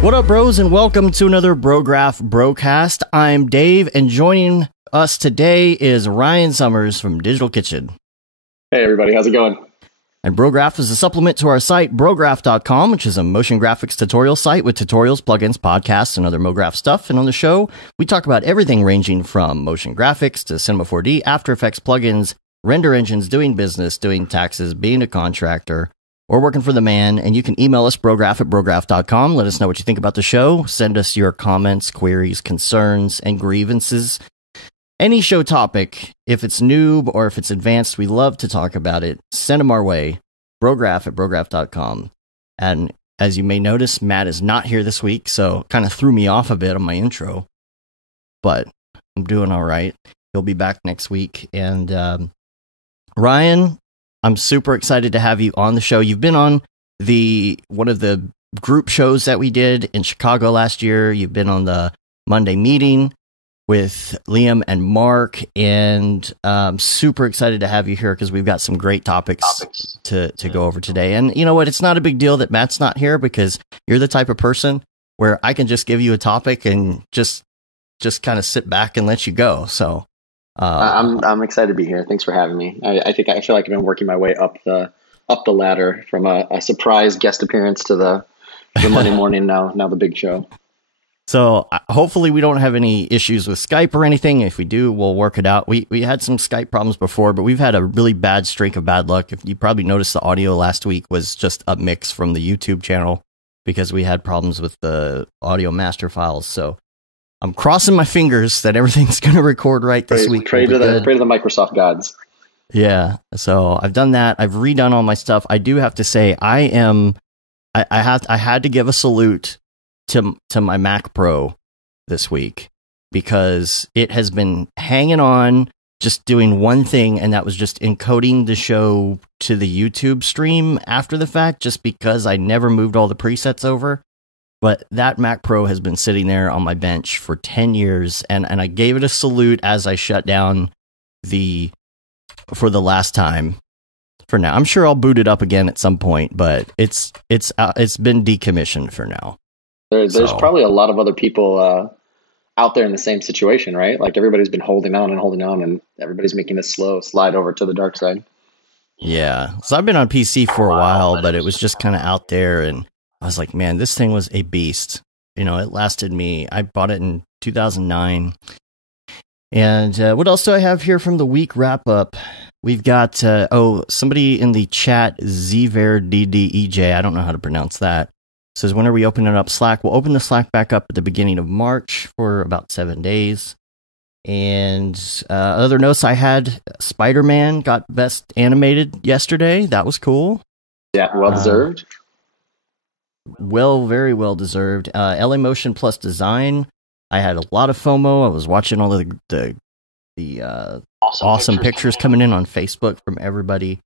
What up, bros, and welcome to another Brograph Brocast. I'm Dave, and joining us today is Ryan Summers from Digital Kitchen. Hey, everybody. How's it going? And Brograph is a supplement to our site, Brograph.com, which is a motion graphics tutorial site with tutorials, plugins, podcasts, and other MoGraph stuff. And on the show, we talk about everything ranging from motion graphics to Cinema 4D, After Effects plugins, render engines, doing business, doing taxes, being a contractor, or working for the man. And you can email us, brograph@brograph.com. Let us know what you think about the show. Send us your comments, queries, concerns, and grievances. Any show topic, if it's noob or if it's advanced, we love to talk about it. Send them our way, brograph@brograph.com. And as you may notice, Matt is not here this week, so kind of threw me off a bit on my intro. But I'm doing all right. He'll be back next week. And Ryan, I'm super excited to have you on the show. You've been on one of the group shows that we did in Chicago last year. You've been on the Monday meeting with Liam and Mark, and I'm super excited to have you here because we've got some great topics to go over today. And you know what? It's not a big deal that Matt's not here because you're the type of person where I can just give you a topic and just kind of sit back and let you go. So I'm excited to be here. Thanks for having me. I feel like I've been working my way up the ladder from a surprise guest appearance to the Monday morning now the big show. So hopefully we don't have any issues with Skype or anything. If we do, we'll work it out. We had some Skype problems before, but we've had a really bad streak of bad luck. If you probably noticed, the audio last week was just a mix from the YouTube channel because we had problems with the audio master files. So I'm crossing my fingers that everything's going to record right this week. Pray to the Microsoft gods. Yeah. So I've done that. I've redone all my stuff. I do have to say I had to give a salute to my Mac Pro this week because it has been hanging on, just doing one thing, and that was just encoding the show to the YouTube stream after the fact, just because I never moved all the presets over. But that Mac Pro has been sitting there on my bench for 10 years, and I gave it a salute as I shut down for the last time. For now, I'm sure I'll boot it up again at some point, but it's been decommissioned for now. There's probably a lot of other people out there in the same situation, right? Like everybody's been holding on, and everybody's making this slow slide over to the dark side. Yeah, so I've been on PC for a while, but it was just kind of out there, and I was like, man, this thing was a beast. You know, it lasted me. I bought it in 2009. And what else do I have here from the week wrap up? We've got, somebody in the chat, ZVerDDEJ, I don't know how to pronounce that, says, when are we opening up Slack? We'll open the Slack back up at the beginning of March for about 7 days. And other notes, I had Spider-Man got Best Animated yesterday. That was cool. Yeah, well deserved. Very well deserved. LA Motion Plus Design. I had a lot of FOMO. I was watching all of the awesome pictures coming in on Facebook from everybody.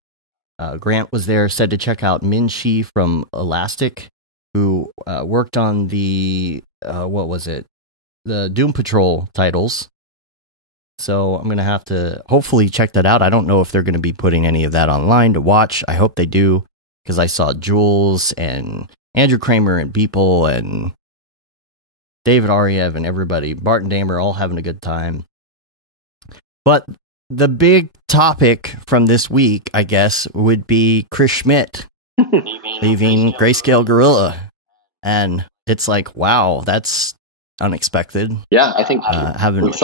Grant was there, said to check out Min Shi from Elastic, who worked on the the Doom Patrol titles. So I'm going to have to hopefully check that out. I don't know if they're going to be putting any of that online to watch. I hope they do, because I saw Jules and Andrew Kramer and Beeple and David Ariev and everybody, Bart and Damer, all having a good time. But the big topic from this week, I guess, would be Chris Schmidt leaving Grayscale Gorilla. And it's like, wow, that's unexpected. Yeah, I think haven't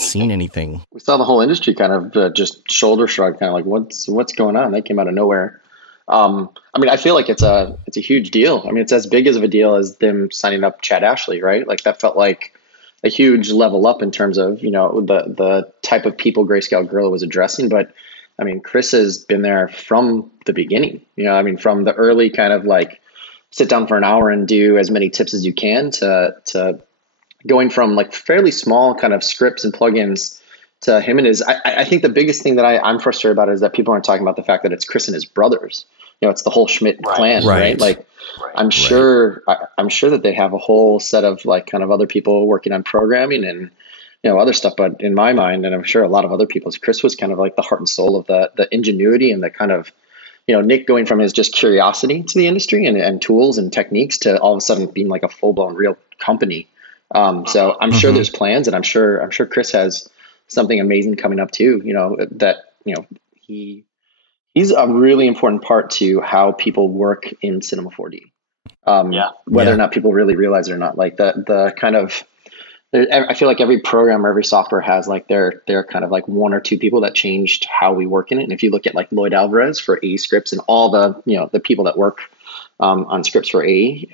seen anything. We saw the whole industry kind of just shoulder shrug, kind of like, what's going on? That came out of nowhere. I mean, I feel like it's a huge deal. I mean, it's as big as of a deal as them signing up Chad Ashley, right? Like that felt like a huge level up in terms of, you know, the type of people Grayscale Gorilla was addressing. But I mean, Chris has been there from the beginning, you know, I mean, from the early kind of like sit down for an hour and do as many tips as you can to going from like fairly small kind of scripts and plugins to him and his, I think the biggest thing that I'm frustrated about is that people aren't talking about the fact that it's Chris and his brothers. You know, it's the whole Schmidt clan, right? Like Right. I'm sure that they have a whole set of like kind of other people working on programming and other stuff. But in my mind, and I'm sure a lot of other people's, Chris was kind of like the heart and soul of the ingenuity and the kind of Nick going from his just curiosity to the industry and tools and techniques to all of a sudden being like a full blown real company. So I'm sure Hmm. there's plans, and I'm sure Chris has something amazing coming up too. That he he's a really important part to how people work in Cinema 4D. Whether or Yeah. not people really realize it or not, like the kind of I feel like every program or every software has like their kind of like one or two people that changed how we work in it. And if you look at like Lloyd Alvarez for AE scripts and all the the people that work on scripts for AE,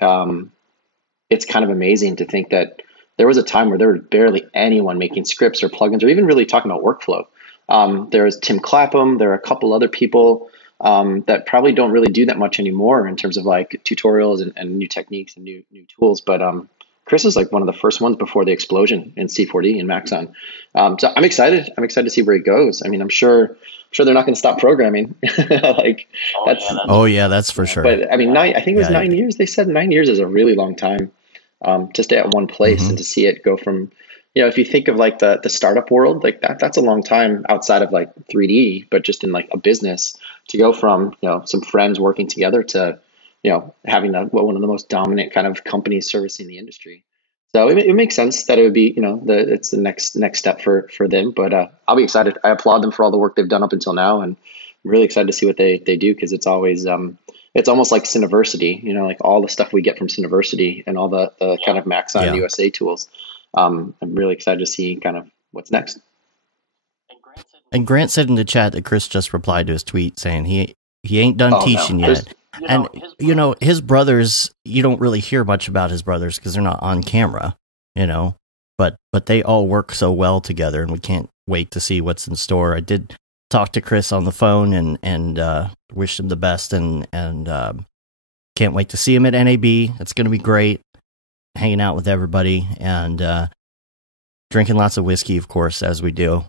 it's kind of amazing to think that there was a time where there was barely anyone making scripts or plugins or even really talking about workflow. There was Tim Clapham. There are a couple other people that probably don't really do that much anymore in terms of like tutorials and new techniques and new tools. But Chris is like one of the first ones before the explosion in C4D and Maxon. So I'm excited. I'm excited to see where it goes. I mean, I'm sure they're not going to stop programming. Like that's, Oh yeah, that's for sure. but I mean, I think it was Yeah. 9 years. They said 9 years is a really long time to stay at one place and Hmm. to see it go from, if you think of like the startup world, like that's a long time outside of like 3D, but just in like a business to go from, some friends working together to, having one of the most dominant kind of companies servicing the industry. So it makes sense that it would be, it's the next step for them. But I'll be excited. I applaud them for all the work they've done up until now, and I'm really excited to see what they do because it's always it's almost like Cineversity, like all the stuff we get from Cineversity and all the kind of Maxon Yeah. USA tools. I'm really excited to see kind of what's next. And Grant said in the chat that Chris just replied to his tweet saying he ain't done Oh no, teaching there's yet. And his brothers, you don't really hear much about his brothers because they're not on camera, you know. But they all work so well together, and we can't wait to see what's in store. I did talk to Chris on the phone and wish him the best, and can't wait to see him at NAB. It's going to be great, hanging out with everybody and drinking lots of whiskey, of course, as we do.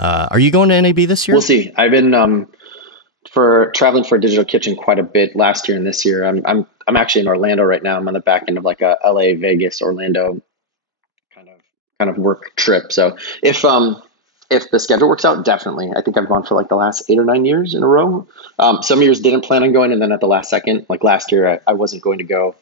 Are you going to NAB this year? we'll see. I've been for traveling for Digital Kitchen quite a bit last year and this year. I'm actually in Orlando right now. I'm on the back end of like a LA, Vegas, Orlando kind of work trip. So if the schedule works out, definitely. I think I've gone for like the last 8 or 9 years in a row. Some years didn't plan on going, and then at the last second, like last year, I wasn't going to go.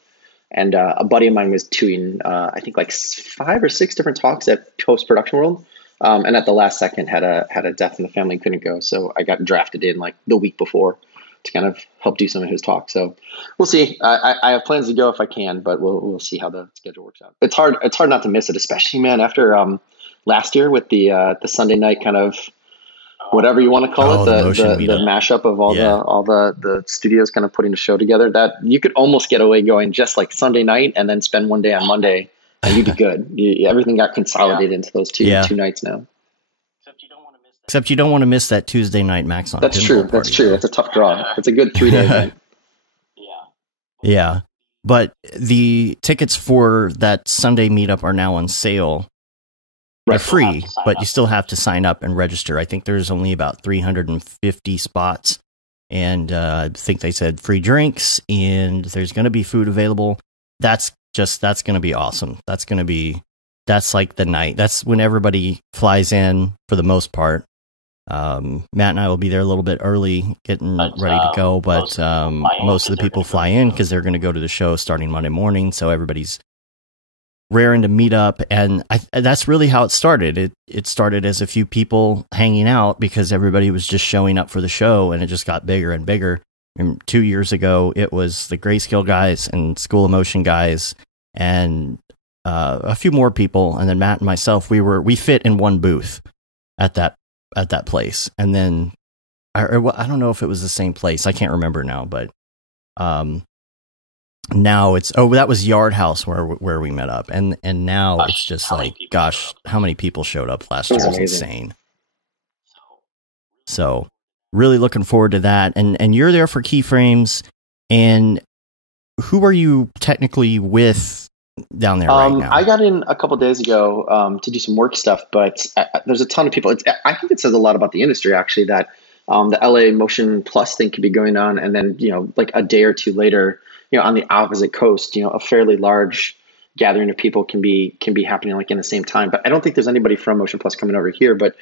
And a buddy of mine was doing, I think like 5 or 6 different talks at Post Production World, and at the last second had a death in the family, couldn't go. So I got drafted in like the week before to kind of help do some of his talks. So we'll see. I have plans to go if I can, but we'll see how the schedule works out. It's hard not to miss it, especially man after last year with the Sunday night kind of whatever you want to call it, Oh, the motion the meetup. mashup of Yeah. all the studios kind of putting a show together, that you could almost get away going just like Sunday night and then spend one day on Monday and you'd be good. Everything got consolidated into those two Yeah. two nights now. Except you don't want to miss that Tuesday night Max on That's pinball true. party. That's true. Though. That's a tough draw. It's a good 3-day event. Yeah. But the tickets for that Sunday meetup are now on sale. They're Right. free, but you still have to sign up and register. I think there's only about 350 spots. And I think they said free drinks, and there's going to be food available. That's going to be awesome. That's like the night. That's when everybody flies in for the most part. Matt and I will be there a little bit early, getting ready to go, but most of the people fly in because they're going to go to the show starting Monday morning. So everybody's raring to meet up, and that's really how it started. It started as a few people hanging out because everybody was just showing up for the show, and it just got bigger and bigger. And 2 years ago, it was the Grayscale guys and School of Motion guys, and a few more people, and then Matt and myself. We fit in one booth at that place, and then I don't know if it was the same place. I can't remember now, but now it's that was Yard House where we met up, and now it's just like, gosh, how many people showed up last year? It was insane. So really looking forward to that, and you're there for Keyframes, and who are you technically with down there right now? I got in a couple days ago to do some work stuff, but there's a ton of people. I think it says a lot about the industry actually that the LA Motion Plus thing could be going on, and then like a day or two later, on the opposite coast, a fairly large gathering of people can be happening like in the same time. But I don't think there's anybody from Motion Plus coming over here. But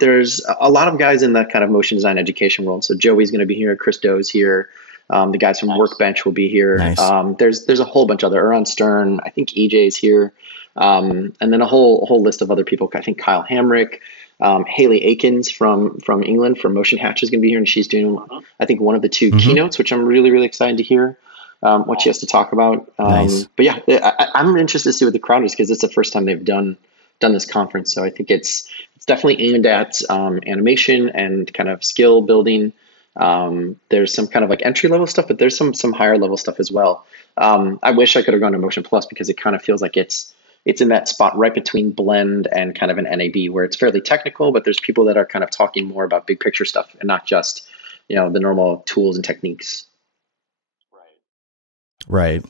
there's a lot of guys in the kind of motion design education world. So Joey's going to be here, Chris Doe's here. The guys from Workbench will be here. Nice. There's a whole bunch of other Aaron Stern. I think EJ's here, and then a whole list of other people. I think Kyle Hamrick, Haley Akins from England from Motion Hatch is going to be here, and she's doing I think one of the two keynotes, which I'm really really excited to hear what she has to talk about. Nice. But yeah, I'm interested to see what the crowd is because it's the first time they've done this conference. So I think it's definitely aimed at animation and kind of skill building. There's some kind of like entry level stuff, but there's some higher level stuff as well. I wish I could have gone to Motion Plus because it kind of feels like it's in that spot right between Blend and kind of an NAB where it's fairly technical, but there's people that are kind of talking more about big picture stuff and not just, the normal tools and techniques. Right.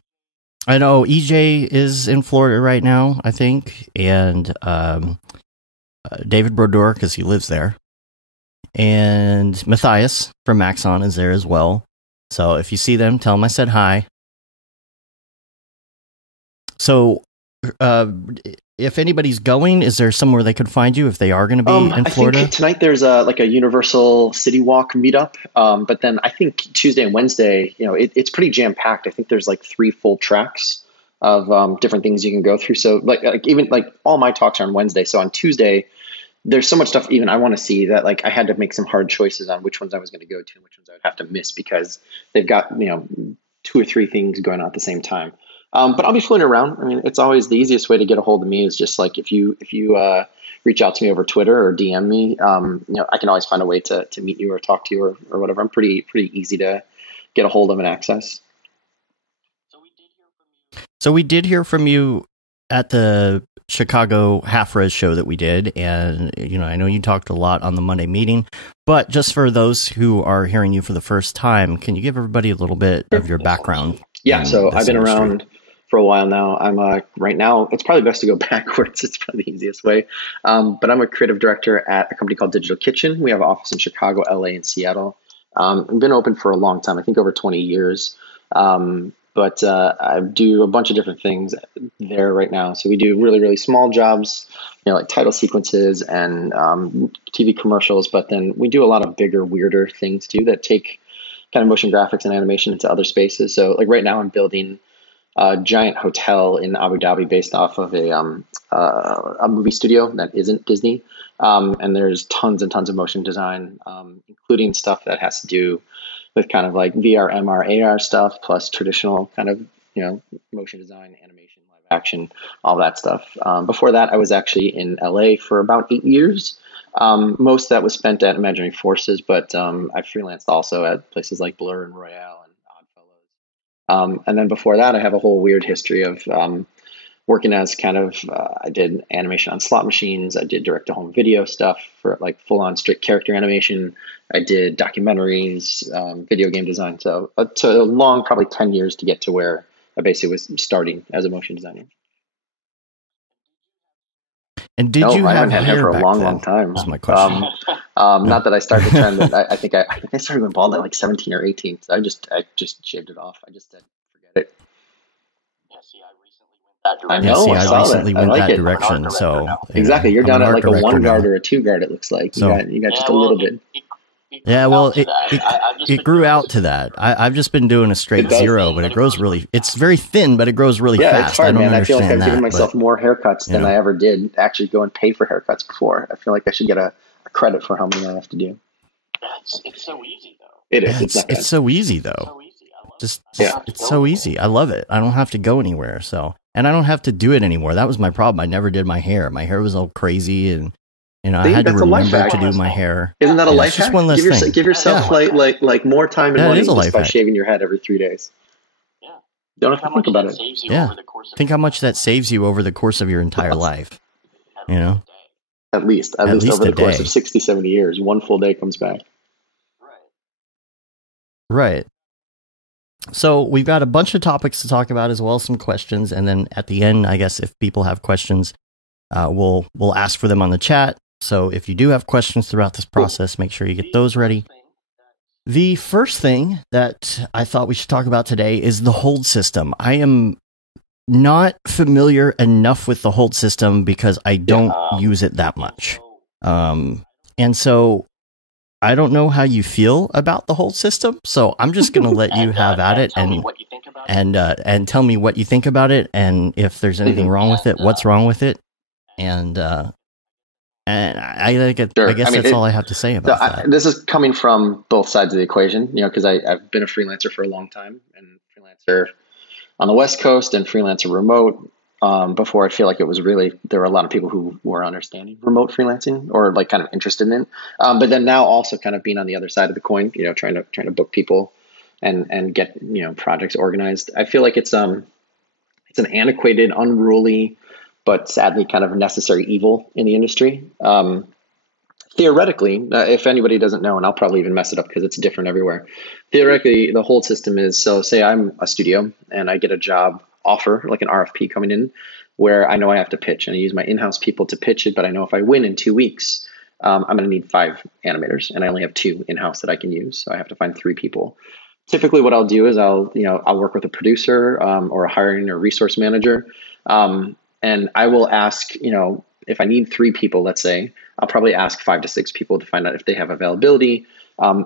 I know EJ is in Florida right now, I think, and David Brodeur, because he lives there. And Matthias from Maxon is there as well. So if you see them, tell them I said hi. So if anybody's going, is there somewhere they could find you if they are going to be in Florida? I think tonight there's a Universal CityWalk meetup. But then I think Tuesday and Wednesday, it's pretty jam packed. I think there's like 3 full tracks of different things you can go through. So even all my talks are on Wednesday. So on Tuesday, there's so much stuff even I want to see that I had to make some hard choices on which ones I was going to go to and which ones I would have to miss because they've got 2 or 3 things going on at the same time. But I'll be floating around. I mean, it's always the easiest way to get a hold of me is just if you reach out to me over Twitter or DM me, I can always find a way to meet you or talk to you or whatever. I'm pretty easy to get a hold of and access. So we did hear from you at the Chicago half-res show that we did, and I know you talked a lot on the Monday meeting, but just for those who are hearing you for the first time, can you give everybody a little bit of your background? Yeah, so I've been around for a while now. I'm right now, it's probably best to go backwards. It's probably the easiest way. But I'm a creative director at a company called Digital Kitchen. We have an office in Chicago, LA, and Seattle. I've been open for a long time, I think over 20 years. But I do a bunch of different things there right now. So we do really, really small jobs, like title sequences and TV commercials. But then we do a lot of bigger, weirder things too that take kind of motion graphics and animation into other spaces. So right now I'm building a giant hotel in Abu Dhabi based off of a movie studio that isn't Disney. And there's tons and tons of motion design, including stuff that has to do with kind of like VR, MR, AR stuff, plus traditional kind of, motion design, animation, live action, all that stuff. Before that, I was actually in LA for about 8 years. Most of that was spent at Imaginary Forces, but I freelanced also at places like Blur and Royale and Oddfellows. And then before that, I have a whole weird history of working as kind of, I did animation on slot machines. I did direct-to-home video stuff for full-on strict character animation. I did documentaries, video game design. So it's a long, probably 10 years to get to where I basically was starting as a motion designer. And did you I have haven't had hair for a long time? That's my question. Not that I started the trend, but I think I started going bald at 17 or 18. So I just shaved it off. I just said, forget it. I recently went that direction. So exactly, you're down at like a 1 guard or a 2 guard. It looks like you got just a little bit. Yeah, well, it grew out to that. I've just been doing a straight 0, but it grows really. It's very thin, but it grows really fast. It's hard, man. I feel like I've given that, myself more haircuts than I ever did actually go and pay for haircuts before. I feel like I should get a credit for how many I have to do. It's so easy though. It is. It's so easy though. It's so easy. I love it. I don't have to go anywhere. And I don't have to do it anymore. That was my problem. I never did my hair. My hair was all crazy, and I had to remember to do my hair. Isn't that a life hack? Just one less thing. Give yourself like more time and money just by shaving your head every 3 days. Yeah. Don't have to think about it. Yeah. Think how much that saves you over the course of your entire life. At least over the course of 60, 70 years, 1 full day comes back. Right. So we've got a bunch of topics to talk about as well as some questions. And then at the end, I guess if people have questions, we'll ask for them on the chat. So if you do have questions throughout this process, make sure you get those ready. The first thing that I thought we should talk about today is the hold system. I am not familiar enough with the hold system because I don't use it that much. And so I don't know how you feel about the hold system. So I'm just going to let you have at it and tell me what you think about it, and if there's anything wrong with it, what's wrong with it. And I guess that's all I have to say about that. This is coming from both sides of the equation, because I've been a freelancer for a long time, and freelancer on the West Coast and freelancer remote. Before, I feel like there were a lot of people who were understanding remote freelancing or like kind of interested in it. But then now also kind of being on the other side of the coin, trying to book people and get, projects organized. I feel like it's an antiquated, unruly, but sadly kind of necessary evil in the industry. Theoretically, if anybody doesn't know, and I'll probably even mess it up because it's different everywhere. Theoretically, the hold system is, so say I'm a studio and I get a job offer, like an RFP coming in, where I know I have to pitch, and I use my in-house people to pitch it. But I know if I win in 2 weeks, I'm going to need 5 animators, and I only have 2 in-house that I can use. So I have to find 3 people. Typically what I'll do is I'll work with a producer or a hiring or resource manager. And I will ask, if I need 3 people, let's say, I'll probably ask 5 to 6 people to find out if they have availability. I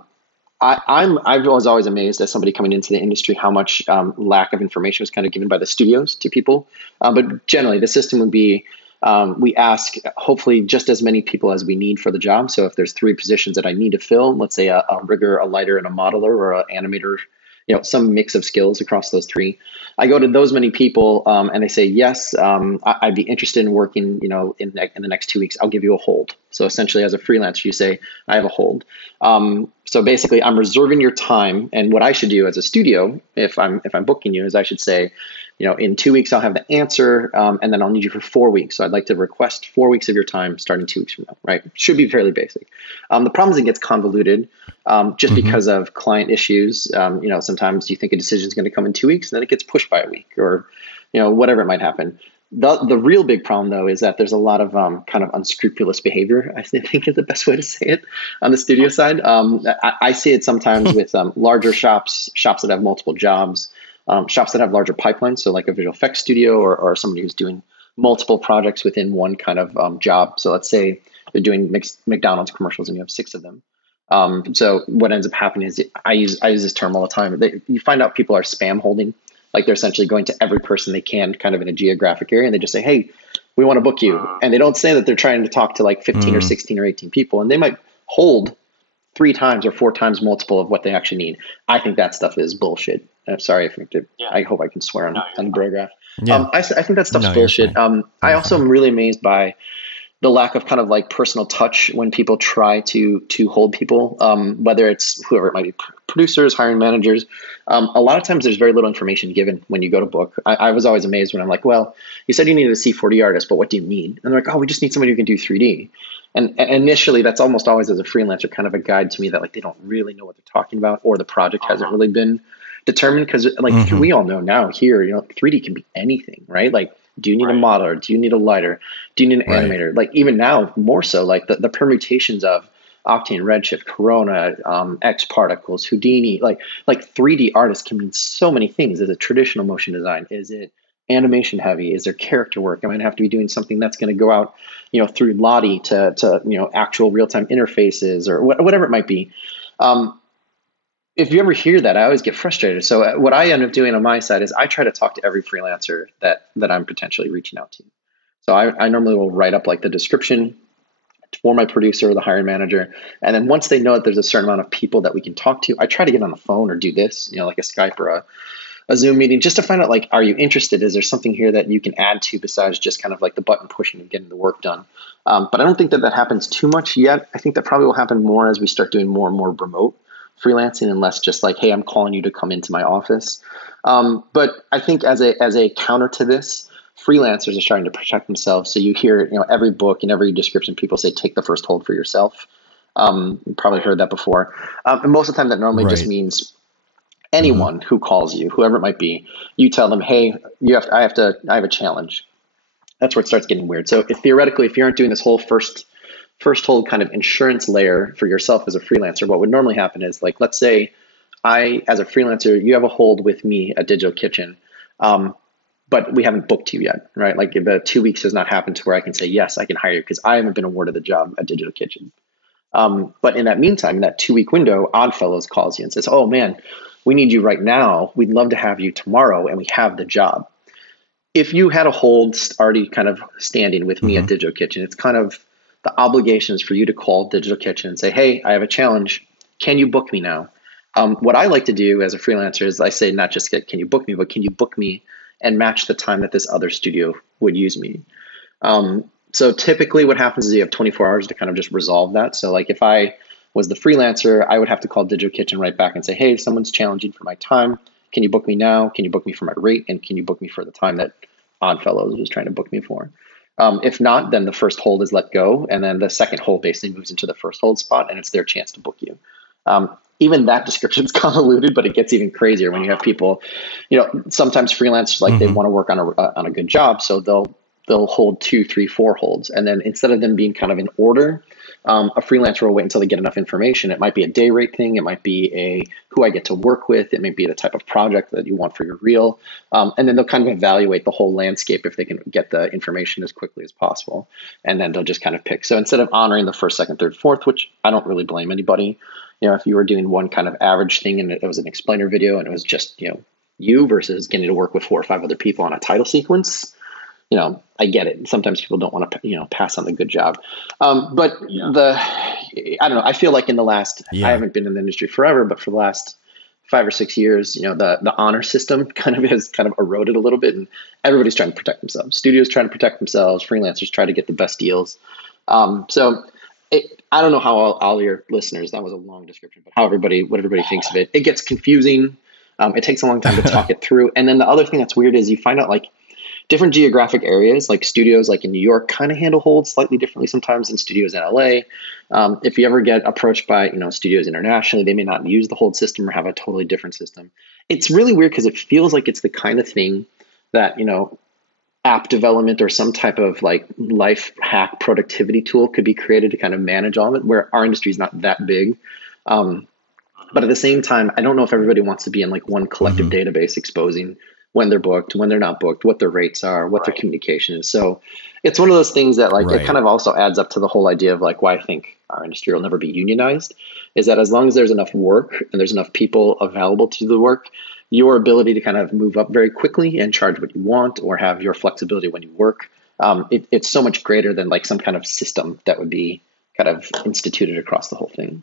was always amazed as somebody coming into the industry how much lack of information was kind of given by the studios to people. But generally, the system would be we ask hopefully just as many people as we need for the job. So if there's 3 positions that I need to fill, let's say a rigger, a lighter, and a modeler, or an animator, some mix of skills across those 3. I go to those many people and they say, yes, I'd be interested in working, in the next 2 weeks. I'll give you a hold. So essentially as a freelancer, you say, I have a hold. So basically I'm reserving your time. And what I should do as a studio, if I'm booking you, is I should say, in 2 weeks, I'll have the answer, and then I'll need you for 4 weeks. So I'd like to request 4 weeks of your time starting 2 weeks from now, right? Should be fairly basic. The problem is it gets convoluted just because of client issues. Sometimes you think a decision is going to come in 2 weeks, and then it gets pushed by a week, or, whatever it might happen. The real big problem, though, is that there's a lot of kind of unscrupulous behavior, I think is the best way to say it, on the studio side. I see it sometimes with larger shops that have multiple jobs. Shops that have larger pipelines, so like a visual effects studio or somebody who's doing multiple projects within one kind of job. So let's say they're doing McDonald's commercials and you have 6 of them. So what ends up happening is I use this term all the time. You find out people are spam holding, like they're essentially going to every person they can kind of in a geographic area, and they just say, hey, we want to book you. And they don't say that they're trying to talk to like 15 or 16 or 18 people, and they might hold 3 times or 4 times multiple of what they actually need. I think that stuff is bullshit. I'm sorry if I hope I can swear on Brograph. Yeah. I think that stuff's bullshit. I also am really amazed by the lack of kind of like personal touch when people try to hold people, whether it's whoever it might be, producers, hiring managers. A lot of times there's very little information given when you go to book. I was always amazed when I'm like, well, you said you needed a C40 artist, but what do you need? And they're like, oh, we just need somebody who can do 3D. And initially, that's almost always as a freelancer kind of a guide to me that like they don't really know what they're talking about, or the project hasn't really been determined, because like we all know now here, 3D can be anything, right? Like, do you need a modeler? Do you need a lighter? Do you need an animator? Like even now, more so, like the permutations of Octane, Redshift, Corona, X Particles, Houdini, like 3D artists can mean so many things. Is it traditional motion design? Is it animation heavy? Is there character work? I might have to be doing something that's going to go out, through Lottie to actual real-time interfaces or whatever it might be. If you ever hear that, I always get frustrated. So what I end up doing on my side is I try to talk to every freelancer that I'm potentially reaching out to. So I normally will write up like the description for my producer or the hiring manager. And then once they know that there's a certain amount of people that we can talk to, I try to get on the phone or do this, like a Skype or a Zoom meeting, just to find out, like, are you interested? Is there something here that you can add to besides just kind of like the button pushing and getting the work done? But I don't think that happens too much yet. I think that probably will happen more as we start doing more and more remote freelancing, and less just like, hey, I'm calling you to come into my office. But I think as a counter to this, freelancers are starting to protect themselves. So you hear, every book and every description, people say, take the first hold for yourself. You probably heard that before. And most of the time that normally just means anyone who calls you, whoever it might be, you tell them, hey, I have a challenge. That's where it starts getting weird. So if you aren't doing this whole first first hold kind of insurance layer for yourself as a freelancer, what would normally happen is like, let's say as a freelancer, you have a hold with me at Digital Kitchen, but we haven't booked you yet, right? Like the 2 weeks has not happened to where I can say, yes, I can hire you because I haven't been awarded the job at Digital Kitchen. But in that meantime, in that 2 week window, Oddfellows calls you and says, oh man, we need you right now. We'd love to have you tomorrow, and we have the job. If you had a hold already kind of standing with me at Digital Kitchen, it's kind of the obligation is for you to call Digital Kitchen and say, hey, I have a challenge. Can you book me now? What I like to do as a freelancer is I say, not just can you book me, but can you book me and match the time that this other studio would use me? So typically what happens is you have 24 hours to kind of just resolve that. So like if I was the freelancer, I would have to call Digital Kitchen right back and say, hey, someone's challenging for my time. Can you book me now? Can you book me for my rate? And can you book me for the time that Oddfellows was trying to book me for? If not, then the first hold is let go. And then the second hold basically moves into the first hold spot, and it's their chance to book you. Even that description is convoluted, but it gets even crazier when you have people, sometimes freelancers, like they want to work on a good job. So they'll hold 2, 3, 4 holds. And then instead of them being kind of in order, a freelancer will wait until they get enough information. It might be a day rate thing. It might be who I get to work with. It may be the type of project that you want for your reel. And then they'll kind of evaluate the whole landscape if they can get the information as quickly as possible. And then they'll just kind of pick. So instead of honoring the first, second, third, fourth, which I don't really blame anybody, if you were doing one kind of average thing and it was an explainer video and it was just, you versus getting to work with 4 or 5 other people on a title sequence, I get it. Sometimes people don't want to, pass on the good job. But I don't know. I feel like in the last, I haven't been in the industry forever, but for the last 5 or 6 years, the honor system has eroded a little bit, and everybody's trying to protect themselves. Studios trying to protect themselves. Freelancers try to get the best deals. I don't know how all your listeners, that was a long description, but what everybody thinks of it. It gets confusing. It takes a long time to talk it through. And then the other thing that's weird is you find out like different geographic areas, like studios like in New York kind of handle holds slightly differently sometimes than studios in LA. If you ever get approached by, studios internationally, they may not use the hold system or have a totally different system. It's really weird because it feels like it's the kind of thing that, app development or some type of like life hack productivity tool could be created to kind of manage all of it, where our industry is not that big. But at the same time, I don't know if everybody wants to be in like one collective database exposing when they're booked, when they're not booked, what their rates are, what their communication is. So it's one of those things that like it kind of also adds up to the whole idea of like why I think our industry will never be unionized, is that as long as there's enough work and there's enough people available to do the work, your ability to kind of move up very quickly and charge what you want or have your flexibility when you work, it's so much greater than like some kind of system that would be kind of instituted across the whole thing.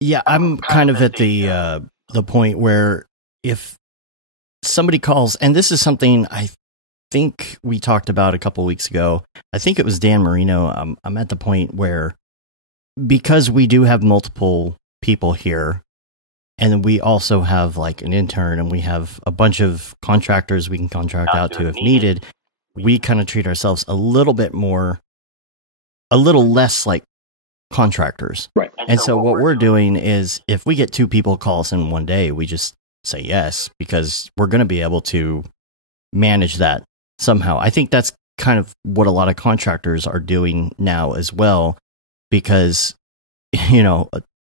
Yeah, I'm kind of at the point where if somebody calls, and this is something I think we talked about a couple of weeks ago, I think it was Dan Marino. I'm at the point where, because we do have multiple people here, and then we also have like an intern and we have a bunch of contractors we can contract out to if needed, we kind of treat ourselves a little less like contractors. Right. And so what we're doing is if we get 2 people call us in one day, we just say yes, because we're going to be able to manage that somehow. I think that's kind of what a lot of contractors are doing now as well, because,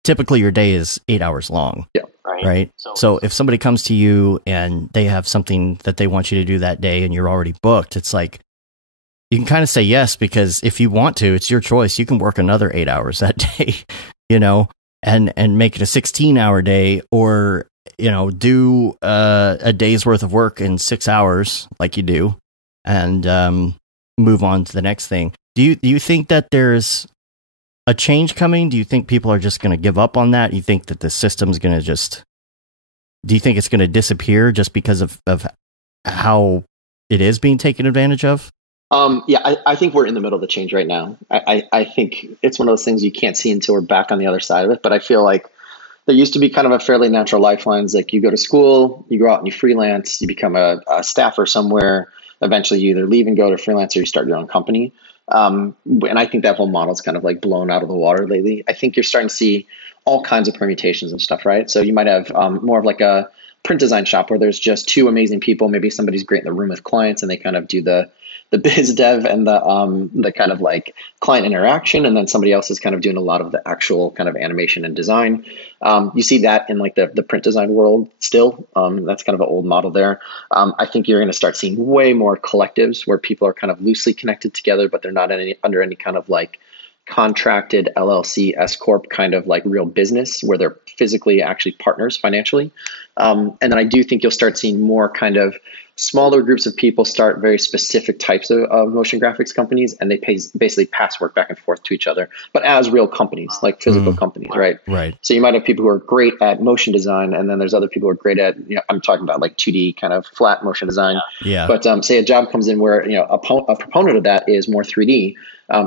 typically your day is 8 hours long. Yeah. Right. So if somebody comes to you and they have something that they want you to do that day and you're already booked, it's like, you can kind of say yes, because if you want to, it's your choice. You can work another 8 hours that day, and make it a 16-hour day, or, do a day's worth of work in 6 hours like you do, and move on to the next thing. Do you think that there's a change coming? Do you think people are just going to give up on that? Do you think that the system's going to do you think it's going to disappear just because of how it is being taken advantage of? I think we're in the middle of the change right now. I think it's one of those things you can't see until we're back on the other side of it. But I feel like there used to be kind of a fairly natural lifelines. Like you go to school, you go out and you freelance, you become a staffer somewhere. Eventually you either leave and go to freelance or you start your own company. And I think that whole model's kind of like blown out of the water lately. I think you're starting to see all kinds of permutations and stuff, right? So you might have more of like a print design shop where there's just 2 amazing people. Maybe somebody's great in the room with clients and they kind of do the the biz dev and the kind of like client interaction, and then somebody else is kind of doing a lot of the actual kind of animation and design. You see that in like the print design world still. That's kind of an old model there. I think you're going to start seeing way more collectives where people are kind of loosely connected together, but they're not under any kind of like contracted LLC S corp kind of like real business where they're physically actually partners financially. And then I do think you'll start seeing more kind of smaller groups of people start very specific types of motion graphics companies, and they basically pass work back and forth to each other, but as real companies, like physical companies, right? Right. So you might have people who are great at motion design, and then there's other people who are great at, I'm talking about like 2D kind of flat motion design. Yeah. But say a job comes in where, a proponent of that is more 3D.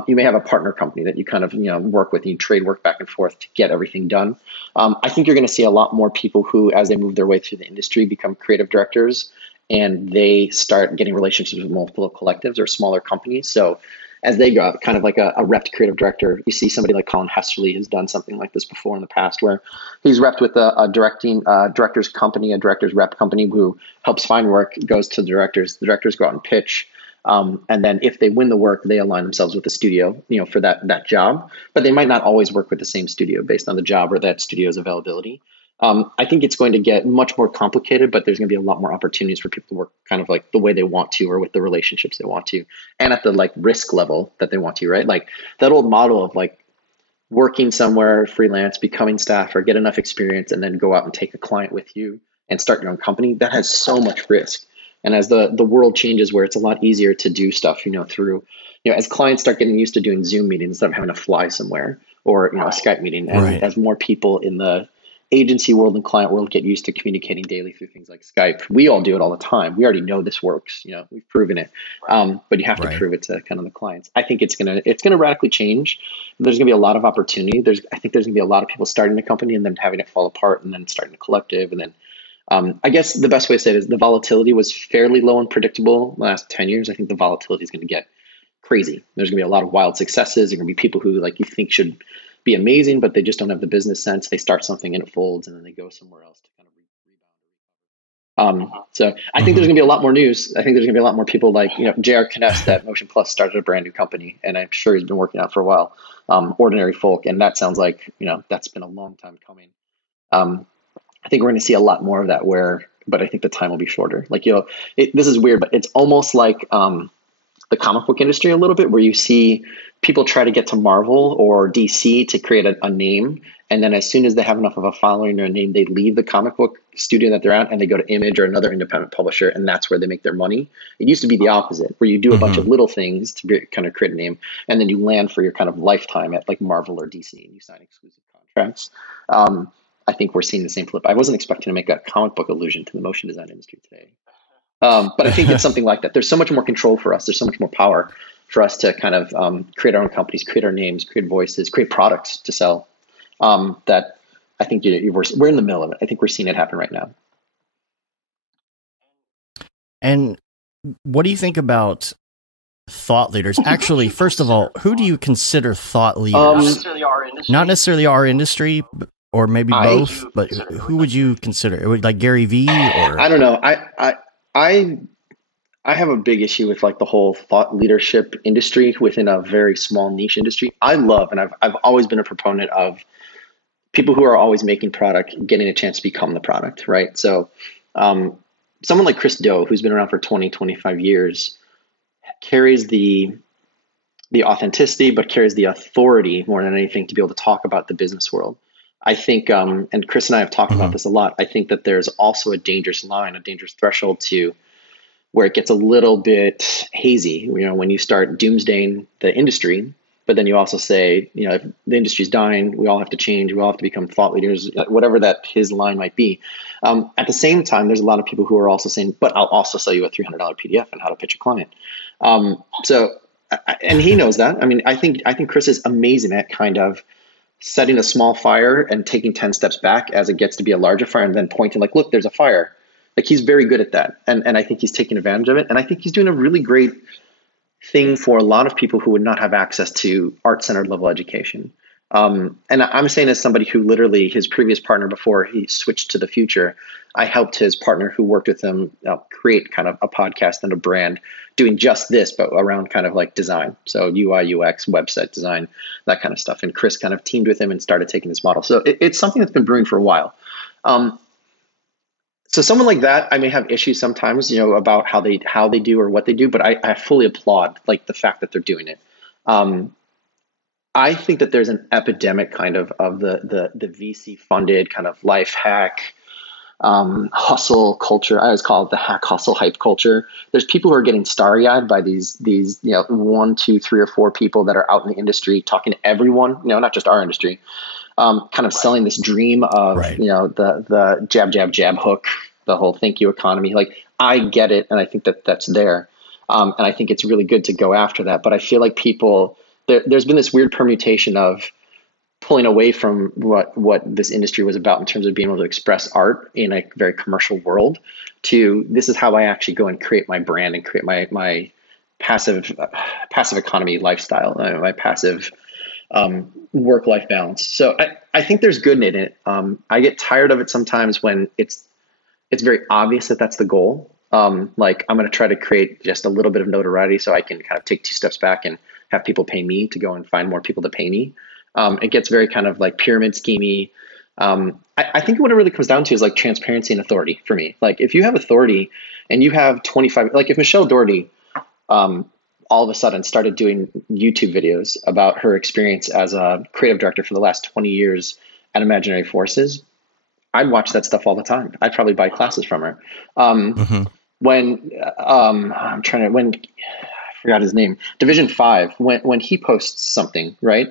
You may have a partner company that you kind of, work with, and you trade work back and forth to get everything done. I think you're going to see a lot more people who, as they move their way through the industry, become creative directors, and they start getting relationships with multiple collectives or smaller companies. So as they go out, kind of like a repped creative director, you see somebody like Colin Hesterly has done something like this before in the past, where he's repped with a director's company, a director's rep company who helps find work, goes to the directors go out and pitch. And then if they win the work, they align themselves with the studio, for that job, but they might not always work with the same studio based on the job or that studio's availability. I think it's going to get much more complicated, but there's going to be a lot more opportunities for people to work kind of like the way they want to, or with the relationships they want to, and at the like risk level that they want to, right? Like that old model of like working somewhere freelance, becoming staff, or get enough experience and then go out and take a client with you and start your own company, that has so much risk. And as the world changes, where it's a lot easier to do stuff, through, as clients start getting used to doing Zoom meetings instead of having to fly somewhere, or, a Skype meeting, and as more people in the agency world and client world get used to communicating daily through things like Skype, we all do it all the time. We already know this works, we've proven it. But you have to prove it to kind of the clients. I think it's gonna radically change. There's gonna be a lot of opportunity. I think there's gonna be a lot of people starting a company and then having it fall apart, and then starting a collective, and then I guess the best way to say it is the volatility was fairly low and predictable the last 10 years. I think the volatility is going to get crazy. There's going to be a lot of wild successes. There are going to be people who like you think should be amazing, but they just don't have the business sense. They start something and it folds, and then they go somewhere else to kind of rebound. So I think there's going to be a lot more news. I think there's going to be a lot more people like, J.R. Knest at Motion Plus started a brand new company, and I'm sure he's been working out for a while. Ordinary Folk, and that sounds like, that's been a long time coming. I think we're going to see a lot more of that but I think the time will be shorter. Like, this is weird, but it's almost like the comic book industry a little bit, where you see people try to get to Marvel or DC to create a name. And then as soon as they have enough of a following or a name, they leave the comic book studio that they're at and they go to Image or another independent publisher. And that's where they make their money. It used to be the opposite, where you do a bunch of little things to kind of create a name, and then you land for your kind of lifetime at like Marvel or DC, and you sign exclusive contracts. I think we're seeing the same flip. I wasn't expecting to make a comic book allusion to the motion design industry today. But I think it's something like that. There's so much more control for us. There's so much more power for us to kind of create our own companies, create our names, create voices, create products to sell. That I think we're in the middle of it. I think we're seeing it happen right now. And what do you think about thought leaders? Actually, first of all, who do you consider thought leaders? Not necessarily our industry, or maybe both, but who would you consider? Like Gary Vee, or I don't know. I have a big issue with like the whole thought leadership industry within a very small niche industry. I love, and I've always been a proponent of people who are always making product getting a chance to become the product, right? So someone like Chris Do, who's been around for 20, 25 years, carries the authenticity, but carries the authority more than anything to be able to talk about the business world. I think, and Chris and I have talked about this a lot, I think that there's also a dangerous line, a dangerous threshold to where it gets a little bit hazy, when you start doomsdaying the industry, but then you also say, if the industry's dying, we all have to change, we all have to become thought leaders, whatever that his line might be. At the same time, there's a lot of people who are also saying, but I'll also sell you a $300 PDF on how to pitch a client. And he knows that. I mean, I think Chris is amazing at kind of setting a small fire and taking 10 steps back as it gets to be a larger fire, and then pointing like, look, there's a fire. Like, he's very good at that. And I think he's taking advantage of it. And I think he's doing a really great thing for a lot of people who would not have access to art-centered level education. And I'm saying as somebody who literally, his previous partner before he switched to the future, I helped his partner who worked with him create kind of a podcast and a brand doing just this, but around kind of like design. So UI, UX, website design, that kind of stuff. And Chris kind of teamed with him and started taking this model. So it's something that's been brewing for a while. So someone like that, I may have issues sometimes, about how they do or what they do, but I fully applaud like the fact that they're doing it. I think that there's an epidemic kind of the VC funded kind of life hack, hustle culture. I always call it the hack hustle hype culture. There's people who are getting starry-eyed by these 1, 2, 3, or 4 people that are out in the industry talking to everyone, not just our industry, kind of selling this dream of, the jab hook, the whole thank you economy. Like, I get it. And I think that that's there. And I think it's really good to go after that. But I feel like there's been this weird permutation of pulling away from what this industry was about in terms of being able to express art in a very commercial world to this is how I actually go and create my brand and create my passive economy lifestyle, my passive work-life balance. So I think there's good in it. I get tired of it sometimes when it's very obvious that that's the goal. Like I'm going to try to create just a little bit of notoriety so I can kind of take 2 steps back and have people pay me to go and find more people to pay me. It gets very kind of like pyramid schemey. I think what it really comes down to is like transparency and authority for me. Like if you have authority and you have 25, like if Michelle Doherty, all of a sudden started doing YouTube videos about her experience as a creative director for the last 20 years at Imaginary Forces, I'd watch that stuff all the time. I'd probably buy classes from her. When I forgot his name, Division 5, when he posts something, right?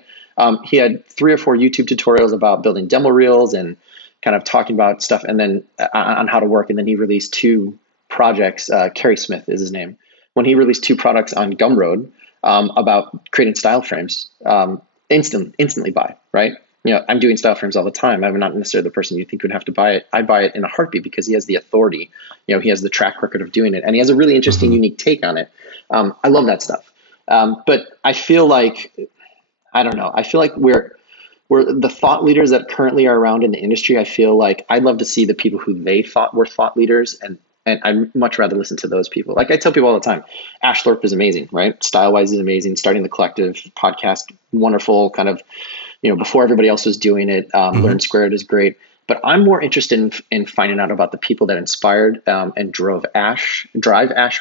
He had 3 or 4 YouTube tutorials about building demo reels and kind of talking about stuff, and then on how to work. And then he released 2 projects. Kerry Smith is his name. When he released 2 products on Gumroad about creating style frames, instantly buy, right? I'm doing style frames all the time. I'm not necessarily the person you think would have to buy it. I buy it in a heartbeat because he has the authority. He has the track record of doing it, and he has a really interesting, unique take on it. I love that stuff. But I feel like, I don't know. I feel like we're the thought leaders that currently are around in the industry. I feel like I'd love to see the people who they thought were thought leaders, and I'd much rather listen to those people. Like I tell people all the time, Ash Thorpe is amazing, right? Style-wise is amazing. Starting the Collective podcast, wonderful, kind of, before everybody else was doing it. Learn Squared is great. But I'm more interested in finding out about the people that inspired and drive Ash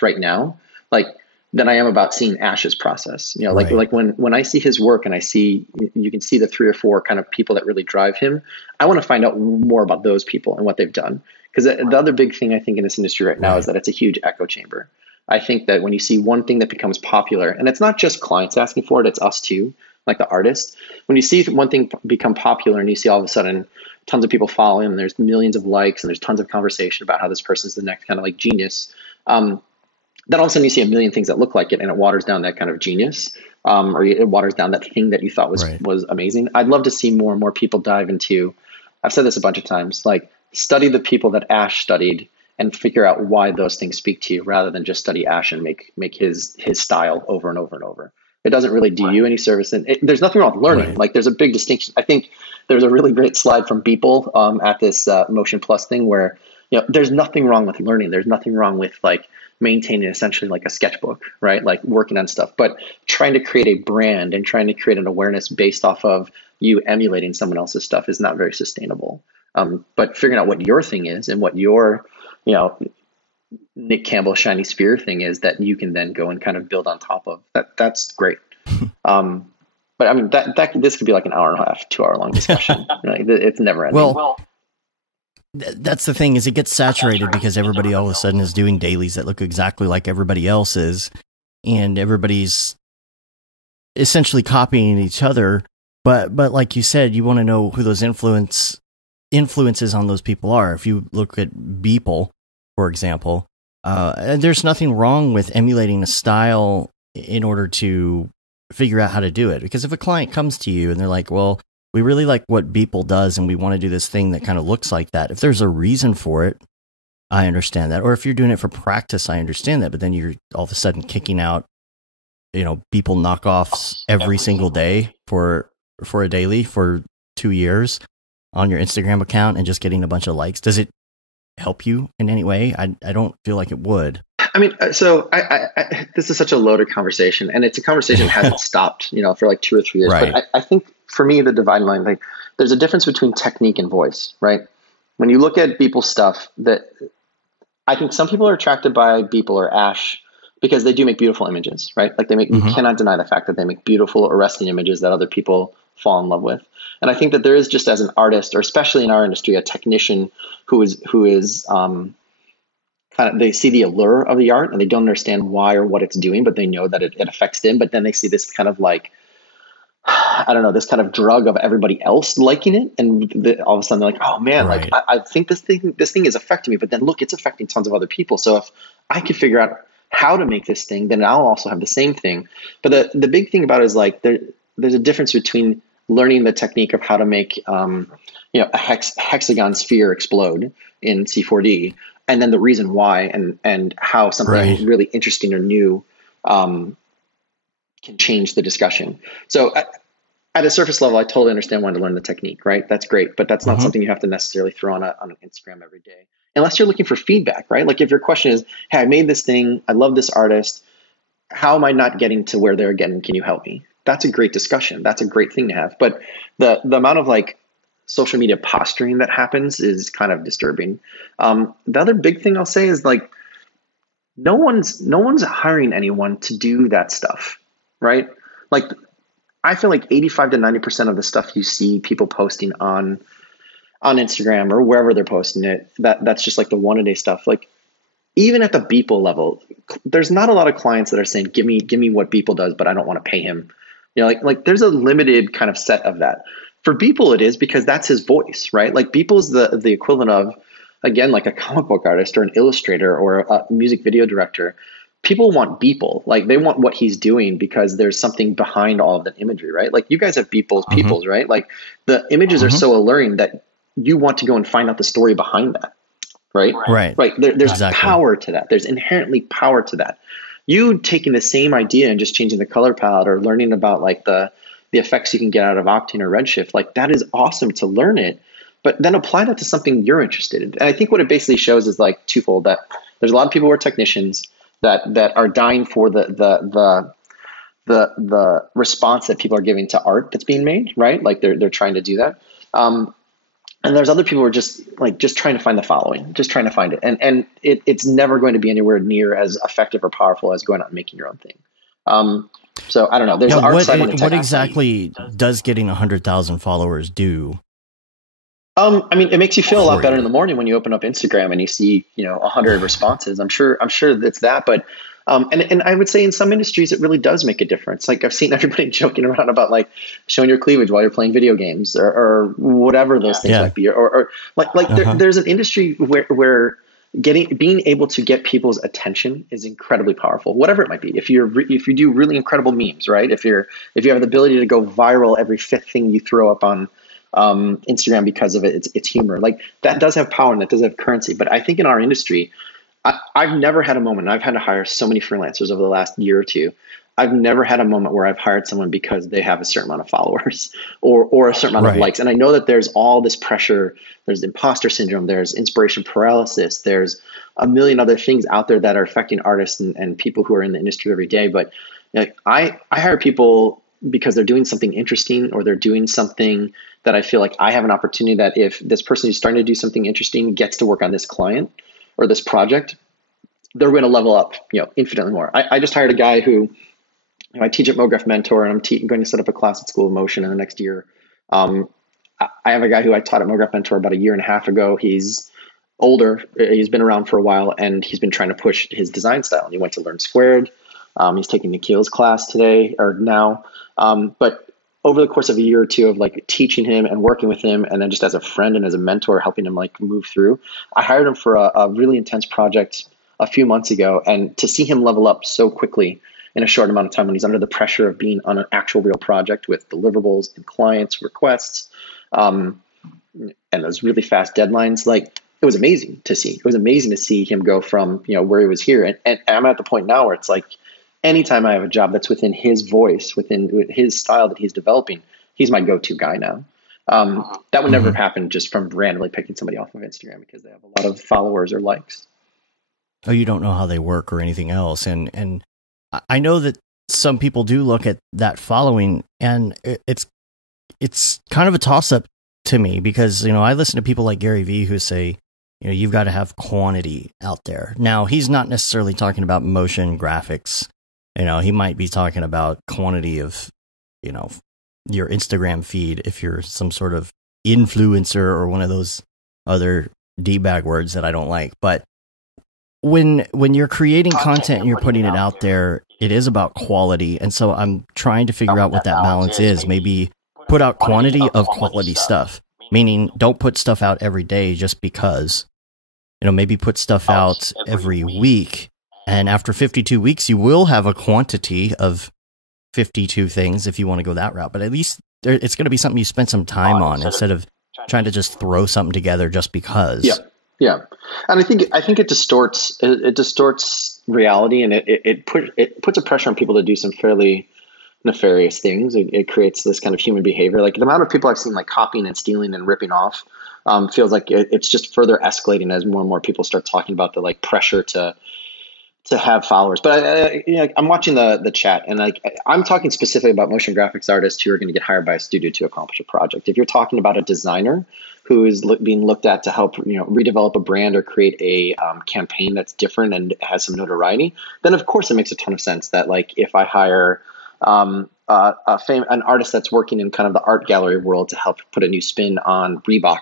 right now, like, than I am about seeing Ash's process. Like when I see his work and you can see the 3 or 4 kind of people that really drive him, I want to find out more about those people and what they've done. Because the other big thing I think in this industry right now is that it's a huge echo chamber. I think that when you see one thing that becomes popular, and it's not just clients asking for it, it's us too, like the artist. When you see one thing become popular and you see all of a sudden tons of people follow him, and there's millions of likes and there's tons of conversation about how this person's the next kind of like genius, then all of a sudden you see a million things that look like it, and it waters down that kind of genius, or it waters down that thing that you thought was amazing. I'd love to see more and more people dive into, I've said this a bunch of times, like study the people that Ash studied and figure out why those things speak to you, rather than just study Ash and make his style over and over and over. It doesn't really do you any service. And there's nothing wrong with learning. Like there's a big distinction. I think there's a really great slide from Beeple at this Motion Plus thing where, there's nothing wrong with learning. There's nothing wrong with like maintaining essentially like a sketchbook, right? Like working on stuff, but trying to create a brand and trying to create an awareness based off of you emulating someone else's stuff is not very sustainable. But figuring out what your thing is and what your, Nick Campbell shiny sphere thing is that you can then go and kind of build on top of that's great. But I mean, this could be like an hour and a half, 2 hour long discussion. Right? It's never ending. Well, that's the thing, is it gets saturated because everybody all of a sudden is doing dailies that look exactly like everybody else's, and everybody's essentially copying each other. But like you said, you want to know who those influences on those people are. If you look at Beeple, for example, there's nothing wrong with emulating a style in order to figure out how to do it. Because if a client comes to you and they're like, well, we really like what Beeple does and we want to do this thing that kind of looks like that, if there's a reason for it, I understand that. Or if you're doing it for practice, I understand that. But then you're all of a sudden kicking out, Beeple knockoffs every single day for a daily for 2 years on your Instagram account and just getting a bunch of likes. Does it help you in any way? I don't feel like it would. I mean, this is such a loaded conversation, and it's a conversation that hasn't stopped, for like 2 or 3 years. Right. But I think for me, the dividing line, like, there's a difference between technique and voice, right? When you look at Beeple's stuff, that I think some people are attracted by Beeple or Ash because they do make beautiful images, right? Like you cannot deny the fact that they make beautiful, arresting images that other people fall in love with. And I think that there is, just as an artist, or especially in our industry, a technician who is they see the allure of the art and they don't understand why or what it's doing, but they know that it affects them. But then they see this kind of like, I don't know, this kind of drug of everybody else liking it. And all of a sudden they're like, oh man, Right. like I think this thing is affecting me, but then look, it's affecting tons of other people. So if I could figure out how to make this thing, then I'll also have the same thing. But the big thing about it is like, there's a difference between learning the technique of how to make, a hexagon sphere explode in C4D, and then the reason why and how something Right. really interesting or new can change the discussion. So at a surface level, I totally understand wanting to learn the technique, right? That's great, but that's not something you have to necessarily throw on an Instagram every day, unless you're looking for feedback, right? Like if your question is, hey, I made this thing, I love this artist, how am I not getting to where they're getting? Can you help me? That's a great discussion. That's a great thing to have. But the amount of like social media posturing that happens is kind of disturbing. The other big thing I'll say is like, no one's hiring anyone to do that stuff, right? Like I feel like 85 to 90% of the stuff you see people posting on Instagram or wherever they're posting it, that's just like the one-a-day stuff. Like even at the Beeple level, there's not a lot of clients that are saying, give me what Beeple does, but I don't want to pay him. Like there's a limited kind of set of that. For Beeple, it is because that's his voice, right? Like Beeple's the equivalent of, again, like a comic book artist or an illustrator or a music video director. People want Beeple, like they want what he's doing because there's something behind all of that imagery, right? Like you guys have Peoples, right? Like the images are so alluring that you want to go and find out the story behind that, right? Right. There's Exactly. power to that. There's inherently power to that. You taking the same idea and just changing the color palette or learning about like the effects you can get out of Octane or Redshift, like that is awesome to learn it, but then apply that to something you're interested in. And I think what it basically shows is like twofold, that there's a lot of people who are technicians that are dying for the response that people are giving to art that's being made, right? Like they're trying to do that. And there's other people who are just trying to find the following, just trying to find it. And it's never going to be anywhere near as effective or powerful as going out and making your own thing. So I don't know. There's the art side and the tech. What exactly does getting 100,000 followers do? I mean, it makes you feel a lot better in the morning when you open up Instagram and you see, 100 responses. I'm sure it's that, but and I would say in some industries it really does make a difference. Like I've seen everybody joking around about like showing your cleavage while you're playing video games or whatever those things might be, or there's an industry where being able to get people's attention is incredibly powerful, whatever it might be. If you do really incredible memes, right? If you have the ability to go viral every fifth thing you throw up on Instagram because of it's humor, like that does have power and that does have currency. But I think in our industry, I've never had a moment, and I've had to hire so many freelancers over the last year or two. I've never had a moment where I've hired someone because they have a certain amount of followers or a certain amount of likes. And I know that there's all this pressure. There's imposter syndrome. There's inspiration paralysis. There's a million other things out there that are affecting artists and people who are in the industry every day. But I hire people because they're doing something interesting or they're doing something that I feel like I have an opportunity that if this person who's starting to do something interesting gets to work on this client or this project, they're going to level up, infinitely more. I just hired a guy who, I teach at Brograph Mentor, and I'm going to set up a class at School of Motion in the next year. I have a guy who I taught at Brograph Mentor about a year and a half ago. He's older. He's been around for a while, and he's been trying to push his design style. And he went to learn Squared. He's taking Nikhil's class today or now. But over the course of a year or two of like teaching him and working with him, and then just as a friend and as a mentor, helping him like move through, I hired him for a really intense project a few months ago. And to see him level up so quickly in a short amount of time when he's under the pressure of being on an actual real project with deliverables and clients requests, and those really fast deadlines, like it was amazing to see. It was amazing to see him go from, where he was here. And I'm at the point now where it's like, anytime I have a job that's within his voice, within his style that he's developing, he's my go-to guy now. That would never have happened just from randomly picking somebody off of Instagram because they have a lot of followers or likes. Oh, you don't know how they work or anything else. And I know that some people do look at that following, and it's kind of a toss up to me because, I listen to people like Gary Vee who say, you've got to have quantity out there. Now, he's not necessarily talking about motion graphics. He might be talking about quantity of, your Instagram feed if you're some sort of influencer or one of those other D-bag words that I don't like. But when you're creating content and you're putting it out there, it is about quality. And so I'm trying to figure out what that balance is. Maybe put out quantity of quality stuff, meaning don't put stuff out every day just because. Maybe put stuff out every week. And after 52 weeks, you will have a quantity of 52 things if you want to go that route. But at least it's going to be something you spend some time on instead of trying to just throw something together just because. Yeah. And I think it distorts reality, and it puts a pressure on people to do some fairly nefarious things. It creates this kind of human behavior. Like the amount of people I've seen like copying and stealing and ripping off feels like it's just further escalating as more and more people start talking about the like pressure to have followers. But I'm watching the chat, and I'm talking specifically about motion graphics artists who are going to get hired by a studio to accomplish a project. If you're talking about a designer who is being looked at to help redevelop a brand or create a campaign that's different and has some notoriety, then of course it makes a ton of sense that like if I hire an artist that's working in kind of the art gallery world to help put a new spin on Reebok,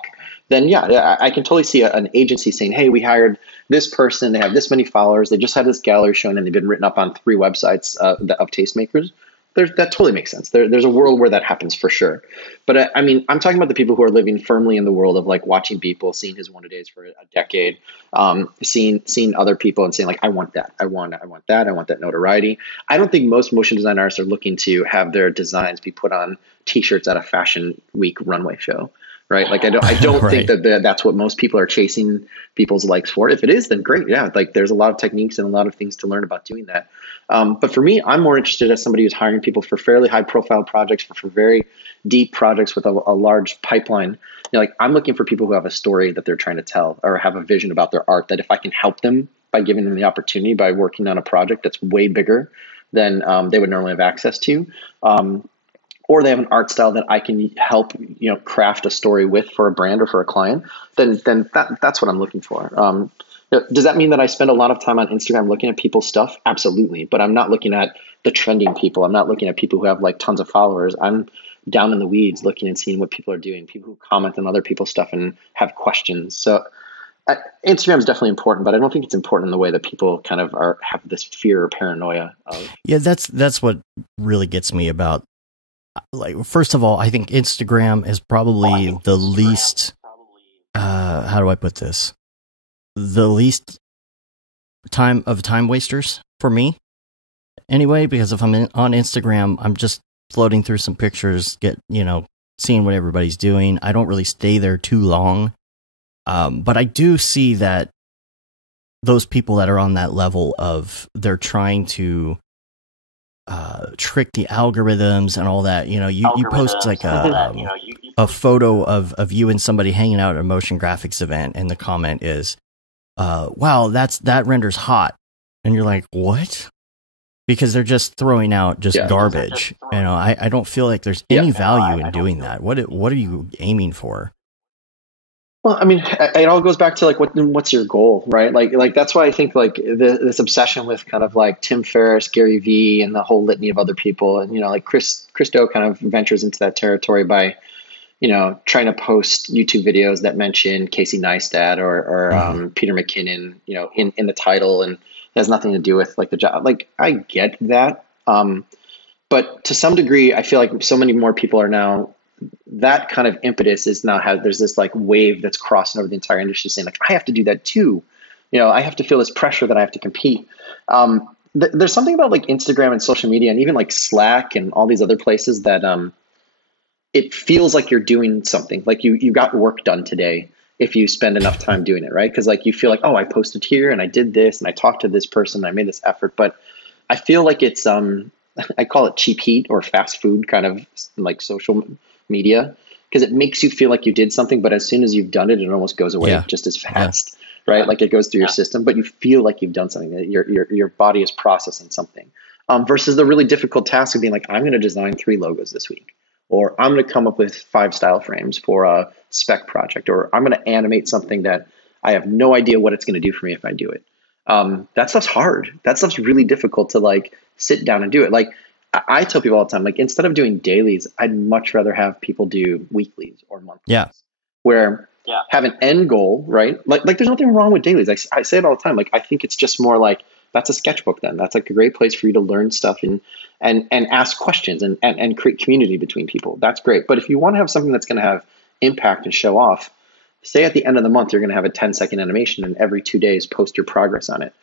then I can totally see an agency saying, hey, we hired this person, they have this many followers, they just had this gallery shown, and they've been written up on 3 websites of tastemakers. That totally makes sense. There's a world where that happens for sure. But I'm talking about the people who are living firmly in the world of like watching people, seeing his one-a-days for a decade, seeing other people and saying like, I want that. I want that notoriety. I don't think most motion design artists are looking to have their designs be put on T-shirts at a fashion week runway show. Right. Like I don't Right. think that's what most people are chasing people's likes for. If it is, then great. Yeah. Like there's a lot of techniques and a lot of things to learn about doing that. But for me, I'm more interested as somebody who's hiring people for fairly high profile projects, for very deep projects with a large pipeline. Like I'm looking for people who have a story that they're trying to tell or have a vision about their art, that if I can help them by giving them the opportunity by working on a project that's way bigger than they would normally have access to, or they have an art style that I can help, craft a story with for a brand or for a client, then that's what I'm looking for. Does that mean that I spend a lot of time on Instagram looking at people's stuff? Absolutely. But I'm not looking at the trending people. I'm not looking at people who have like tons of followers. I'm down in the weeds looking and seeing what people are doing, people who comment on other people's stuff and have questions. So Instagram is definitely important, but I don't think it's important in the way that people kind of have this fear or paranoia of. Yeah, that's what really gets me about. Like, first of all, I think Instagram is probably the least, how do I put this? The least time wasters for me anyway, because if I'm on Instagram, I'm just floating through some pictures, seeing what everybody's doing. I don't really stay there too long. But I do see that those people that are on that level of they're trying to trick the algorithms and all that. You post like a photo of you and somebody hanging out at a motion graphics event, and the comment is, wow, that renders hot. And you're like, what? Because they're just throwing out garbage. I don't feel like there's any value in doing that. What are you aiming for? Well, I mean, it all goes back to like what's your goal, right? Like that's why I think like this obsession with kind of like Tim Ferriss, Gary Vee, and the whole litany of other people, and like Chris Do kind of ventures into that territory by trying to post YouTube videos that mention Casey Neistat or Peter McKinnon, in the title, and it has nothing to do with like the job. Like I get that, but to some degree, I feel like so many more people are now. That kind of impetus is now there's this like wave that's crossing over the entire industry saying like, I have to do that too. I have to feel this pressure that I have to compete. There's something about like Instagram and social media and even like Slack and all these other places that it feels like you're doing something, like you got work done today if you spend enough time doing it, right? Because like you feel like, oh, I posted here and I did this and I talked to this person and I made this effort. But I feel like it's, I call it cheap heat or fast food kind of like social media. because it makes you feel like you did something, but as soon as you've done it, it almost goes away just as fast, right? Like it goes through your system, but you feel like you've done something, that your body is processing something. Versus the really difficult task of being like, I'm going to design 3 logos this week, or I'm going to come up with 5 style frames for a spec project, or I'm going to animate something that I have no idea what it's going to do for me if I do it. That stuff's hard. That stuff's really difficult to like sit down and do it. Like I tell people all the time, like instead of doing dailies, I'd much rather have people do weeklies or monthlies, where have an end goal, right? Like there's nothing wrong with dailies. I say it all the time. Like I think it's just more like, that's a sketchbook. Then that's like a great place for you to learn stuff and ask questions and create community between people. That's great. But if you want to have something that's going to have impact and show off, say at the end of the month, you're going to have a 10-second animation, and every 2 days post your progress on it.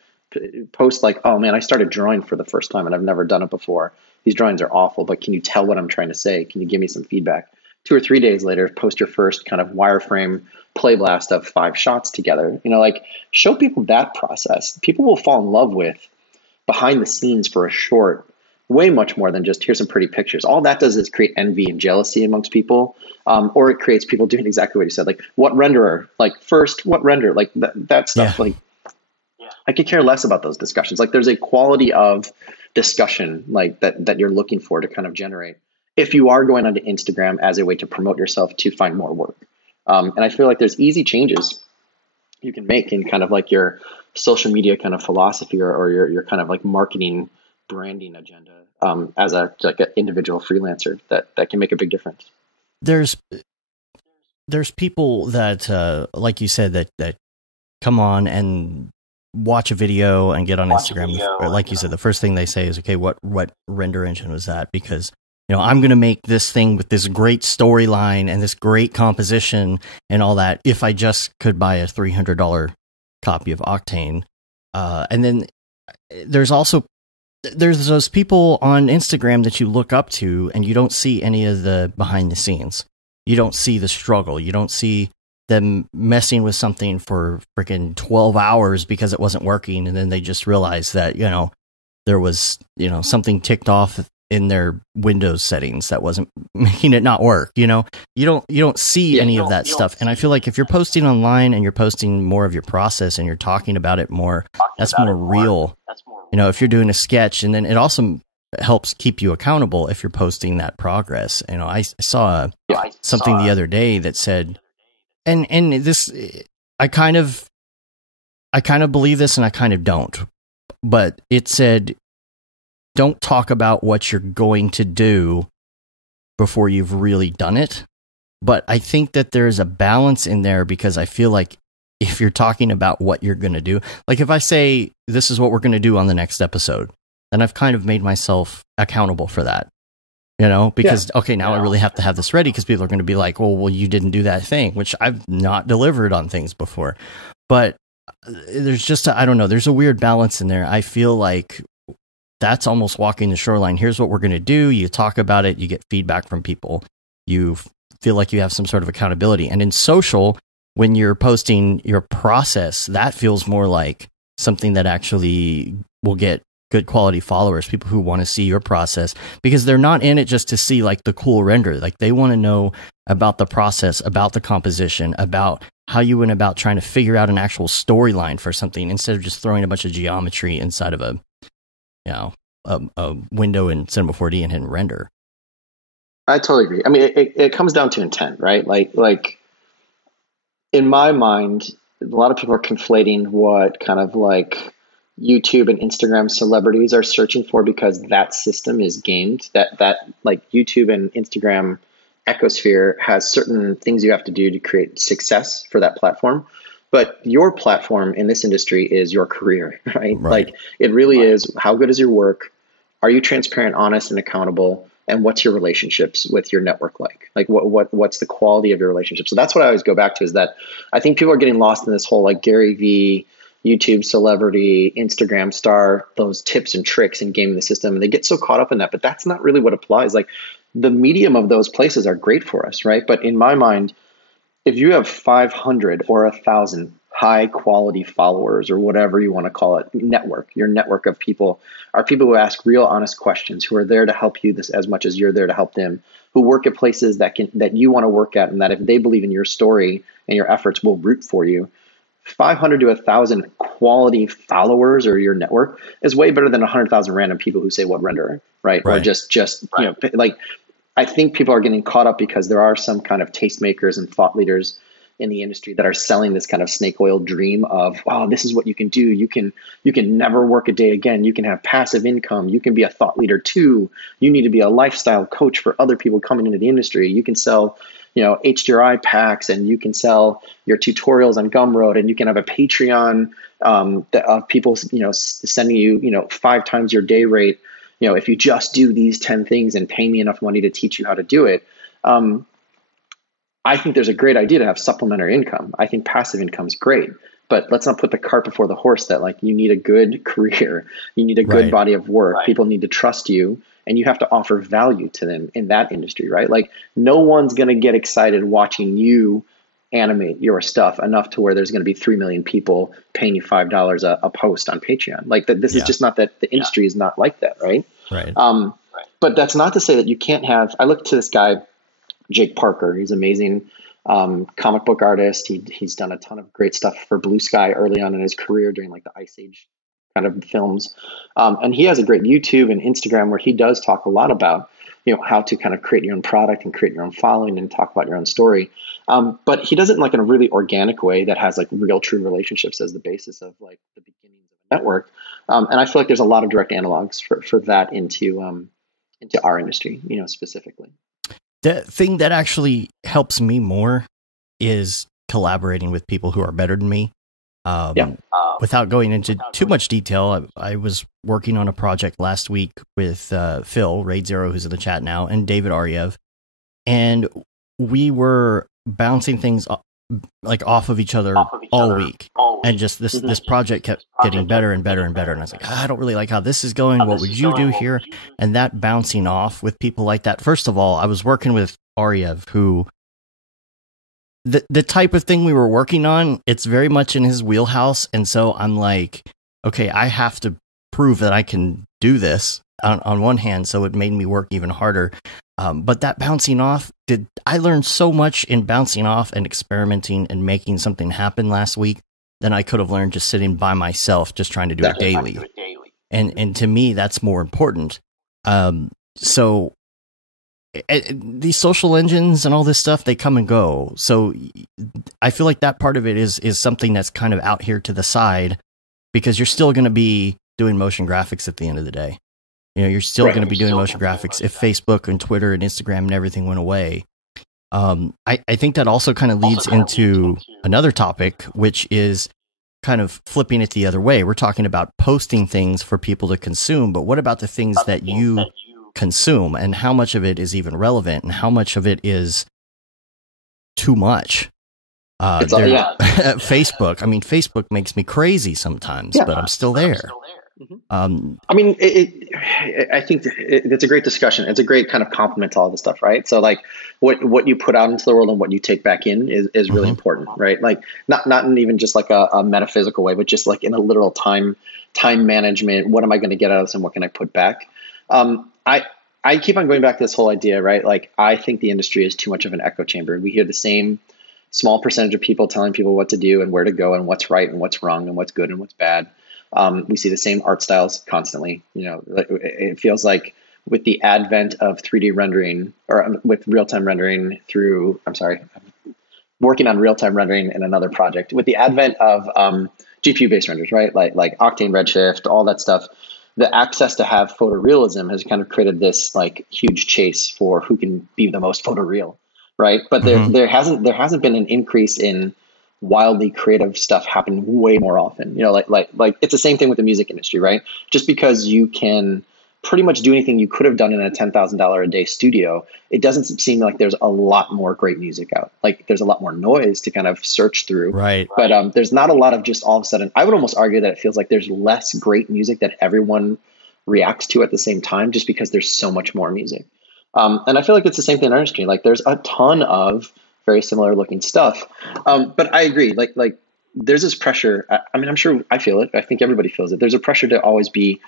Post like, oh man, I started drawing for the first time and I've never done it before. These drawings are awful, but can you tell what I'm trying to say? Can you give me some feedback? 2 or 3 days later, post your first kind of wireframe play blast of 5 shots together. Like show people that process. People will fall in love with behind the scenes for a short way much more than just here's some pretty pictures. All that does is create envy and jealousy amongst people. Or it creates people doing exactly what you said, like what renderer, like first, what render, like that stuff. Like I could care less about those discussions. Like there's a quality of discussion like that you're looking for to kind of generate if you are going onto Instagram as a way to promote yourself to find more work. And I feel like there's easy changes you can make in kind of like your social media kind of philosophy or your kind of like marketing branding agenda as an individual freelancer that can make a big difference. There's people that like you said that come on and watch a video and get on Instagram, or like you said, the first thing they say is, okay, what render engine was that? Because I'm going to make this thing with this great storyline and this great composition and all that if I just could buy a $300 copy of Octane. And then there's those people on Instagram that you look up to and you don't see any of the behind the scenes. You don't see the struggle. You don't see them messing with something for freaking 12 hours because it wasn't working. And then they just realized that, there was, something ticked off in their Windows settings that wasn't making it not work. You don't see any of that stuff. And I feel like if you're posting online and you're posting more of your process and you're talking about it more, that's more real. If you're doing a sketch, and then it also helps keep you accountable if you're posting that progress. I saw something the other day that said, and this, I kind of believe this and I kind of don't, but it said, don't talk about what you're going to do before you've really done it. But I think that there's a balance in there, because I feel like if you're talking about what you're going to do, like if I say, this is what we're going to do on the next episode, then I've kind of made myself accountable for that, because, okay, now I really have to have this ready, because people are going to be like, well, you didn't do that thing, which I've not delivered on things before. But there's just, I don't know, there's a weird balance in there. I feel like that's almost walking the shoreline. Here's what we're going to do. You talk about it, you get feedback from people, you feel like you have some sort of accountability. And in social, when you're posting your process, that feels more like something that actually will get good quality followers, people who want to see your process, because they're not in it just to see like the cool render. Like they want to know about the process, about the composition, about how you went about trying to figure out an actual storyline for something, instead of just throwing a bunch of geometry inside of a window in Cinema 4D and hitting render. I totally agree. I mean, it comes down to intent, right? Like in my mind, a lot of people are conflating what kind of like YouTube and Instagram celebrities are searching for, because that system is gamed. That like YouTube and Instagram ecosphere has certain things you have to do to create success for that platform. But your platform in this industry is your career, right? Like it really is. How good is your work? Are you transparent, honest, and accountable? And what's your relationships with your network like? Like what's the quality of your relationship? So that's what I always go back to, is that I think people are getting lost in this whole like Gary V, YouTube celebrity, Instagram star, those tips and tricks in gaming the system. And they get so caught up in that, but that's not really what applies. Like the medium of those places are great for us, right? But in my mind, if you have 500 or 1,000 high quality followers, or whatever you want to call it, your network of people are people who ask real honest questions, who are there to help you this as much as you're there to help them, who work at places that you want to work at, and that if they believe in your story and your efforts will root for you. 500 to 1,000 quality followers or your network is way better than 100,000 random people who say what rendering, right? Or just you know, like, I think people are getting caught up because there are some kind of tastemakers and thought leaders in the industry that are selling this kind of snake oil dream of, oh, this is what you can do. You can never work a day again. You can have passive income. You can be a thought leader too. You need to be a lifestyle coach for other people coming into the industry. You can sell, you know, HDRI packs, and you can sell your tutorials on Gumroad, and you can have a Patreon of people, you know, sending you, you know, 5 times your day rate, you know, if you just do these 10 things and pay me enough money to teach you how to do it. I think there's a great idea to have supplementary income. I think passive income is great, but let's not put the cart before the horse that, like, you need a good career, you need a good body of work. People need to trust you, and you have to offer value to them in that industry, right? Like, no one's going to get excited watching you animate your stuff enough to where there's going to be 3 million people paying you $5 a post on Patreon. Like, this is just not that. The industry is not like that, right? Right. But that's not to say that you can't have. I look to this guy, Jake Parker. He's amazing. Comic book artist. He's done a ton of great stuff for Blue Sky early on in his career during like the Ice Age kind of films. And he has a great YouTube and Instagram where he does talk a lot about, you know, how to kind of create your own product and create your own following and talk about your own story. But he does it in like in a really organic way that has like real true relationships as the basis of like the beginnings of a network. And I feel like there's a lot of direct analogs for that into our industry, you know, specifically. The thing that actually helps me more is collaborating with people who are better than me. Without going into too much detail, I was working on a project last week with Phil, Raid Zero, who's in the chat now, and David Aryev. And we were bouncing things like off of each other all week. And just this project kept getting better and better and better. And I was like, I don't really like how this is going. What would you do here? And that bouncing off with people like that. First of all, I was working with Aryev, who the type of thing we were working on, it's very much in his wheelhouse. And so I'm like, okay, I have to prove that I can do this on one hand. So it made me work even harder. But that bouncing off, I learned so much in bouncing off and experimenting and making something happen last week than I could have learned just sitting by myself, just trying to do it daily. And to me, that's more important. So these social engines and all this stuff, they come and go. So I feel like that part of it is something that's kind of out here to the side, because you're still going to be doing motion graphics at the end of the day. You know, you're still going to be doing motion graphics if Facebook and Twitter and Instagram and everything went away. I think that also kind of leads into another topic, which is kind of flipping it the other way. We're talking about posting things for people to consume, but what about the things that you consume, and how much of it is even relevant, and how much of it is too much? Facebook. I mean, Facebook makes me crazy sometimes, but I'm still there. I mean, I think it's a great discussion. It's a great kind of compliment to all this stuff, right? So like what you put out into the world and what you take back in is really important, right? Like not in even just like a metaphysical way, but just like in a literal time management. What am I going to get out of this and what can I put back? I keep on going back to this whole idea, right? Like, I think the industry is too much of an echo chamber. We hear the same small percentage of people telling people what to do and where to go and what's right and what's wrong and what's good and what's bad. We see the same art styles constantly. You know, it feels like with the advent of 3D rendering, or with real-time rendering working on real-time rendering in another project, with the advent of GPU-based renders, right? Like Octane Redshift, all that stuff. The access to have photorealism has kind of created this like huge chase for who can be the most photoreal, right? But there hasn't been an increase in wildly creative stuff happening way more often. You know, like it's the same thing with the music industry, right? Just because you can pretty much do anything you could have done in a $10,000 a day studio, it doesn't seem like there's a lot more great music out. Like, there's a lot more noise to kind of search through. Right. But there's not a lot of just all of a sudden. I would almost argue that it feels like there's less great music that everyone reacts to at the same time, just because there's so much more music. And I feel like it's the same thing in our industry. Like, there's a ton of very similar looking stuff. But I agree. Like there's this pressure. I mean, I'm sure I feel it. I think everybody feels it. There's a pressure to always be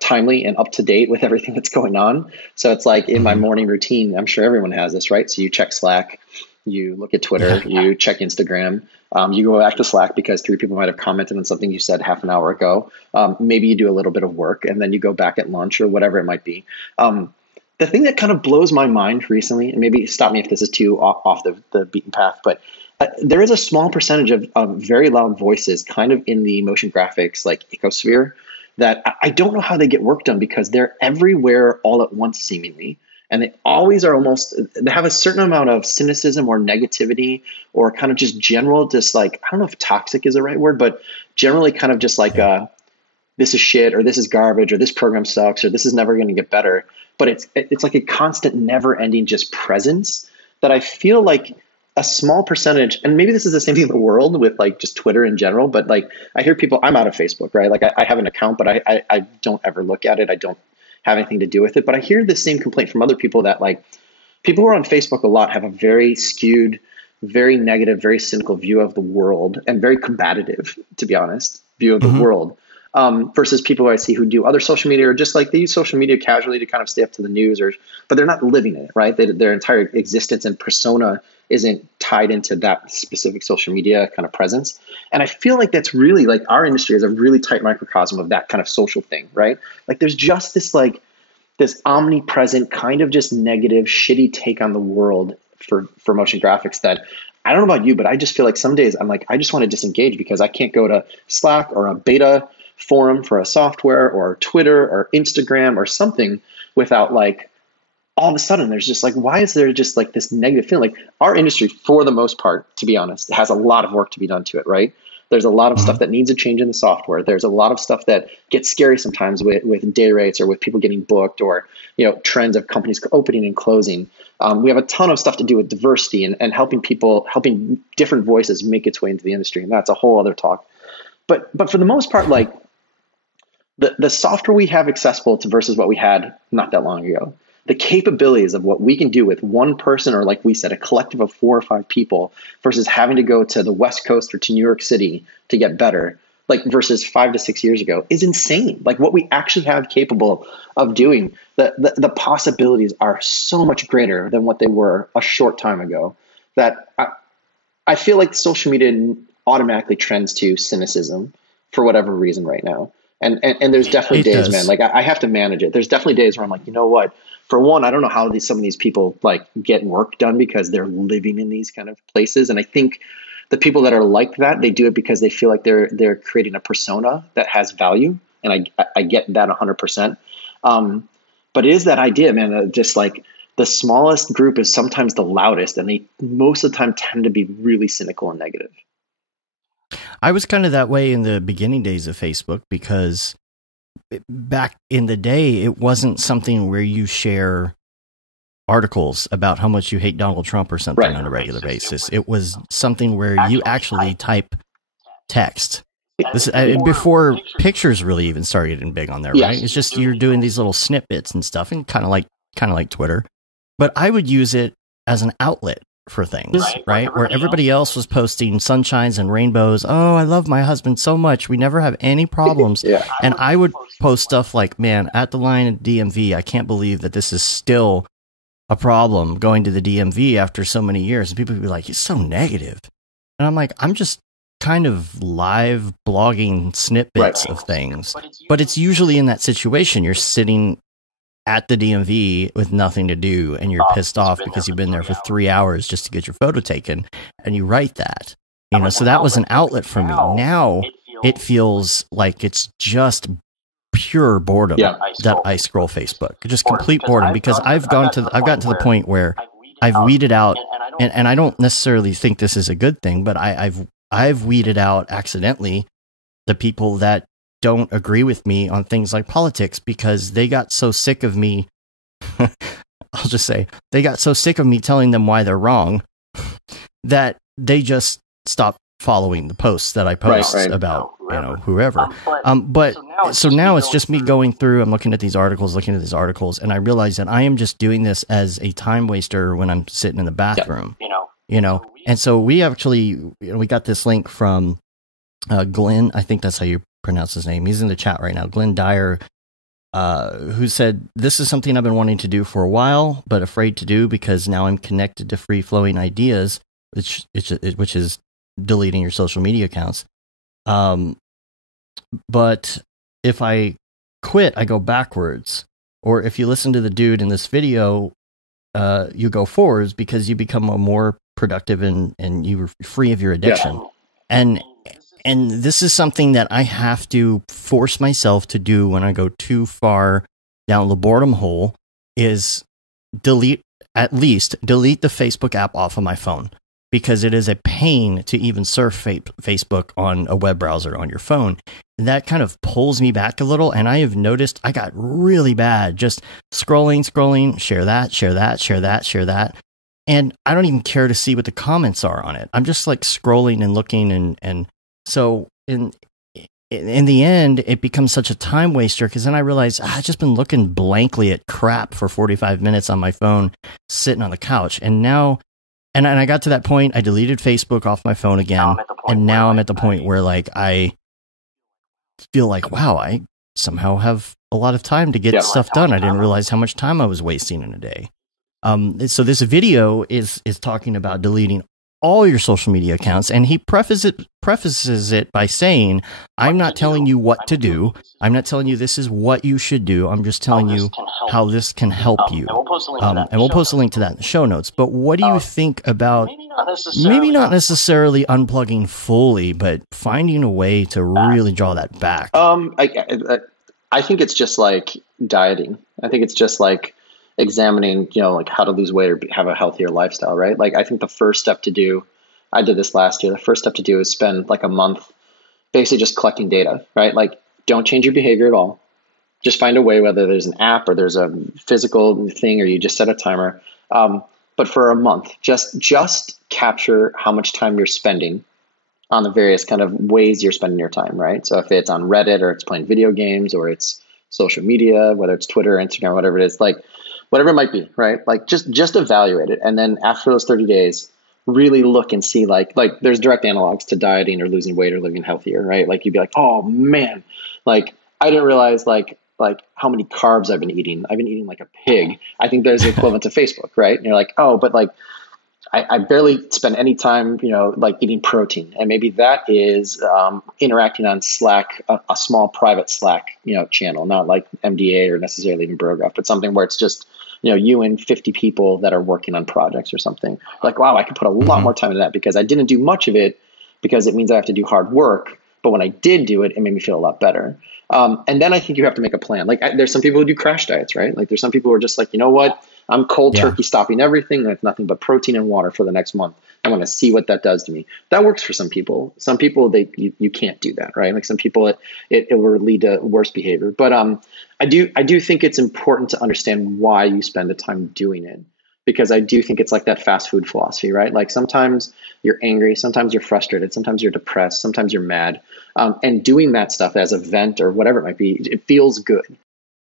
timely and up to date with everything that's going on. So it's like in my Mhm. morning routine, I'm sure everyone has this, right? So you check Slack, you look at Twitter, you check Instagram, you go back to Slack because three people might have commented on something you said half an hour ago. Maybe you do a little bit of work and then you go back at lunch or whatever it might be. The thing that kind of blows my mind recently, and maybe stop me if this is too off the beaten path, but there is a small percentage of very loud voices kind of in the motion graphics like ecosphere that I don't know how they get work done because they're everywhere all at once seemingly. And they always are they have a certain amount of cynicism or negativity or kind of just general, just like, I don't know if toxic is the right word, but generally kind of just like, this is shit or this is garbage or this program sucks or this is never going to get better. But it's like a constant never ending just presence that I feel like a small percentage, and maybe this is the same thing in the world with like just Twitter in general, but like I hear people, I'm out of Facebook, right? Like I have an account, but I don't ever look at it. I don't have anything to do with it. But I hear the same complaint from other people that like people who are on Facebook a lot have a very skewed, very negative, very cynical view of the world and very combative, to be honest, view of the world. Versus people who I see who do other social media or just like they use social media casually to kind of stay up to the news, but they're not living it, right? Their entire existence and persona isn't tied into that specific social media kind of presence. And I feel like that's really like our industry is a really tight microcosm of that kind of social thing, right? Like there's just this omnipresent kind of just negative, shitty take on the world for motion graphics that I don't know about you, but I just feel like some days I'm like, I just want to disengage because I can't go to Slack or a beta forum for a software or Twitter or Instagram or something without like all of a sudden there's just like, why is there just like this negative feeling? Like our industry, for the most part, to be honest, has a lot of work to be done to it, right? There's a lot of stuff that needs a change in the software. There's a lot of stuff that gets scary sometimes with day rates or with people getting booked or, trends of companies opening and closing. We have a ton of stuff to do with diversity and helping different voices make its way into the industry. And that's a whole other talk. But for the most part, like the software we have accessible to versus what we had not that long ago, the capabilities of what we can do with one person or like we said, a collective of 4 or 5 people versus having to go to the West Coast or to New York City to get better, like versus 5 to 6 years ago is insane. Like what we actually have capable of doing, the possibilities are so much greater than what they were a short time ago that I feel like social media automatically trends to cynicism for whatever reason right now. And there's definitely days, man, like I have to manage it. There's definitely days where I'm like, you know what? For one, I don't know how some of these people like get work done because they're living in these kind of places. And I think the people that are like that, they do it because they feel like they're creating a persona that has value. And I get that 100%. But it is that idea, man, just like the smallest group is sometimes the loudest, and they most of the time tend to be really cynical and negative. I was kind of that way in the beginning days of Facebook because back in the day, it wasn't something where you share articles about how much you hate Donald Trump or something on a regular basis. It was something where you actually type text. This before pictures really even started getting big on there, right? It's just you're doing these little snippets and stuff, and kind of like Twitter. But I would use it as an outlet for things, right? Where everybody else was posting sunshines and rainbows. Oh, I love my husband so much. We never have any problems. And I would post stuff like, man, at the line at DMV, I can't believe that this is still a problem going to the DMV after so many years. And people would be like, he's so negative. And I'm like, I'm just kind of live blogging snippets of things. But it's usually in that situation. You're sitting at the DMV with nothing to do and you're pissed off because you've been there for 3 hours just to get your photo taken, and you write that, so that was an outlet for me. Now it feels like it's just pure boredom that I scroll Facebook, just complete boredom, because I've gotten to the point where I've weeded out, and I don't necessarily think this is a good thing, but I've weeded out accidentally the people that don't agree with me on things like politics, because they got so sick of me. I'll just say they got so sick of me telling them why they're wrong that they just stopped following the posts that I post about, whoever. But so now it's just me going through, I'm looking at these articles, and I realize that I am just doing this as a time waster when I'm sitting in the bathroom, And so we actually, we got this link from Glenn, I think that's how you pronounce his name. He's in the chat right now. Glenn Dyer who said, "This is something I've been wanting to do for a while, but afraid to do because now I'm connected to free-flowing ideas, which is deleting your social media accounts. But if I quit, I go backwards. Or if you listen to the dude in this video, you go forwards because you become a more productive and you're free of your addiction." Yeah. And this is something that I have to force myself to do when I go too far down the boredom hole, is delete the Facebook app off of my phone, because it is a pain to even surf Facebook on a web browser on your phone. And that kind of pulls me back a little. And I have noticed I got really bad just scrolling, share that. And I don't even care to see what the comments are on it. I'm just like scrolling and looking. And so in the end, it becomes such a time waster, because then I realize I've just been looking blankly at crap for 45 minutes on my phone, sitting on the couch. And now, and I got to that point, I deleted Facebook off my phone again. And now I'm at the point where like I feel like, wow, I somehow have a lot of time to get stuff done. I didn't realize how much time I was wasting in a day. So this video is talking about deleting all your social media accounts, and he prefaces it by saying, "I'm not telling you what to do. I'm not telling you this is what you should do. I'm just telling you how this can help you." And we'll post a link to that in the show notes. But what do you think about maybe not necessarily unplugging fully, but finding a way to really draw that back? I think it's just like dieting. I think it's just like examining, like how to lose weight or have a healthier lifestyle, right? Like, I think the first step to do, I did this last year, the first step to do is spend like a month basically just collecting data, right? Like, don't change your behavior at all. Just find a way, whether there's an app or there's a physical thing, or you just set a timer. But for a month, just capture how much time you're spending on the various kind of ways you're spending your time, right? So if it's on Reddit, or it's playing video games, or it's social media, whether it's Twitter, Instagram, whatever it is, like, whatever it might be, right? Like, just evaluate it. And then after those 30 days, really look and see, like there's direct analogs to dieting or losing weight or living healthier, right? Like, you'd be like, oh man, like I didn't realize like how many carbs I've been eating. I've been eating like a pig. I think there's the equivalent to Facebook, right? And you're like, oh, but like I barely spend any time, like eating protein. And maybe that is interacting on Slack, a small private Slack, channel, not like MDA or necessarily even Brograph, but something where it's just, you and 50 people that are working on projects or something. Like, wow, I could put a lot more time into that, because I didn't do much of it, because it means I have to do hard work. But when I did do it, it made me feel a lot better. And then I think you have to make a plan. Like, there's some people who do crash diets, right? Like, there's some people who are just like, you know what? I'm cold turkey stopping everything. I have nothing but protein and water for the next month. I want to see what that does to me. That works for some people. Some people, you can't do that, right? Like, some people, it will lead to worse behavior. But I do think it's important to understand why you spend the time doing it, because I do think it's like that fast food philosophy, right? Like, sometimes you're angry, sometimes you're frustrated, sometimes you're depressed, sometimes you're mad. And doing that stuff as a vent or whatever it might be, it feels good.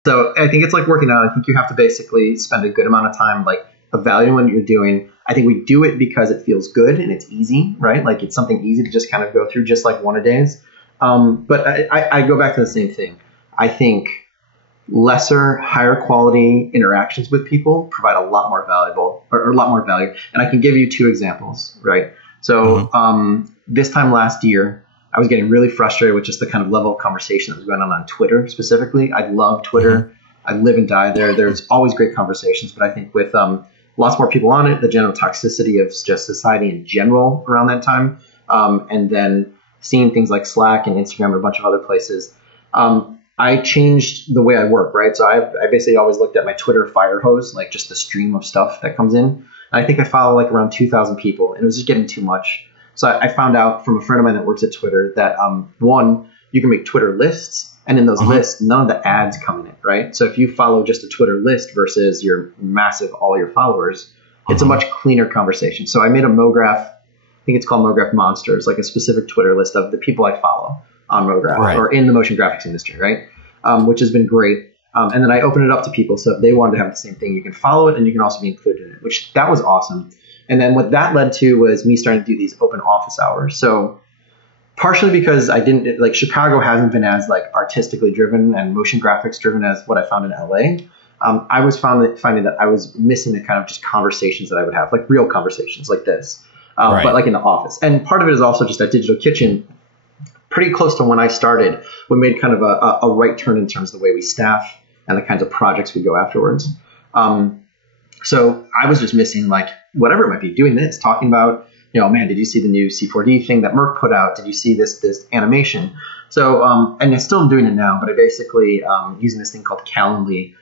So I think it's like working out. I think you have to basically spend a good amount of time like evaluating what you're doing. I think we do it because it feels good and it's easy, right? Like, it's something easy to just kind of go through, just like one-a-days. But I go back to the same thing. I think lesser, higher quality interactions with people provide a lot more value. And I can give you two examples, right? So this time last year, I was getting really frustrated with just the kind of level of conversation that was going on Twitter specifically. I love Twitter. I live and die there. There's always great conversations, but I think with lots more people on it, the general toxicity of just society in general around that time, and then seeing things like Slack and Instagram and a bunch of other places, I changed the way I work, right? So I basically always looked at my Twitter fire hose, like just the stream of stuff that comes in. And I think I follow like around 2,000 people, and it was just getting too much. So I found out from a friend of mine that works at Twitter that, one, you can make Twitter lists, and in those lists, none of the ads come in it, right? So if you follow just a Twitter list versus your massive, all your followers, it's a much cleaner conversation. So I made a MoGraph, I think it's called MoGraph Monsters, like a specific Twitter list of the people I follow on MoGraph or in the motion graphics industry, right? Which has been great. And then I open it up to people. So if they wanted to have the same thing, you can follow it and you can also be included in it, which that was awesome. And then what that led to was me starting to do these open office hours. So partially because I didn't like Chicago hasn't been as like artistically driven and motion graphics driven as what I found in LA. I was finding that I was missing the kind of just conversations that I would have, like real conversations like this, but like in the office. And part of it is also just that Digital Kitchen, pretty close to when I started, we made kind of a right turn in terms of the way we staff and the kinds of projects we go afterwards. So I was just missing like whatever it might be, doing this, talking about, you know, man, did you see the new C4D thing that Merck put out? Did you see this animation? So, and I still am doing it now, but I basically using this thing called Calendly.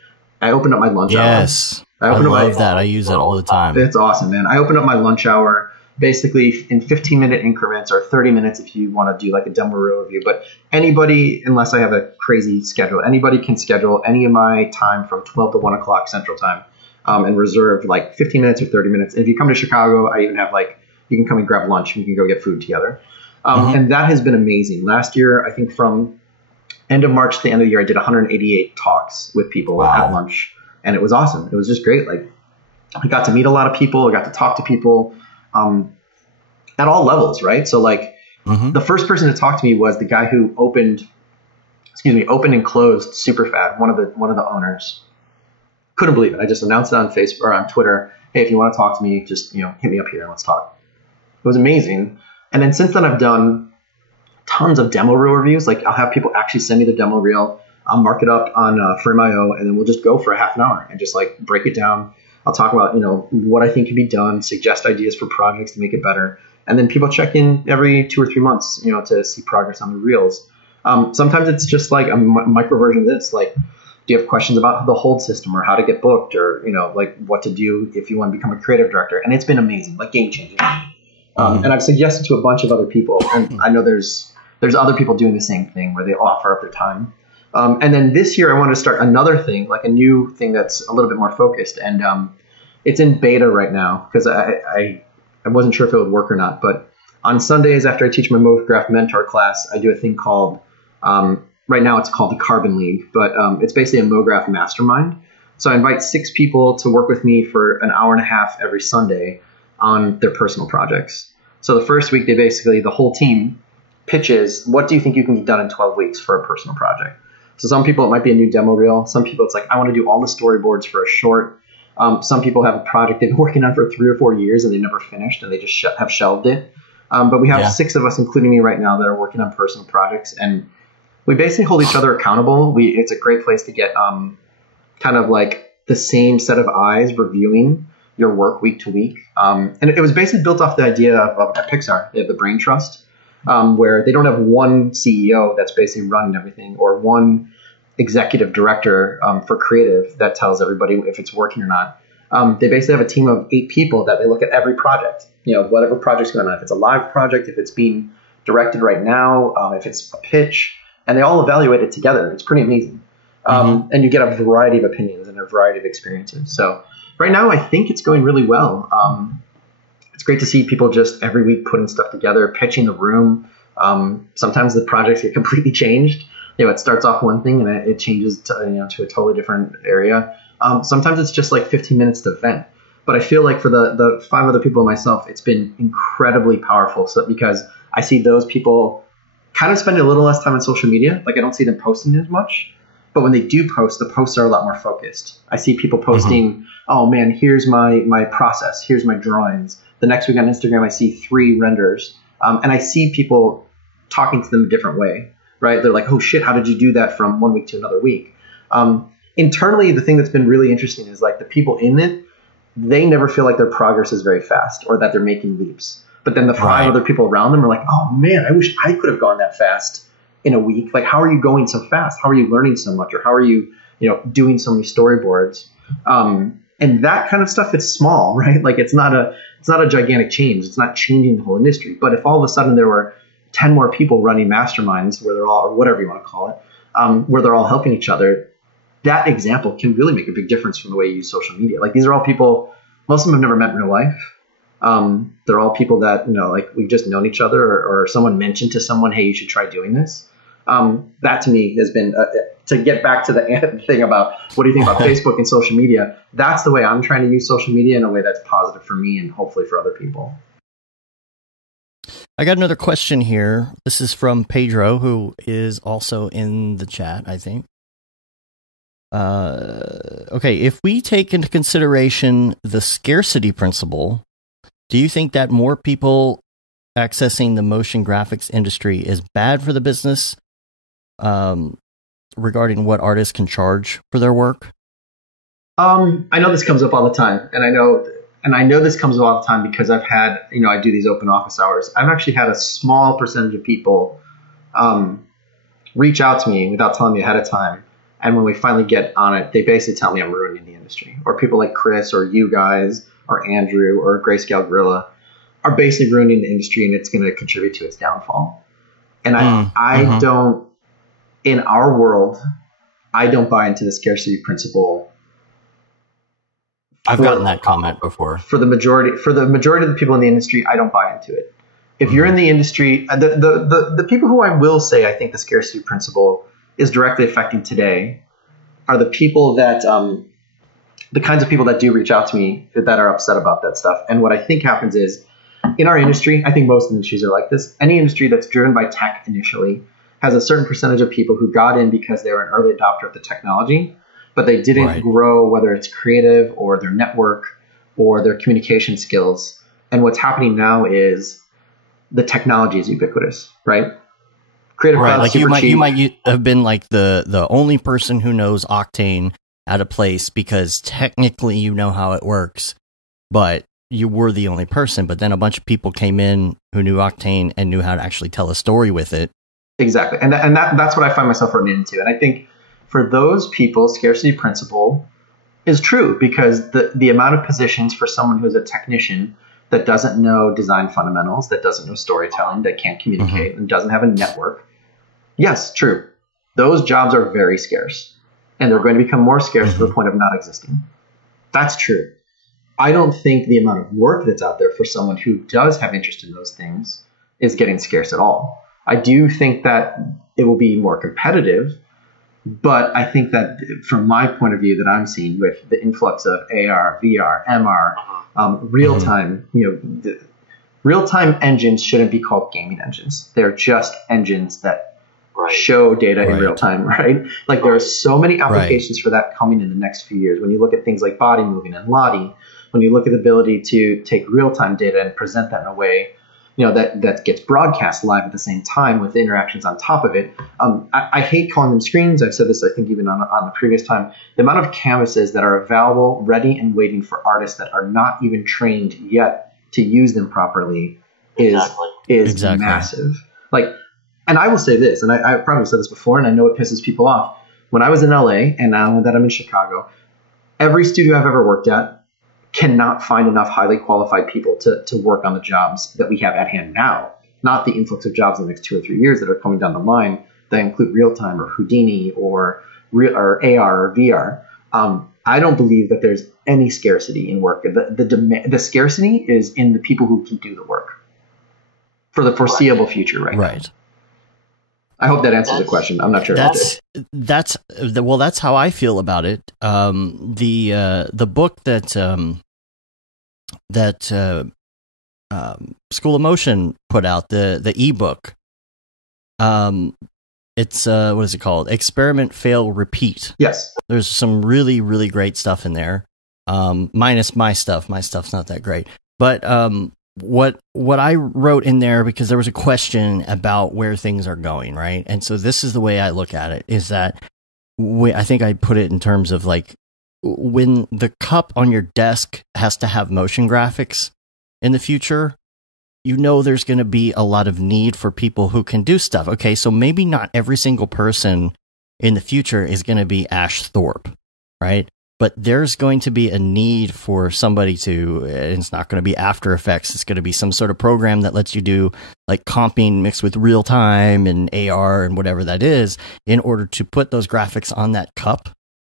I opened up my lunch hour. Yes, I love that. I use it all the time. It's awesome, man. I opened up my lunch hour basically in 15-minute increments or 30 minutes if you want to do like a demo reel review. But anybody, unless I have a crazy schedule, anybody can schedule any of my time from 12 to 1 o'clock Central Time and reserve like 15 minutes or 30 minutes. And if you come to Chicago, I even have like, you can come and grab lunch and we can go get food together. And that has been amazing. Last year, I think from end of March to the end of the year, I did 188 talks with people at lunch, and it was awesome. It was just great. Like I got to meet a lot of people. I got to talk to people at all levels, right? So like the first person to talk to me was the guy who opened and closed Superfad, one of the owners. Couldn't believe it. I just announced it on Facebook or on Twitter. Hey, if you want to talk to me, just, you know, hit me up here and let's talk. It was amazing. And then since then, I've done tons of demo reel reviews. Like I'll have people actually send me the demo reel. I'll mark it up on Frame.io, and then we'll just go for a half an hour and just like break it down. I'll talk about, you know, what I think can be done, suggest ideas for projects to make it better. And then people check in every 2 or 3 months, you know, to see progress on the reels. Sometimes it's just like a micro version of this. Like, do you have questions about the hold system or how to get booked or, you know, like what to do if you want to become a creative director? And it's been amazing, like game changing. And I've suggested to a bunch of other people, and I know there's other people doing the same thing where they offer up their time. And then this year I wanted to start another thing, like a new thing that's a little bit more focused. And it's in beta right now because I wasn't sure if it would work or not. But on Sundays after I teach my Brograph mentor class, I do a thing called, right now it's called the Carbon League, but it's basically a Brograph mastermind. So I invite 6 people to work with me for an hour and a half every Sunday on their personal projects. So the first week, the whole team pitches, what do you think you can get done in 12 weeks for a personal project? So some people, it might be a new demo reel. Some people, it's like, I want to do all the storyboards for a short. Some people have a project they've been working on for 3 or 4 years and they never finished and they just have shelved it. But we have 6 of us, including me right now, that are working on personal projects. And we basically hold each other accountable. It's a great place to get kind of like the same set of eyes reviewing your work week to week. And it was basically built off the idea of at Pixar, they have the Brain Trust, where they don't have one CEO that's basically running everything or one executive director for creative that tells everybody if it's working or not. They basically have a team of 8 people that they look at every project, you know, whatever project's going on, if it's a live project, if it's being directed right now, if it's a pitch, and they all evaluate it together. It's pretty amazing. And you get a variety of opinions and a variety of experiences. So right now, I think it's going really well. It's great to see people just every week putting stuff together, pitching the room. Sometimes the projects get completely changed. You know, it starts off one thing and it changes to a totally different area. Sometimes it's just like 15 minutes to vent. But I feel like for the 5 other people and myself, it's been incredibly powerful. So because I see those people kind of spending a little less time on social media. Like I don't see them posting as much. But when they do post, the posts are a lot more focused. I see people posting, oh man, here's my process. Here's my drawings. The next week on Instagram, I see 3 renders. And I see people talking to them a different way, right? They're like, oh shit, how did you do that from one week to another week? Internally, the thing that's been really interesting is like the people in it, they never feel like their progress is very fast or that they're making leaps. But then the 5 other people around them are like, oh man, I wish I could have gone that fast in a week. Like, how are you going so fast? How are you learning so much? Or how are you, doing so many storyboards? And that kind of stuff is small, right? Like it's not a gigantic change. It's not changing the whole industry. But if all of a sudden there were 10 more people running masterminds where they're all, or whatever you want to call it, where they're all helping each other, that example can really make a big difference from the way you use social media. Like these are all people, most of them have never met in real life. They're all people that, like we've just known each other or someone mentioned to someone, hey, you should try doing this. That to me has been, to get back to the thing about what do you think about Facebook and social media, that's the way I'm trying to use social media in a way that's positive for me and hopefully for other people. I got another question here. This is from Pedro, who is also in the chat, I think. Okay, if we take into consideration the scarcity principle, do you think that more people accessing the motion graphics industry is bad for the business regarding what artists can charge for their work? I know this comes up all the time, and I know this comes up all the time because I've had, I do these open office hours. I've actually had a small percentage of people reach out to me without telling me ahead of time. And when we finally get on it, they basically tell me I'm ruining the industry. Or people like Chris or you guys or Andrew or Grayscale Gorilla are basically ruining the industry, and it's going to contribute to its downfall. And I don't, in our world, I don't buy into the scarcity principle. I've gotten that comment before. For the majority of the people in the industry, I don't buy into it. If you're in the industry, the people who I will say I think the scarcity principle is directly affecting today are the people that, the kinds of people that do reach out to me that are upset about that stuff. And what I think happens is, in our industry, I think most industries are like this. Any industry that's driven by tech initially has a certain percentage of people who got in because they were an early adopter of the technology, but they didn't grow, whether it's creative or their network or their communication skills. And what's happening now is the technology is ubiquitous, right? Creative Cloud, like super cheap. You might have been like the only person who knows Octane at a place because technically you know how it works, but you were the only person. But then a bunch of people came in who knew Octane and knew how to actually tell a story with it. Exactly, and that's what I find myself running into. And I think for those people, scarcity principle is true because the amount of positions for someone who's a technician that doesn't know design fundamentals, that doesn't know storytelling, that can't communicate, and doesn't have a network. Yes, true. Those jobs are very scarce, and they're going to become more scarce to the point of not existing. That's true. I don't think the amount of work that's out there for someone who does have interest in those things is getting scarce at all. I do think that it will be more competitive, but I think that from my point of view that I'm seeing with the influx of AR, VR, MR, real-time, real-time engines shouldn't be called gaming engines. They're just engines that show data in real time, right? Like there are so many applications for that coming in the next few years. When you look at things like body moving and Lottie, when you look at the ability to take real-time data and present that in a way, that gets broadcast live at the same time with interactions on top of it. I hate calling them screens. I've said this, I think, even on the previous time. The amount of canvases that are available, ready and waiting for artists that are not even trained yet to use them properly is massive. And I will say this, and I probably said this before, and I know it pisses people off. When I was in LA, and now that I'm in Chicago, every studio I've ever worked at cannot find enough highly qualified people to work on the jobs that we have at hand now, not the influx of jobs in the next 2 or 3 years that are coming down the line that include real-time or Houdini or AR or VR. I don't believe that there's any scarcity in work. The scarcity is in the people who can do the work for the foreseeable future right now. I hope that answers the question. I'm not sure. That's how I feel about it. The book that School of Motion put out, the ebook. It's what is it called? Experiment, Fail, Repeat. Yes. There's some really, really great stuff in there. Minus my stuff. My stuff's not that great. But what I wrote in there, because there was a question about where things are going, right? And so this is the way I look at it, is that I think I put it in terms of like when the cup on your desk has to have motion graphics in the future, there's going to be a lot of need for people who can do stuff. Okay, so maybe not every single person in the future is going to be Ash Thorpe, right? But there's going to be a need for somebody and it's not going to be After Effects. It's going to be some sort of program that lets you do like comping mixed with real time and AR and whatever that is in order to put those graphics on that cup.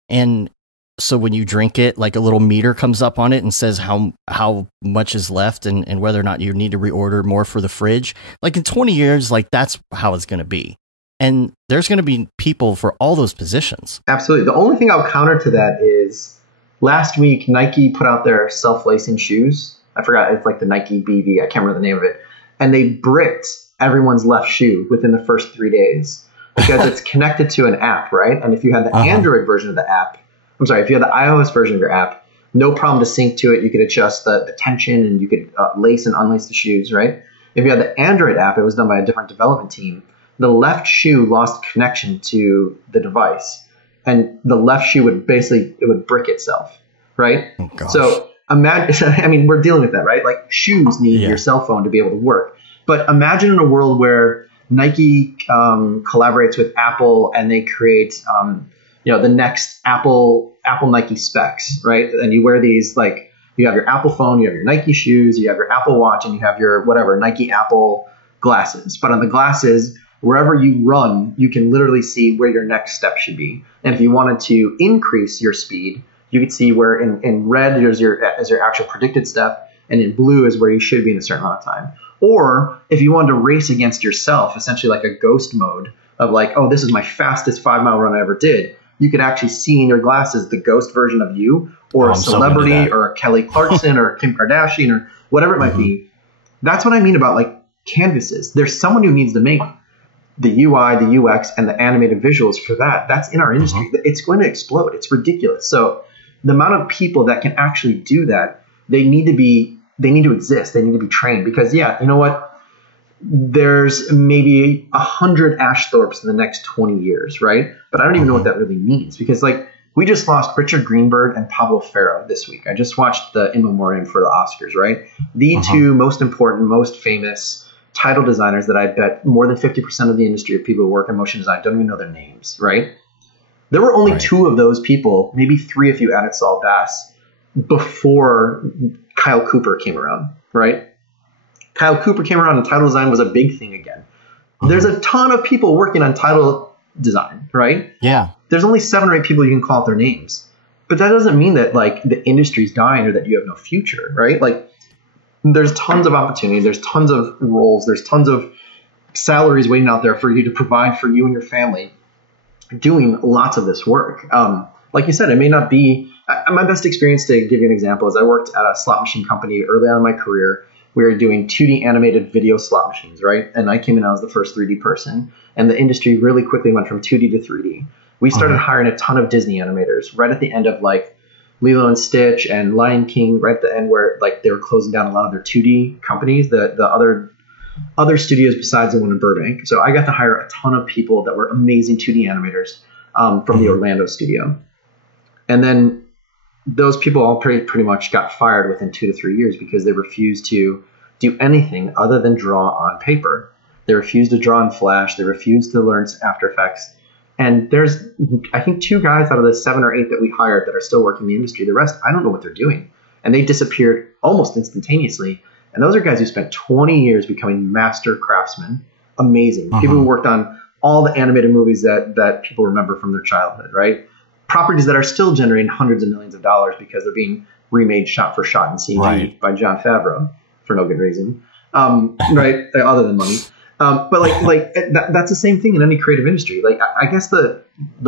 And so when you drink it, like a little meter comes up on it and says how much is left and whether or not you need to reorder more for the fridge. Like in 20 years, like that's how it's going to be. And there's going to be people for all those positions. Absolutely. The only thing I'll counter to that is last week, Nike put out their self-lacing shoes. I forgot. It's like the Nike BB. I can't remember the name of it. and they bricked everyone's left shoe within the first 3 days because it's connected to an app, right? And if you had the Android version of the app, if you had the iOS version of your app, no problem to sync to it. You could adjust the tension and you could lace and unlace the shoes, right? If you had the Android app, it was done by a different development team. The left shoe lost connection to the device, and the left shoe would brick itself, right? Oh, so imagine, I mean, we're dealing with that, right? Like shoes need your cell phone to be able to work. But imagine in a world where Nike collaborates with Apple and they create, the next Apple Nike specs, right? And you wear these, like, you have your Apple phone, you have your Nike shoes, you have your Apple Watch, and you have your whatever Nike Apple glasses. But on the glasses, wherever you run, you can literally see where your next step should be. And if you wanted to increase your speed, you could see where in red is your actual predicted step, and in blue is where you should be in a certain amount of time. Or if you wanted to race against yourself, essentially like a ghost mode of like, oh, this is my fastest 5-mile run I ever did, you could actually see in your glasses the ghost version of you, or a celebrity, or a Kelly Clarkson, or Kim Kardashian, or whatever it might be. That's what I mean about like canvases. There's someone who needs to make the UI, the UX, and the animated visuals for that. That's in our industry. It's going to explode. It's ridiculous. So the amount of people that can actually do that, they need to exist. They need to be trained because, you know what? There's maybe 100 Ashthorpes in the next 20 years, right? But I don't even know what that really means because, like, we just lost Richard Greenberg and Pablo Ferro this week. I just watched the In Memoriam for the Oscars, right? The two most important, most famous title designers that I bet more than 50% of the industry of people who work in motion design don't even know their names, right? There were only two of those people, maybe three if you added Saul Bass, before Kyle Cooper came around, right? Kyle Cooper came around and title design was a big thing again. There's a ton of people working on title design, right? Yeah. There's only 7 or 8 people you can call out their names. But that doesn't mean that like the industry's dying or that you have no future, right? Like there's tons of opportunity, there's tons of roles, there's tons of salaries waiting out there for you to provide for you and your family doing lots of this work. Like you said, it may not be my best experience. To give you an example is I worked at a slot machine company early on in my career. We were doing 2D animated video slot machines, right? And I came in, I was the first 3D person. And the industry really quickly went from 2D to 3D. We started hiring a ton of Disney animators right at the end of like Lilo and Stitch and Lion King, right at the end where like they were closing down a lot of their 2D companies, the other studios besides the one in Burbank. So I got to hire a ton of people that were amazing 2D animators from the Orlando studio. And then those people all pretty much got fired within 2 to 3 years because they refused to do anything other than draw on paper. They refused to draw in Flash. They refused to learn After Effects. And there's, I think, 2 guys out of the 7 or 8 that we hired that are still working in the industry. The rest, I don't know what they're doing. And they disappeared almost instantaneously. And those are guys who spent 20 years becoming master craftsmen. Amazing. People who worked on all the animated movies that people remember from their childhood, right? Properties that are still generating hundreds of millions of dollars because they're being remade shot for shot in CG by Jon Favreau for no good reason, right? Other than money. But like that's the same thing in any creative industry. Like I guess the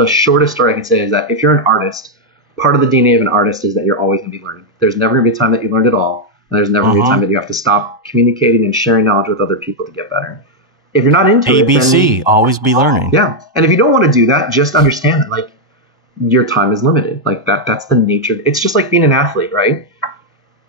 shortest story I can say is that if you're an artist, part of the DNA of an artist is that you're always going to be learning. There's never going to be a time that you learned it all, and there's never going to be a time that you have to stop communicating and sharing knowledge with other people to get better. If you're not into ABC, always be learning. Yeah, and if you don't want to do that, just understand that like your time is limited. Like that's the nature. It's just like being an athlete, right?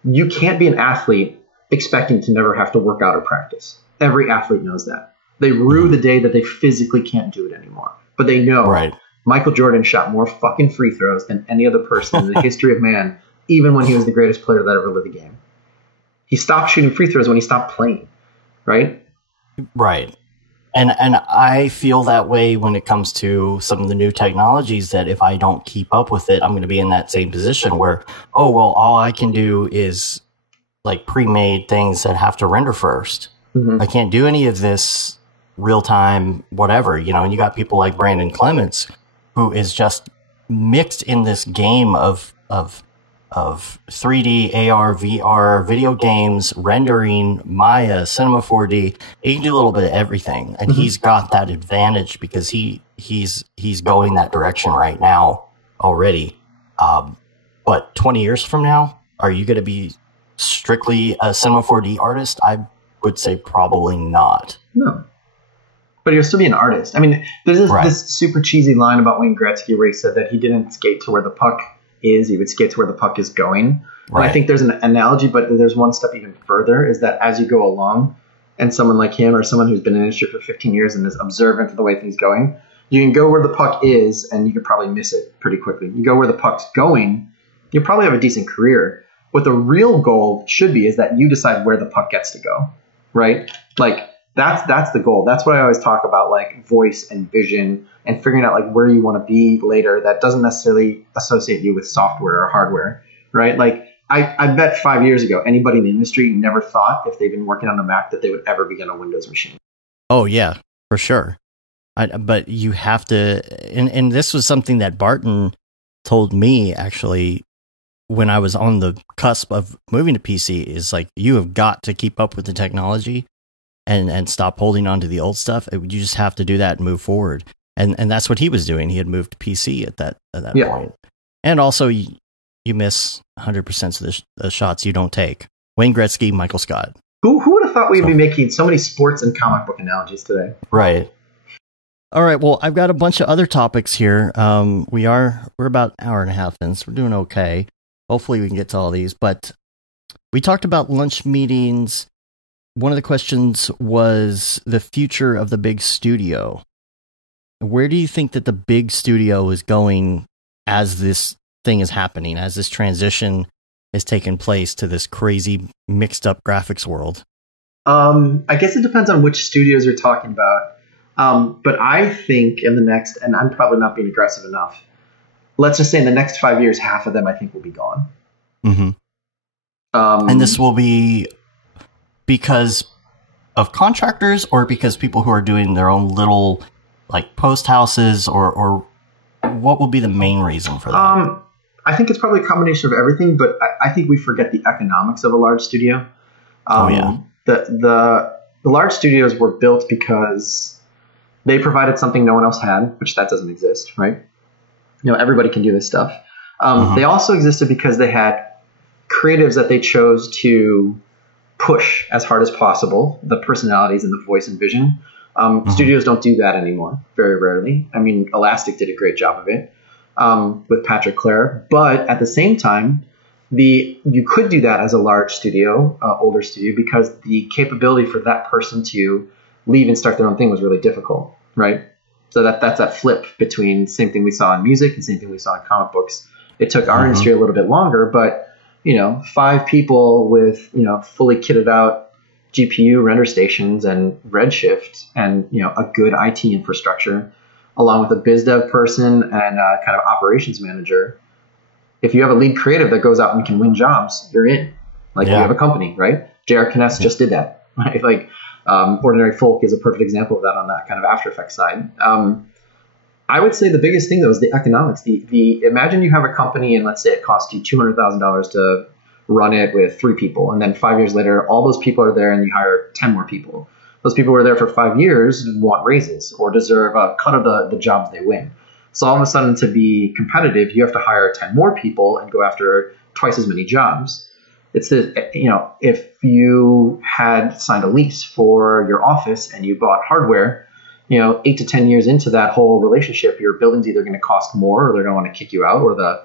You can't be an athlete expecting to never have to work out or practice. Every athlete knows that. They rue the day that they physically can't do it anymore. But they know Michael Jordan shot more fucking free throws than any other person in the history of man, even when he was the greatest player that ever lived the game. He stopped shooting free throws when he stopped playing, right? Right. And I feel that way when it comes to some of the new technologies, that if I don't keep up with it, I'm going to be in that same position where, oh, well, all I can do is like pre-made things that have to render first. I can't do any of this real time, whatever, you know, and you got people like Brandon Clements, who is just mixed in this game of 3D, AR, VR, video games, rendering, Maya, Cinema 4D. He can do a little bit of everything, and he's got that advantage because he's going that direction right now already. But 20 years from now, are you going to be strictly a Cinema 4D artist? would say probably not. No. But he'll still be an artist. I mean, there's this super cheesy line about Wayne Gretzky where he said that he didn't skate to where the puck is, he would skate to where the puck is going. Right. And I think there's an analogy, but there's one step even further, is that as you go along, and someone like him or someone who's been in the industry for 15 years and is observant of the way things going, you can go where the puck is and you could probably miss it pretty quickly. You go where the puck's going, you'll probably have a decent career. What the real goal should be is that you decide where the puck gets to go, right? Like that's the goal. That's what I always talk about, like voice and vision and figuring out like where you want to be later. That doesn't necessarily associate you with software or hardware, right? Like I bet 5 years ago, anybody in the industry never thought if they've been working on a Mac that they would ever begin a Windows machine. Oh yeah, for sure. But you have to, and this was something that Barton told me actually when I was on the cusp of moving to PC, is like, you have got to keep up with the technology and stop holding on to the old stuff. You just have to do that and move forward. And that's what he was doing. He had moved to PC at that point. And also you miss 100% of the shots you don't take. Wayne Gretzky, Michael Scott. Who would have thought we'd be making so many sports and comic book analogies today? Right. All right. Well, I've got a bunch of other topics here. We're about an hour and a half in, so we're doing okay. Hopefully we can get to all these. But we talked about lunch meetings. One of the questions was the future of the big studio. Where do you think that the big studio is going as this thing is happening, as this transition is taking place to this crazy mixed up graphics world? I guess it depends on which studios you're talking about. But I think in the next, and I'm probably not being aggressive enough, let's just say in the next 5 years, half of them I think will be gone. Mm-hmm. And this will be because of contractors, or because people who are doing their own little like post houses, or what will be the main reason for that? I think it's probably a combination of everything, but I think we forget the economics of a large studio. The large studios were built because they provided something no one else had, which that doesn't exist, right? You know, everybody can do this stuff. They also existed because they had creatives that they chose to push as hard as possible, the personalities and the voice and vision. Studios don't do that anymore, very rarely. I mean, Elastic did a great job of it with Patrick Clare, but at the same time, you could do that as a large studio, older studio, because the capability for that person to leave and start their own thing was really difficult, right? So that's that flip between same thing we saw in music and same thing we saw in comic books. It took our industry a little bit longer, but 5 people with fully kitted out GPU render stations and Redshift and a good IT infrastructure, along with a biz dev person and a kind of operations manager. If you have a lead creative that goes out and can win jobs, you're in. You have a company, right? J.R. Kness just did that, right? Ordinary Folk is a perfect example of that on that kind of After Effects side. I would say the biggest thing though is the economics. The imagine you have a company and let's say it costs you $200,000 to run it with 3 people, and then 5 years later, all those people are there and you hire 10 more people. Those people who are there for 5 years want raises or deserve a cut of the jobs they win. So all of a sudden, to be competitive, you have to hire 10 more people and go after twice as many jobs. It's if you had signed a lease for your office and you bought hardware, 8 to 10 years into that whole relationship, your building's either going to cost more, or they're going to want to kick you out, or the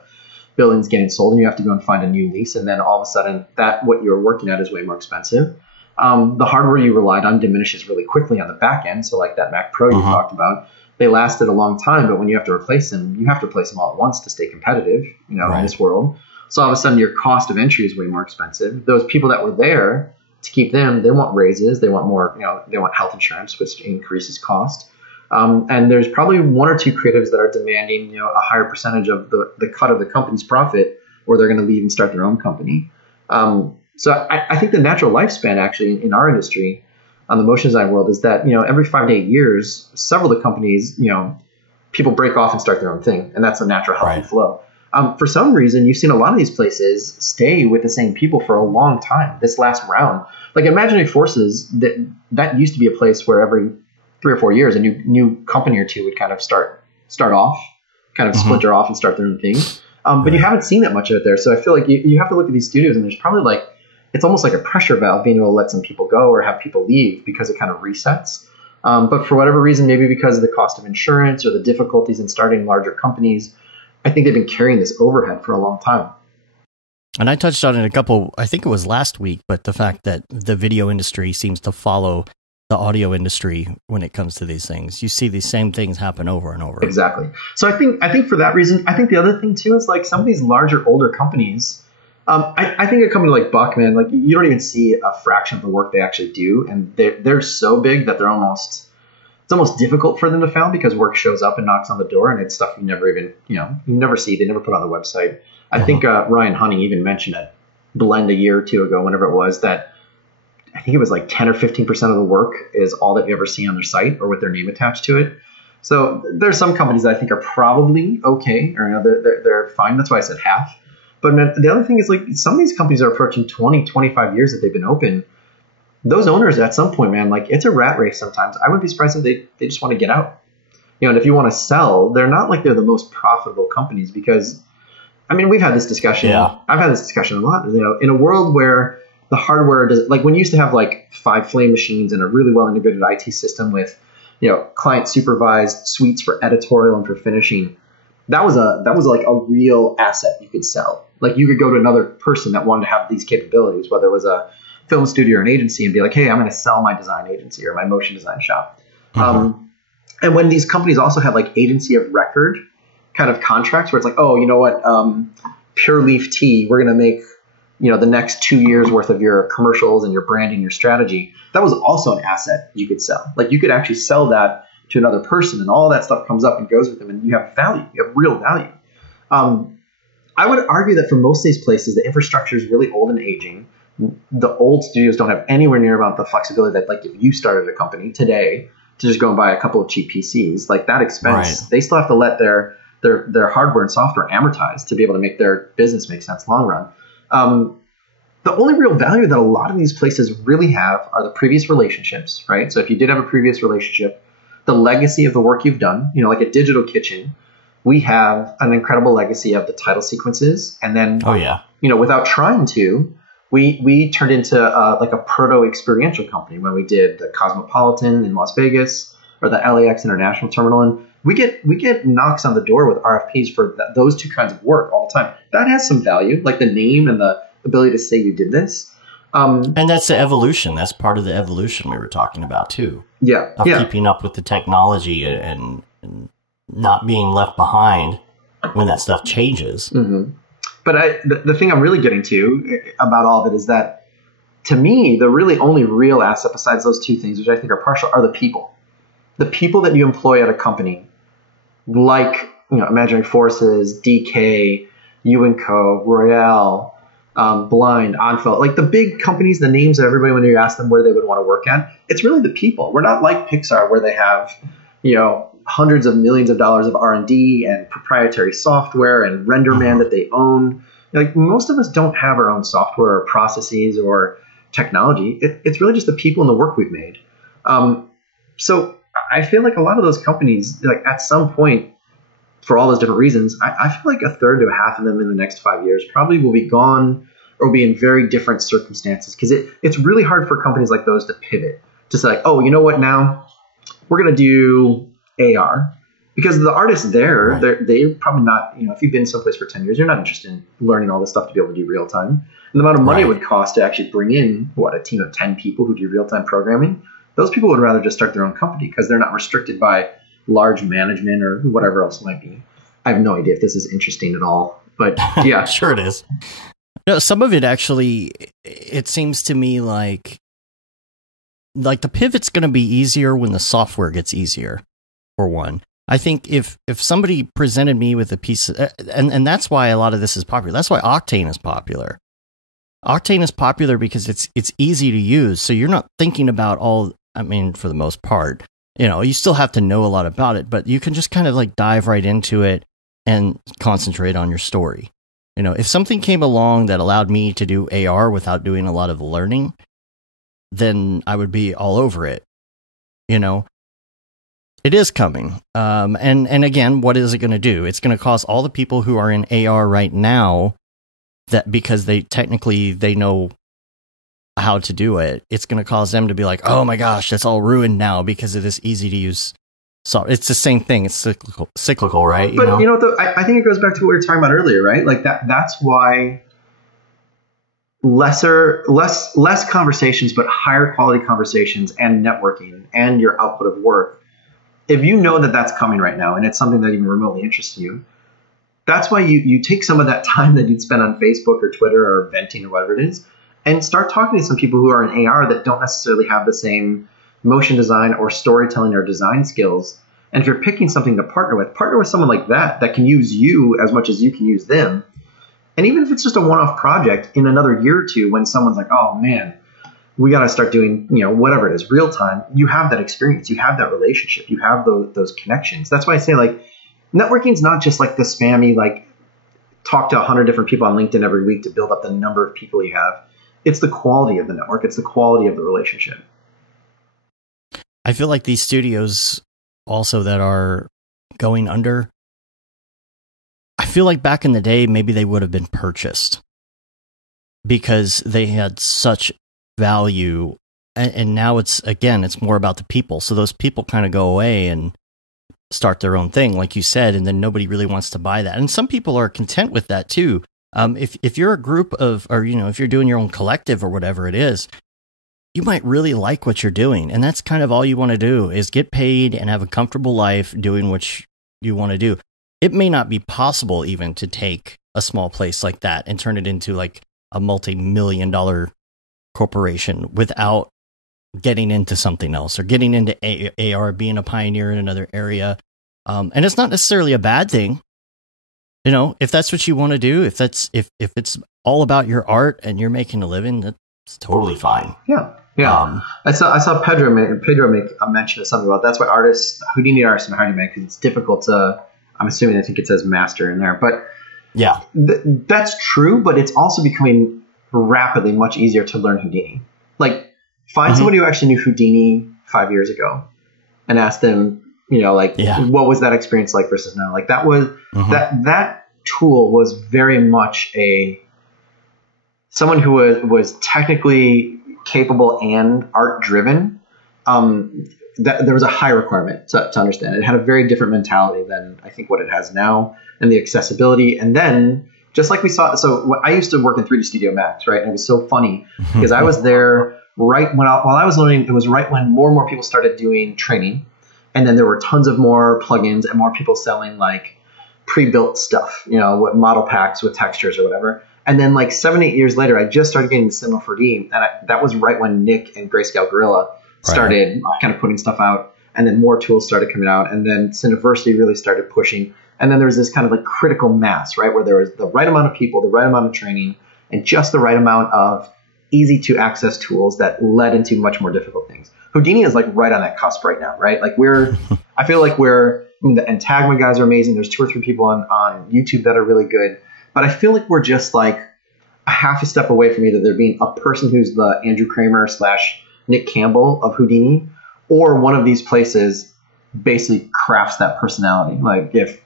building's getting sold and you have to go and find a new lease. And then all of a sudden, what you're working at is way more expensive. The hardware you relied on diminishes really quickly on the back end. So like that Mac Pro you talked about, they lasted a long time, but when you have to replace them, you have to replace them all at once to stay competitive, in this world. So all of a sudden your cost of entry is way more expensive. Those people that were there to keep them, they want raises, they want more, they want health insurance, which increases cost. And there's probably 1 or 2 creatives that are demanding, a higher percentage of the cut of the company's profit, or they're going to leave and start their own company. So I think the natural lifespan actually in our industry, on the motion design world, is that, every 5 to 8 years, several of the companies, people break off and start their own thing. And that's a natural healthy flow. For some reason, you've seen a lot of these places stay with the same people for a long time. This last round, like Imaginary Forces, that used to be a place where every 3 or 4 years, a new company or two would kind of start off, kind of splinter off and start their own thing. But you haven't seen that much of it there. So I feel like you have to look at these studios, and there's probably it's almost like a pressure valve being able to let some people go or have people leave because it kind of resets. But for whatever reason, maybe because of the cost of insurance or the difficulties in starting larger companies, I think they've been carrying this overhead for a long time. And I touched on it I think it was last week, but the fact that the video industry seems to follow the audio industry when it comes to these things. You see these same things happen over and over. Exactly. So I think for that reason, I think the other thing too is like some of these larger, older companies, I think a company like Buckman, like you don't even see a fraction of the work they actually do. And they're so big that it's almost difficult for them to found because work shows up and knocks on the door and it's stuff you never even, you never see. They never put on the website. I think Ryan Hunting even mentioned at Blend a year or two ago, whenever it was, that I think it was like 10 or 15% of the work is all that you ever see on their site or with their name attached to it. So there's some companies that I think are probably okay, or they're fine. That's why I said half. But the other thing is like some of these companies are approaching 20, 25 years that they've been open. Those owners at some point, man, like it's a rat race sometimes. I wouldn't be surprised if they just want to get out. And if you want to sell, they're not like they're the most profitable companies because, I mean, we've had this discussion. Yeah. I've had this discussion a lot. In a world where the hardware does, like when you used to have like 5 Flame machines and a really well integrated IT system with, client supervised suites for editorial and for finishing, that was like a real asset you could sell. Like you could go to another person that wanted to have these capabilities, whether it was a film studio or an agency, and be like, hey, I'm going to sell my design agency or my motion design shop. Mm-hmm. And when these companies also have like agency of record kind of contracts where it's like, oh, you know what, Pure Leaf Tea, we're going to make, the next 2 years worth of your commercials and your branding, your strategy. That was also an asset you could sell. Like you could actually sell that to another person and all that stuff comes up and goes with them and you have value. You have real value. I would argue that for most of these places, the infrastructure is really old and aging. The old studios don't have anywhere near about the flexibility that like if you started a company today to just go and buy a couple of cheap PCs, like that expense, right. They still have to let their hardware and software amortize to be able to make their business make sense long run. The only real value that a lot of these places really have are the previous relationships, right? So if you did have a previous relationship, the legacy of the work you've done, like a Digital Kitchen, we have an incredible legacy of the title sequences. And then, without trying to, we turned into like a proto experiential company when we did the Cosmopolitan in Las Vegas or the LAX International Terminal. And we get knocks on the door with RFPs for those two kinds of work all the time. That has some value, like the name and the ability to say you did this. And that's the evolution. That's part of the evolution we were talking about too. Yeah. Of keeping up with the technology and not being left behind when that stuff changes. Mm-hmm. But the thing I'm really getting to about all of it is that, to me, the really only real asset besides those two things, which I think are partial, are the people. The people that you employ at a company, like Imaginary Forces, DK, You & Co, Royale, Blind, Onfeld, like the big companies, the names of everybody when you ask them where they would want to work at, it's really the people. We're not like Pixar where they have, hundreds of millions of dollars of R&D and proprietary software and RenderMan that they own. Like most of us don't have our own software or processes or technology. It's really just the people and the work we've made. So I feel like a lot of those companies, like at some point, for all those different reasons, I feel like a third to a half of them in the next 5 years probably will be gone or be in very different circumstances, because it's really hard for companies like those to pivot to say like, oh, you know what, now we're going to do AR, because the artists there, right. they're probably not, if you've been someplace for 10 years, you're not interested in learning all this stuff to be able to do real time. And the amount of money it would cost to actually bring in a team of 10 people who do real time programming, those people would rather just start their own company because they're not restricted by large management or whatever else it might be. I have no idea if this is interesting at all, but yeah. Sure it is. Some of it actually, it seems to me like the pivot's going to be easier when the software gets easier, for one. I think if somebody presented me with a piece of, and that's why a lot of this is popular. That's why Octane is popular. Octane is popular because it's easy to use. So you're not thinking about for the most part, you still have to know a lot about it, but you can just kind of like dive right into it and concentrate on your story. If something came along that allowed me to do AR without doing a lot of learning, then I would be all over it. It is coming. And again, what is it going to do? It's going to cost all the people who are in AR right now that because they know how to do it, it's going to cause them to be like, oh my gosh, that's all ruined now because of this easy to use. So it's the same thing. It's cyclical, right? But you know, I think it goes back to what we were talking about earlier, right? Like that's why less conversations, but higher quality conversations and networking and your output of work. If you know that that's coming right now and it's something that even remotely interests you, that's why you take some of that time that you'd spend on Facebook or Twitter or venting or whatever it is, and start talking to some people who are in AR that don't necessarily have the same motion design or storytelling or design skills. And if you're picking something to partner with someone like that can use you as much as you can use them. And even if it's just a one-off project, in another year or two, when someone's like, oh man, we got to start doing, whatever it is, real time, you have that experience, you have that relationship, you have those connections. That's why I say, like, networking is not just like the spammy, like, talk to 100 different people on LinkedIn every week to build up the number of people you have. It's the quality of the network. It's the quality of the relationship. I feel like these studios also that are going under, I feel like back in the day, maybe they would have been purchased because they had such value. And now it's more about the people. So those people kind of go away and start their own thing, like you said, and then nobody really wants to buy that. And some people are content with that too. If you're a group of, or, if you're doing your own collective or whatever it is, you might really like what you're doing. And that's kind of all you want to do is get paid and have a comfortable life doing what you want to do. It may not be possible even to take a small place like that and turn it into like a multi-million-dollar corporation without getting into something else or getting into AR, being a pioneer in another area. And it's not necessarily a bad thing. If that's what you want to do, if it's all about your art and you're making a living, that's totally fine. Yeah. I saw Pedro make a mention of something about that's why Houdini artists are hiring, because it's difficult to. I'm assuming, I think it says master in there, but yeah, that's true. But it's also becoming rapidly much easier to learn Houdini. Like, find somebody who actually knew Houdini 5 years ago and ask them, what was that experience like versus now? Like, that was that tool was very much someone who was technically capable and art driven. That there was a high requirement to understand. It had a very different mentality than I think what it has now, and the accessibility. And then, just like we saw, so I used to work in 3D Studio Max, right? And it was so funny because I was there right while I was learning. It was right when more and more people started doing training, and then there were tons of more plugins and more people selling like pre-built stuff, what model packs with textures or whatever. And then like 7-8 years later, I just started getting Cinema 4D, and that was right when Nick and Grayscale Gorilla started kind of putting stuff out, and then more tools started coming out, and then Cineversity really started pushing, and then there was this kind of like critical mass, right, where there was the right amount of people, the right amount of training, and just the right amount of easy to access tools that led into much more difficult things. Houdini is like right on that cusp right now, right? Like I feel like the Entagma guys are amazing. There's 2 or 3 people on YouTube that are really good, but I feel like we're just like a half a step away from either there being a person who's the Andrew Kramer / Nick Campbell of Houdini, or one of these places basically crafts that personality. Like if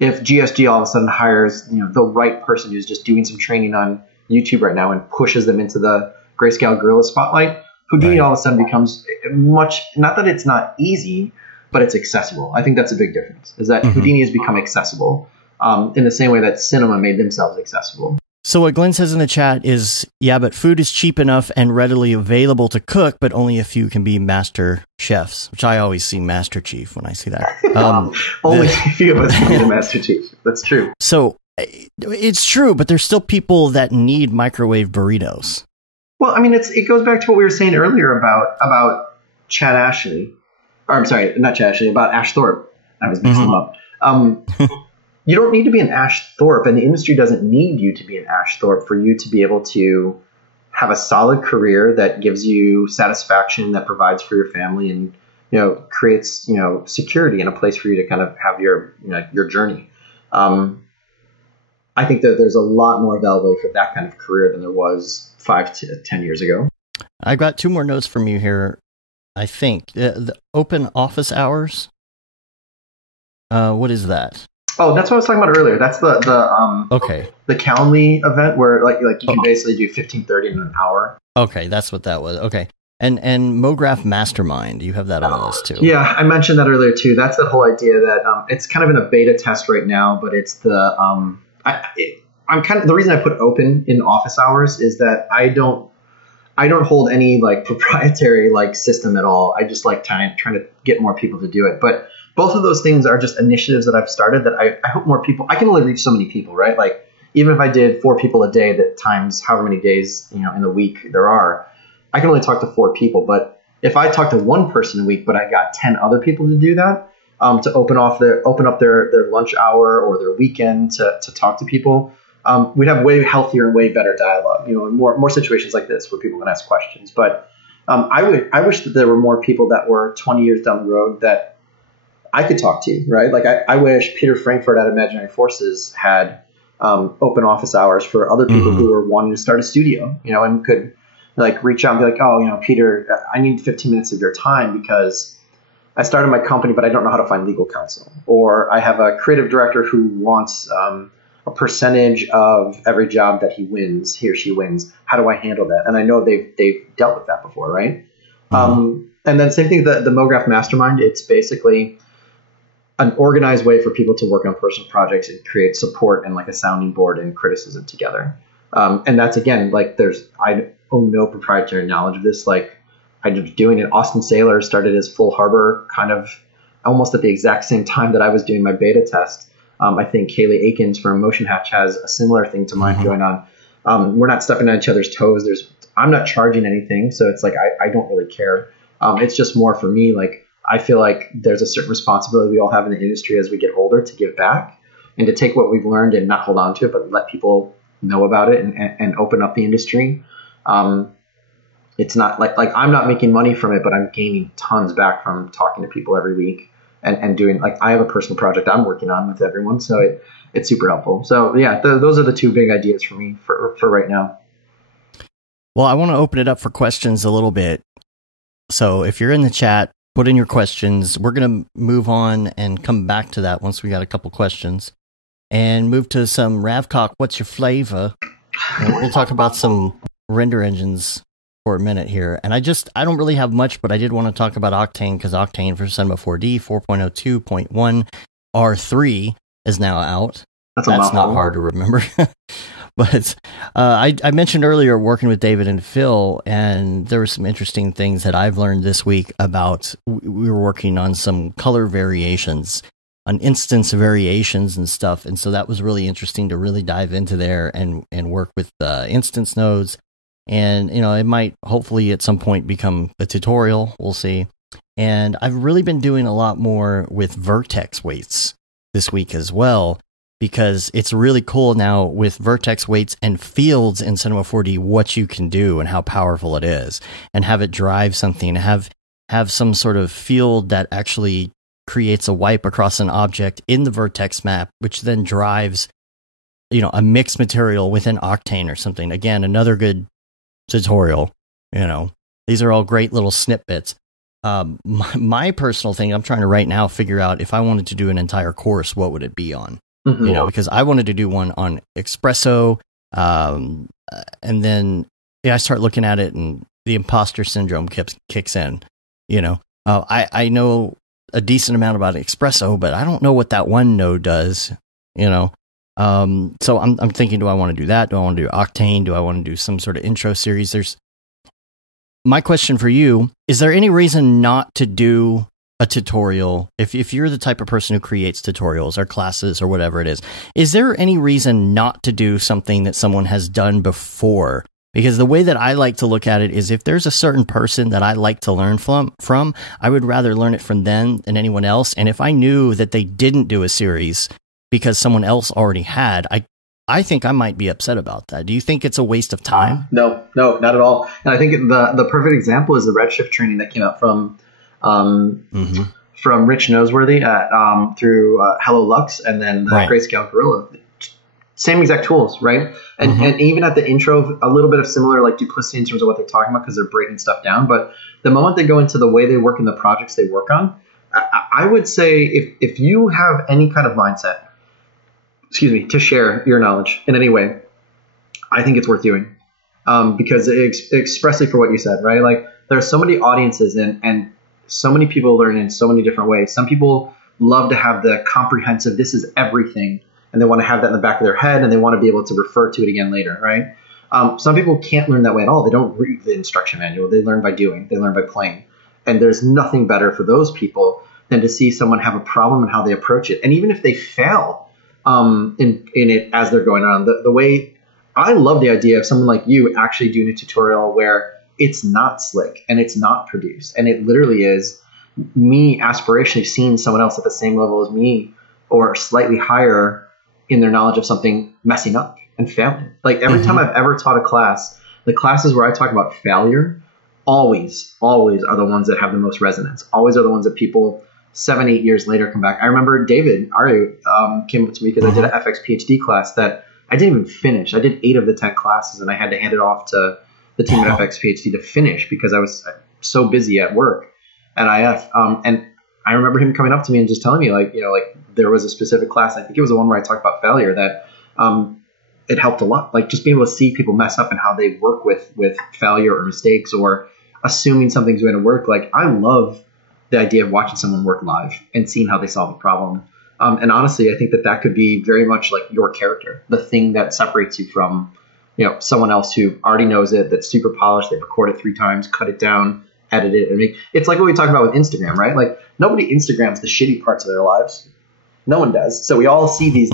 GSG all of a sudden hires the right person who's just doing some training on YouTube right now and pushes them into the Grayscale Gorilla spotlight, Houdini all of a sudden becomes much, not that it's not easy, but it's accessible. I think that's a big difference, is that Houdini has become accessible in the same way that cinema made themselves accessible. So what Glenn says in the chat is, yeah, but food is cheap enough and readily available to cook, but only a few can be master chefs, which I always see Master Chief when I see that. Only a few of us can be the Master Chief. That's true. So it's true, but there's still people that need microwave burritos. Well, I mean, it goes back to what we were saying earlier about Chad Ashley. Or I'm sorry, not Chad Ashley, about Ash Thorpe. I was mixing them up. You don't need to be an Ash Thorpe, and the industry doesn't need you to be an Ash Thorpe for you to be able to have a solid career that gives you satisfaction, that provides for your family, and creates security and a place for you to kind of have your journey. I think that there's a lot more available for that kind of career than there was 5 to 10 years ago. I got 2 more notes from you here. I think the open office hours. What is that? Oh, that's what I was talking about earlier. That's the okay. The Calendly event where like you can basically do 15-30 in an hour. Okay, that's what that was. Okay. And MoGraph Mastermind, you have that on the list too. Yeah, I mentioned that earlier too. That's that whole idea that it's kind of in a beta test right now, but it's the I'm kind of the reason I put open in office hours is that I don't hold any like proprietary like system at all. I just like trying to get more people to do it. But both of those things are just initiatives that I've started that I hope more people. I can only reach so many people, right? Like even if I did 4 people a day, that times however many days in the week there are. I can only talk to 4 people, but if I talk to 1 person a week, but I got 10 other people to do that, to open up their lunch hour or their weekend to talk to people, we'd have way healthier and way better dialogue. More situations like this where people can ask questions. But I wish that there were more people that were 20 years down the road that I could talk to, right? Like I wish Peter Frankfurt at Imaginary Forces had open office hours for other people who were wanting to start a studio, and could like reach out and be like, oh, Peter, I need 15 minutes of your time because I started my company, but I don't know how to find legal counsel. Or I have a creative director who wants a percentage of every job that he or she wins. How do I handle that? And I know they've dealt with that before, right? And then same thing, the MoGraph Mastermind, it's basically an organized way for people to work on personal projects and create support and like a sounding board and criticism together. And that's, again, like I own no proprietary knowledge of this. Like I'm just doing it. Austin Saylor started his Full Harbor kind of almost at the exact same time that I was doing my beta test. I think Kaylee Akins from Motion Hatch has a similar thing to mine going on. We're not stepping on each other's toes. I'm not charging anything. So it's like, I don't really care. It's just more for me. Like, I feel like there's a certain responsibility we all have in the industry as we get older to give back and to take what we've learned and not hold on to it, but let people know about it and open up the industry. It's not like I'm not making money from it, but I'm gaining tons back from talking to people every week and doing, like, I have a personal project I'm working on with everyone. So it's super helpful. So yeah, those are the 2 big ideas for me for right now. Well, I want to open it up for questions a little bit. So if you're in the chat, put in your questions. We're going to move on and come back to that once we got a couple questions and move to some Ravcock. What's your flavor? And we'll talk about some render engines for a minute here. And I don't really have much, but I did want to talk about Octane because Octane for Cinema 4D 4.02.1 R3 is now out. That's not hard to remember. But I mentioned earlier working with David and Phil, and there were some interesting things that I've learned this week about. We were working on some color variations, on instance variations and stuff, and so that was really interesting to really dive into there and work with instance nodes. And it might hopefully at some point become a tutorial. We'll see. And I've really been doing a lot more with vertex weights this week as well, because it's really cool now with vertex weights and fields in Cinema 4D, what you can do and how powerful it is, and have it drive something, have some sort of field that actually creates a wipe across an object in the vertex map, which then drives, a mixed material within Octane or something. Again, another good tutorial. These are all great little snippets. My personal thing, I'm trying to right now figure out if I wanted to do an entire course, what would it be on? Because I wanted to do one on Espresso, and then I start looking at it, and the imposter syndrome kicks in. I know a decent amount about Espresso, but I don't know what that one node does. So I'm thinking, do I want to do that? Do I want to do Octane? Do I want to do some sort of intro series? My question for you: is there any reason not to do a tutorial, if you're the type of person who creates tutorials or classes or whatever it is there any reason not to do something that someone has done before? Because the way that I like to look at it is, if there's a certain person that I like to learn from, I would rather learn it from them than anyone else. And if I knew that they didn't do a series because someone else already had, I think I might be upset about that. Do you think it's a waste of time? No, not at all. And I think the perfect example is the Redshift training that came out from Rich Noseworthy through Hello Lux, and then the Grayscale Gorilla. Same exact tools, right? And even at the intro, a little bit of similar like duplicity in terms of what they're talking about because they're breaking stuff down. But the moment they go into the way they work in the projects they work on, I would say if you have any kind of mindset, to share your knowledge in any way, I think it's worth doing. because expressly for what you said, right? Like there are so many audiences and so many people learn in so many different ways. Some people love to have the comprehensive, this is everything, and they want to have that in the back of their head, and they want to be able to refer to it again later, right? Some people can't learn that way at all. They don't read the instruction manual. They learn by doing. They learn by playing. And there's nothing better for those people than to see someone have a problem and how they approach it. And even if they fail in it as they're going on, the way I love the idea of someone like you actually doing a tutorial where it's not slick and it's not produced, and it literally is me aspirationally seeing someone else at the same level as me or slightly higher in their knowledge of something messing up and failing. Like every time I've ever taught a class, the classes where I talk about failure always are the ones that have the most resonance. Always are the ones that people 7-8 years later come back. I remember David Aryu came up to me because I did an FX PhD class that I didn't even finish. I did 8 of the 10 classes, and I had to hand it off to the team at FX PhD to finish because I was so busy at work at IF. And I remember him coming up to me and just telling me, like, there was a specific class, I think it was the one where I talked about failure, that it helped a lot. Like just being able to see people mess up and how they work with failure or mistakes or assuming something's going to work. Like I love the idea of watching someone work live and seeing how they solve a problem. And honestly, I think that could be very much like your character, the thing that separates you from, someone else who already knows it, that's super polished. They've recorded 3 times, cut it down, edit it, and make it's like what we talk about with Instagram, right? Like nobody Instagrams the shitty parts of their lives. No one does. So we all see these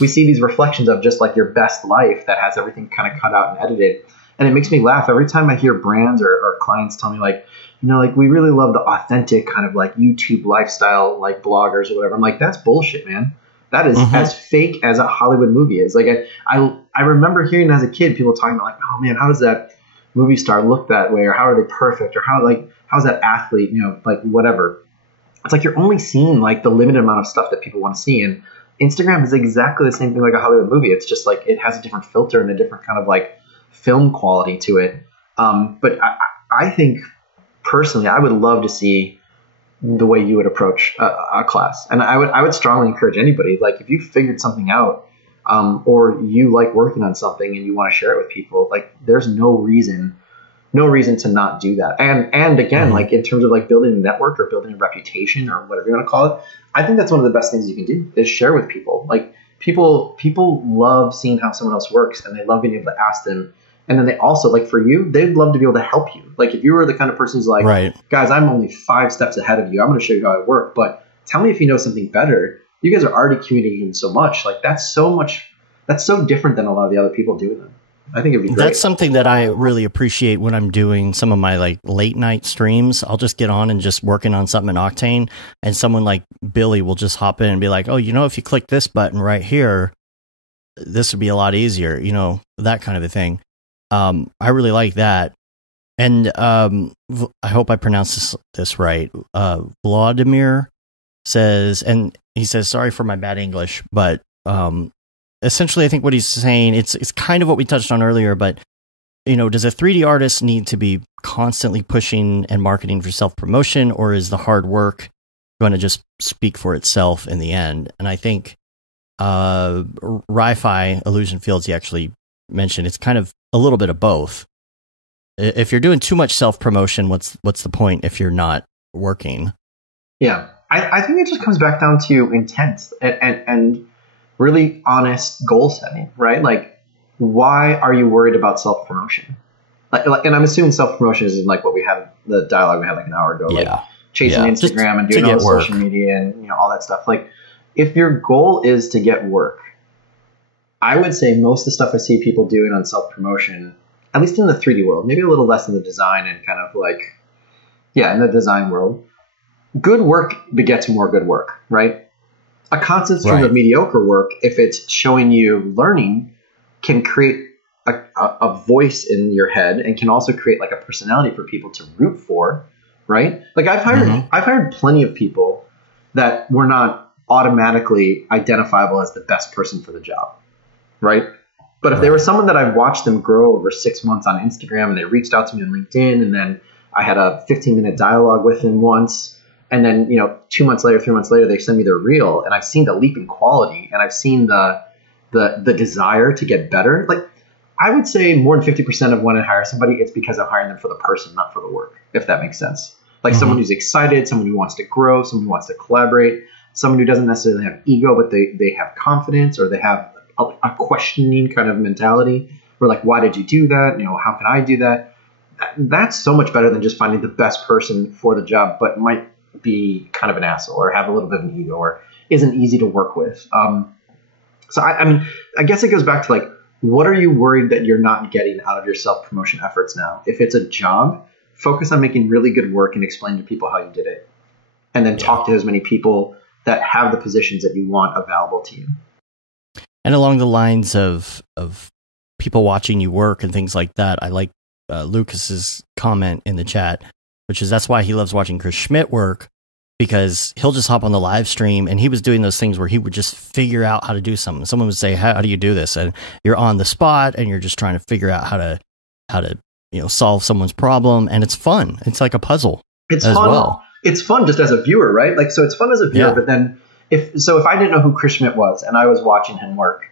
we see these reflections of just like your best life that has everything kind of cut out and edited. And it makes me laugh every time I hear brands or clients tell me like we really love the authentic kind of like YouTube lifestyle, like bloggers or whatever. I'm like, that's bullshit, man. That is as fake as a Hollywood movie is. Like I remember hearing as a kid, people talking about like, oh man, how does that movie star look that way? Or how are they perfect? Or how's that athlete, like whatever. It's like you're only seeing like the limited amount of stuff that people want to see. And Instagram is exactly the same thing like a Hollywood movie. It's just like it has a different filter and a different kind of like film quality to it. But I think personally, I would love to see the way you would approach a class. And I would strongly encourage anybody, like if you figured something out or you like working on something and you want to share it with people, like there's no reason to not do that. And again, like in terms of like building a network or building a reputation or whatever you want to call it, I think that's one of the best things you can do is share with people. Like people love seeing how someone else works, and they love being able to ask them. And then they also, like for you, they'd love to be able to help you. Like if you were the kind of person who's like, guys, I'm only 5 steps ahead of you. I'm going to show you how I work, but tell me if you know something better. You guys are already communicating so much. Like that's so different than a lot of the other people doing them. I think it'd be great. That's something that I really appreciate when I'm doing some of my like late night streams. I'll just get on and just working on something in Octane, and someone like Billy will just hop in and be like, oh, if you click this button right here, this would be a lot easier, that kind of a thing. I really like that. And I hope I pronounced this right. Vladimir says, and he says, sorry for my bad English, but essentially I think what he's saying, it's kind of what we touched on earlier, but does a 3D artist need to be constantly pushing and marketing for self-promotion, or is the hard work going to just speak for itself in the end? And I think Ri-Fi Illusion Fields, he actually mentioned it's kind of a little bit of both. If you're doing too much self-promotion, what's the point if you're not working? Yeah, I think it just comes back down to intent and really honest goal setting, right? Like, why are you worried about self-promotion? Like, and I'm assuming self-promotion is like what we had, the dialogue we had like an hour ago, like chasing Instagram and doing all the social media and all that stuff. Like, if your goal is to get work, I would say most of the stuff I see people doing on self-promotion, at least in the 3D world, maybe a little less in the design and kind of like, in the design world, good work begets more good work, right? A constant stream of mediocre work, if it's showing you learning, can create a voice in your head and can also create like a personality for people to root for, right? Like I've hired plenty of people that were not automatically identifiable as the best person for the job, right? But if they were someone that I've watched them grow over 6 months on Instagram, and they reached out to me on LinkedIn, and then I had a 15-minute dialogue with them once, and then 2 months later, 3 months later, they send me their reel, and I've seen the leap in quality, and I've seen the desire to get better. Like I would say more than 50% of when I hire somebody, it's because I'm hiring them for the person, not for the work, if that makes sense. Like someone who's excited, someone who wants to grow, someone who wants to collaborate, someone who doesn't necessarily have ego, but they have confidence, or they have a questioning kind of mentality. We're like, why did you do that? You know, how can I do that? That's so much better than just finding the best person for the job, but might be kind of an asshole or have a little bit of an ego or isn't easy to work with. So I mean, I guess it goes back to like, what are you worried that you're not getting out of your self-promotion efforts now? If it's a job, focus on making really good work and explain to people how you did it. And then talk to as many people that have the positions that you want available to you. And along the lines of people watching you work and things like that, I like Lucas's comment in the chat, which is that's why he loves watching Chris Schmidt work, because he'll just hop on the live stream, and he was doing those things where he would just figure out how to do something. Someone would say, how do you do this? And you're on the spot and you're just trying to figure out how to solve someone's problem. And it's fun. It's like a puzzle. It's as fun. Well. It's fun just as a viewer, right? Like, so it's fun as a viewer, but then if I didn't know who Chris Schmidt was and I was watching him work,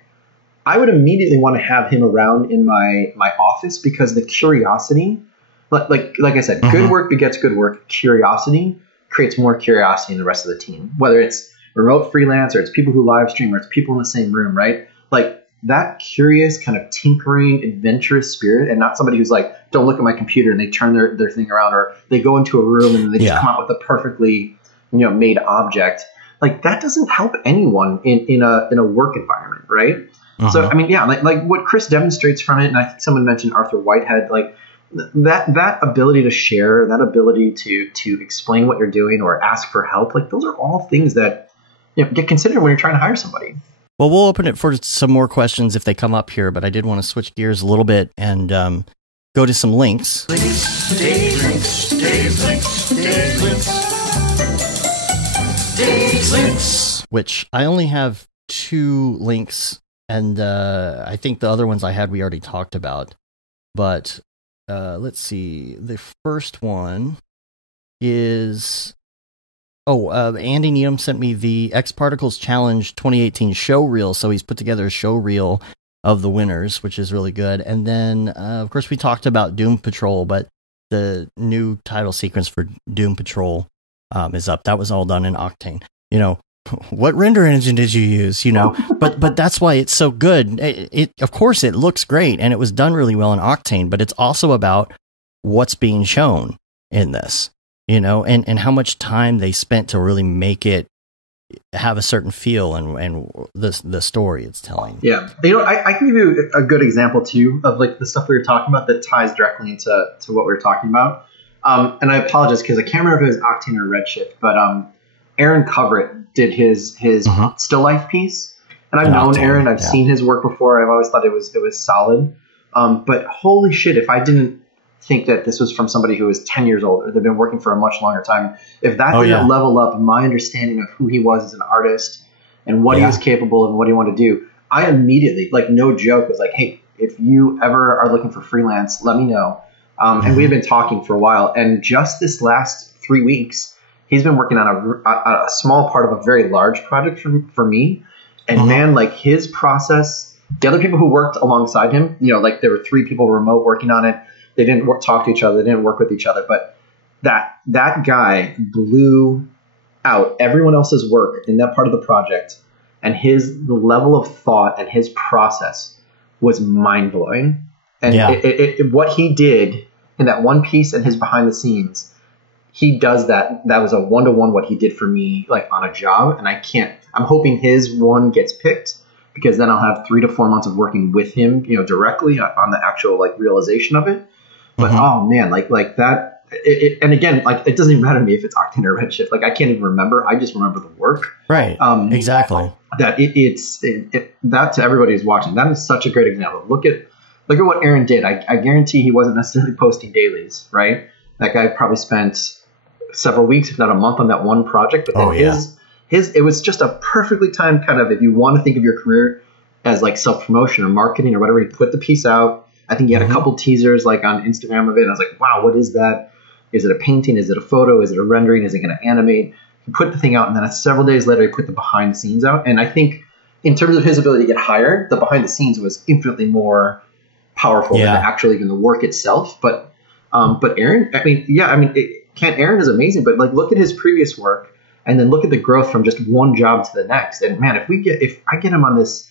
I would immediately want to have him around in my office, because the curiosity, like I said, good work begets good work. Curiosity creates more curiosity in the rest of the team, whether it's remote freelance or it's people who live stream or it's people in the same room, right? Like that curious kind of tinkering, adventurous spirit, and not somebody who's like, don't look at my computer, and they turn their thing around, or they go into a room and they just come out with a perfectly, made object. Like that doesn't help anyone in a work environment, right? So, I mean, like what Chris demonstrates from it, and I think someone mentioned Arthur Whitehead, like that ability to share, that ability to explain what you're doing or ask for help, like those are all things that get considered when you're trying to hire somebody. Well, we'll open it for some more questions if they come up here, but I did want to switch gears a little bit and go to some links. Which I only have 2 links, and I think the other ones I had we already talked about. But let's see. The first one is... Andy Needham sent me the X Particles Challenge 2018 show reel. So he's put together a show reel of the winners, which is really good. And then, of course, we talked about Doom Patrol, but the new title sequence for Doom Patrol is up. That was all done in Octane. What render engine did you use? But that's why it's so good. It of course it looks great, and it was done really well in Octane. But it's also about what's being shown in this. And how much time they spent to really make it have a certain feel and the story it's telling. Yeah. I can give you a good example too of like the stuff we were talking about that ties directly into what we were talking about. And I apologize because I can't remember if it was Octane or Redshift, but Aaron Coverett did his still life piece. And I've known Aaron, I've seen his work before. I've always thought it was solid. But holy shit, if I didn't think that this was from somebody who was 10 years old or they've been working for a much longer time, if that didn't level up my understanding of who he was as an artist and what he was capable of and what he wanted to do, I immediately, like no joke, was like, hey, if you ever are looking for freelance, let me know. And we had been talking for a while, and just this last 3 weeks, he's been working on a small part of a very large project for me. And man, like his process, the other people who worked alongside him, like there were 3 people remote working on it. They didn't talk to each other. They didn't work with each other. But that guy blew out everyone else's work in that part of the project. And the level of thought and his process was mind-blowing. And what he did in that one piece and his behind the scenes, he does that. That was a one-to-one what he did for me, like on a job. And I'm hoping his one gets picked, because then I'll have 3 to 4 months of working with him, directly on the actual like realization of it. But oh man, like that. And again, like it doesn't even matter to me if it's Octane or Redshift. Like I can't even remember. I just remember the work. Right. Exactly. That it's that to everybody who's watching. That is such a great example. Look at what Aaron did. I guarantee he wasn't necessarily posting dailies. Right. That guy probably spent several weeks, if not a month, on that one project. But it was just a perfectly timed kind of, if you want to think of your career as like self-promotion or marketing or whatever, he put the piece out. I think he had a couple teasers like on Instagram of it. And I was like, wow, what is that? Is it a painting? Is it a photo? Is it a rendering? Is it going to animate? He put the thing out, and then several days later, he put the behind the scenes out. And I think in terms of his ability to get hired, the behind the scenes was infinitely more powerful than actually even the work itself. But Aaron, Aaron is amazing, but like look at his previous work and then look at the growth from just one job to the next. And man, if I get him on this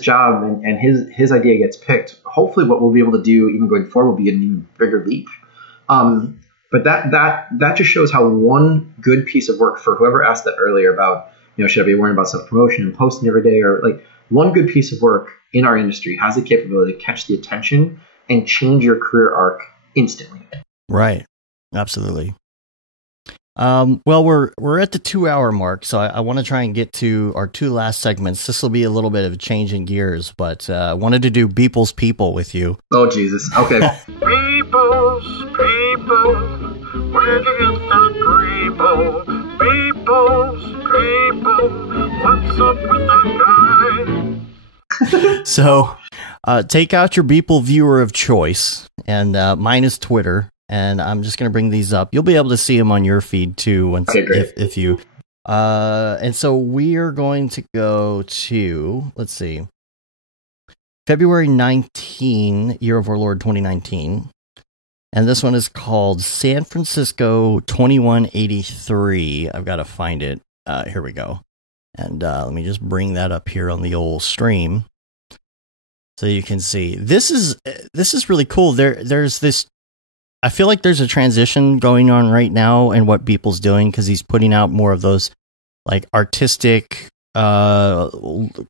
job and his idea gets picked, hopefully what we'll be able to do even going forward will be an even bigger leap. But that just shows how one good piece of work, for whoever asked that earlier about, should I be worrying about self-promotion and posting every day, or like one good piece of work in our industry has the capability to catch the attention and change your career arc instantly. Right. Absolutely. Well, we're at the 2-hour mark, so I want to try and get to our 2 last segments. This will be a little bit of changing gears, but I wanted to do Beeple's People with you. Oh, Jesus. Okay. Beeple's People, where'd you get that Grebo? Beeple's People, what's up with that guy? So, take out your Beeple viewer of choice, and mine is Twitter. And I'm just going to bring these up. You'll be able to see them on your feed too. Once, if you. And so we are going to go to, let's see, February 19, year of our Lord 2019. And this one is called San Francisco 2183. I've got to find it. Here we go. And let me just bring that up here on the old stream, so you can see. This is really cool. There's this. I feel like there's a transition going on right now in what Beeple's doing, because he's putting out more of those like artistic, cartoonish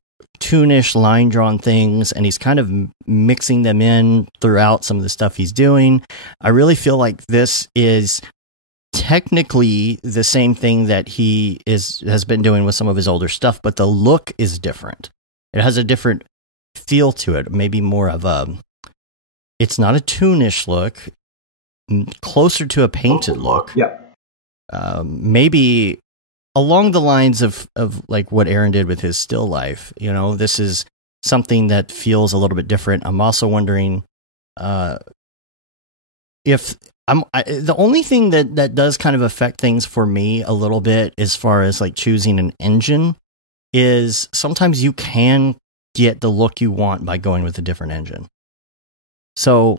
line drawn things, and he's kind of mixing them in throughout some of the stuff he's doing. I really feel like this is technically the same thing that he has been doing with some of his older stuff, but the look is different. It has a different feel to it, maybe more of a. It's not a toonish look. Closer to a painted look. Yeah. Maybe along the lines of like what Aaron did with his still life. This is something that feels a little bit different. I'm also wondering if the only thing that does kind of affect things for me a little bit as far as like choosing an engine is sometimes you can get the look you want by going with a different engine. So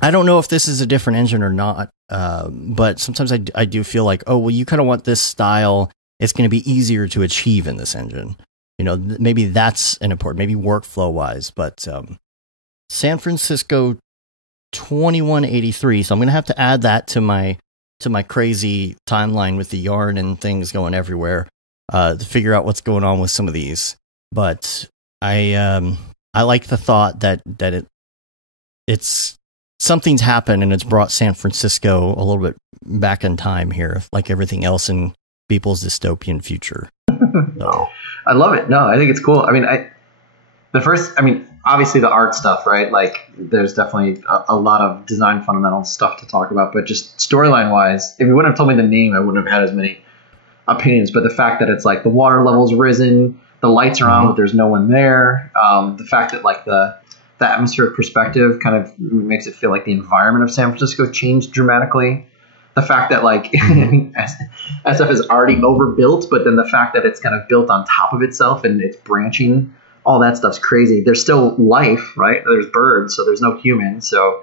I don't know if this is a different engine or not, but sometimes I do feel like, oh, well, you kind of want this style. It's going to be easier to achieve in this engine. Maybe that's an important, maybe workflow wise, but San Francisco 2183. So I'm going to have to add that to my crazy timeline with the yarn and things going everywhere to figure out what's going on with some of these. But I like the thought that it's something's happened and it's brought San Francisco a little bit back in time here, like everything else in Beeple's dystopian future. So. I love it. No, I think it's cool. I mean, obviously the art stuff, right? Like there's definitely a lot of design fundamental stuff to talk about, but just storyline wise, if you wouldn't have told me the name, I wouldn't have had as many opinions. But the fact that it's like the water level's risen, the lights are on, but there's no one there. The fact that like the atmospheric perspective kind of makes it feel like the environment of San Francisco changed dramatically. The fact that like SF is already overbuilt, but then the fact that it's kind of built on top of itself and it's branching, all that stuff's crazy. There's still life, right? There's birds, so there's no humans. So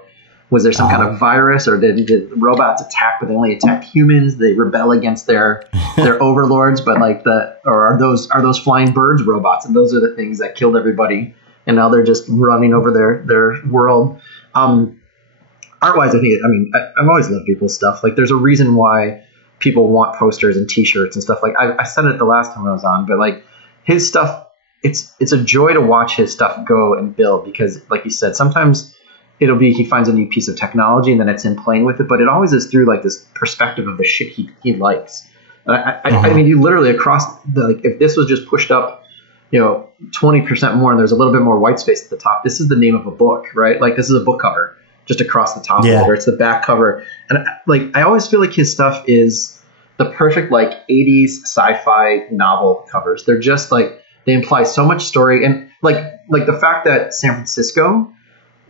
was there some kind of virus, or did robots attack, but they only attack humans? They rebel against their overlords, but like are those flying birds robots? And those are the things that killed everybody. And now they're just running over their world. Art-wise, I've always loved Beeple's stuff. Like, there's a reason why people want posters and T-shirts and stuff. Like, I said it the last time I was on, but like his stuff, it's a joy to watch his stuff go and build, because, like you said, sometimes it'll be he finds a new piece of technology and then it's him playing with it, but it always is through like this perspective of the shit he likes. And I mean, you literally across if this was just pushed up, 20% more, and there's a little bit more white space at the top. This is the name of a book, right? Like this is a book cover just across the top, or it's the back cover. And I always feel like his stuff is the perfect like 80s sci-fi novel covers. They're just like, they imply so much story, and like the fact that San Francisco,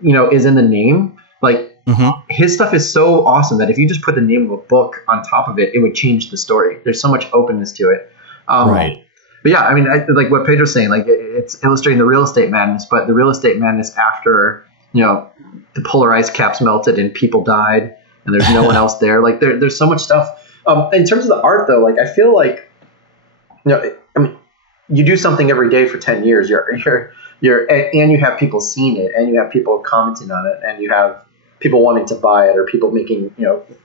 is in the name. Like his stuff is so awesome that if you just put the name of a book on top of it, it would change the story. There's so much openness to it. Right. But yeah, I mean, like what Pedro's saying, like it's illustrating the real estate madness, but the real estate madness after, the polar ice caps melted and people died and there's no one else there. Like there's so much stuff. In terms of the art though, like I feel like, I mean, you do something every day for 10 years, and you have people seeing it, and you have people commenting on it, and you have people wanting to buy it, or people making,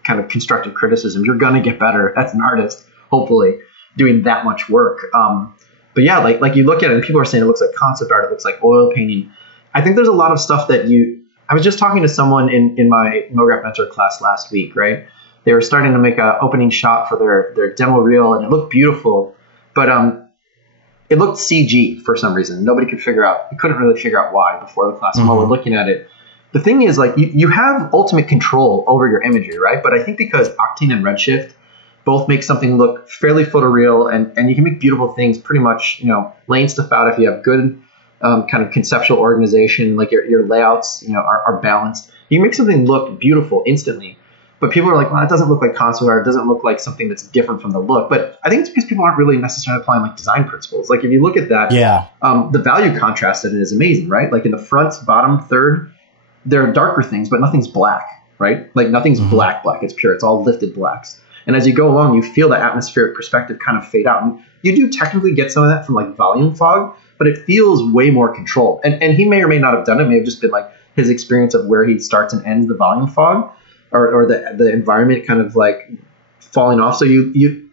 kind of constructive criticism. You're going to get better as an artist, hopefully, doing that much work. But yeah, like you look at it and people are saying it looks like concept art, it looks like oil painting. I think there's a lot of stuff that I was just talking to someone in my MoGraph mentor class last week, right? They were starting to make an opening shot for their demo reel, and it looked beautiful, but it looked CG for some reason. We couldn't really figure out why before the class. And while we're looking at it, the thing is, like, you have ultimate control over your imagery, right? But I think because Octane and Redshift both make something look fairly photoreal, and you can make beautiful things pretty much, laying stuff out if you have good kind of conceptual organization, like your layouts, are balanced. You can make something look beautiful instantly. But people are like, well, it doesn't look like concept art. It doesn't look like something that's different from the look. But I think it's because people aren't really necessarily applying like design principles. Like if you look at that, the value contrast in it is amazing, right? Like in the front, bottom, third, there are darker things, but nothing's black, right? Like nothing's black. It's pure. It's all lifted blacks. And as you go along, you feel the atmospheric perspective kind of fade out. And you do technically get some of that from like volume fog, but it feels way more controlled. And he may or may not have done it. It may have just been like his experience of where he starts and ends the volume fog. Or the environment kind of like falling off. So you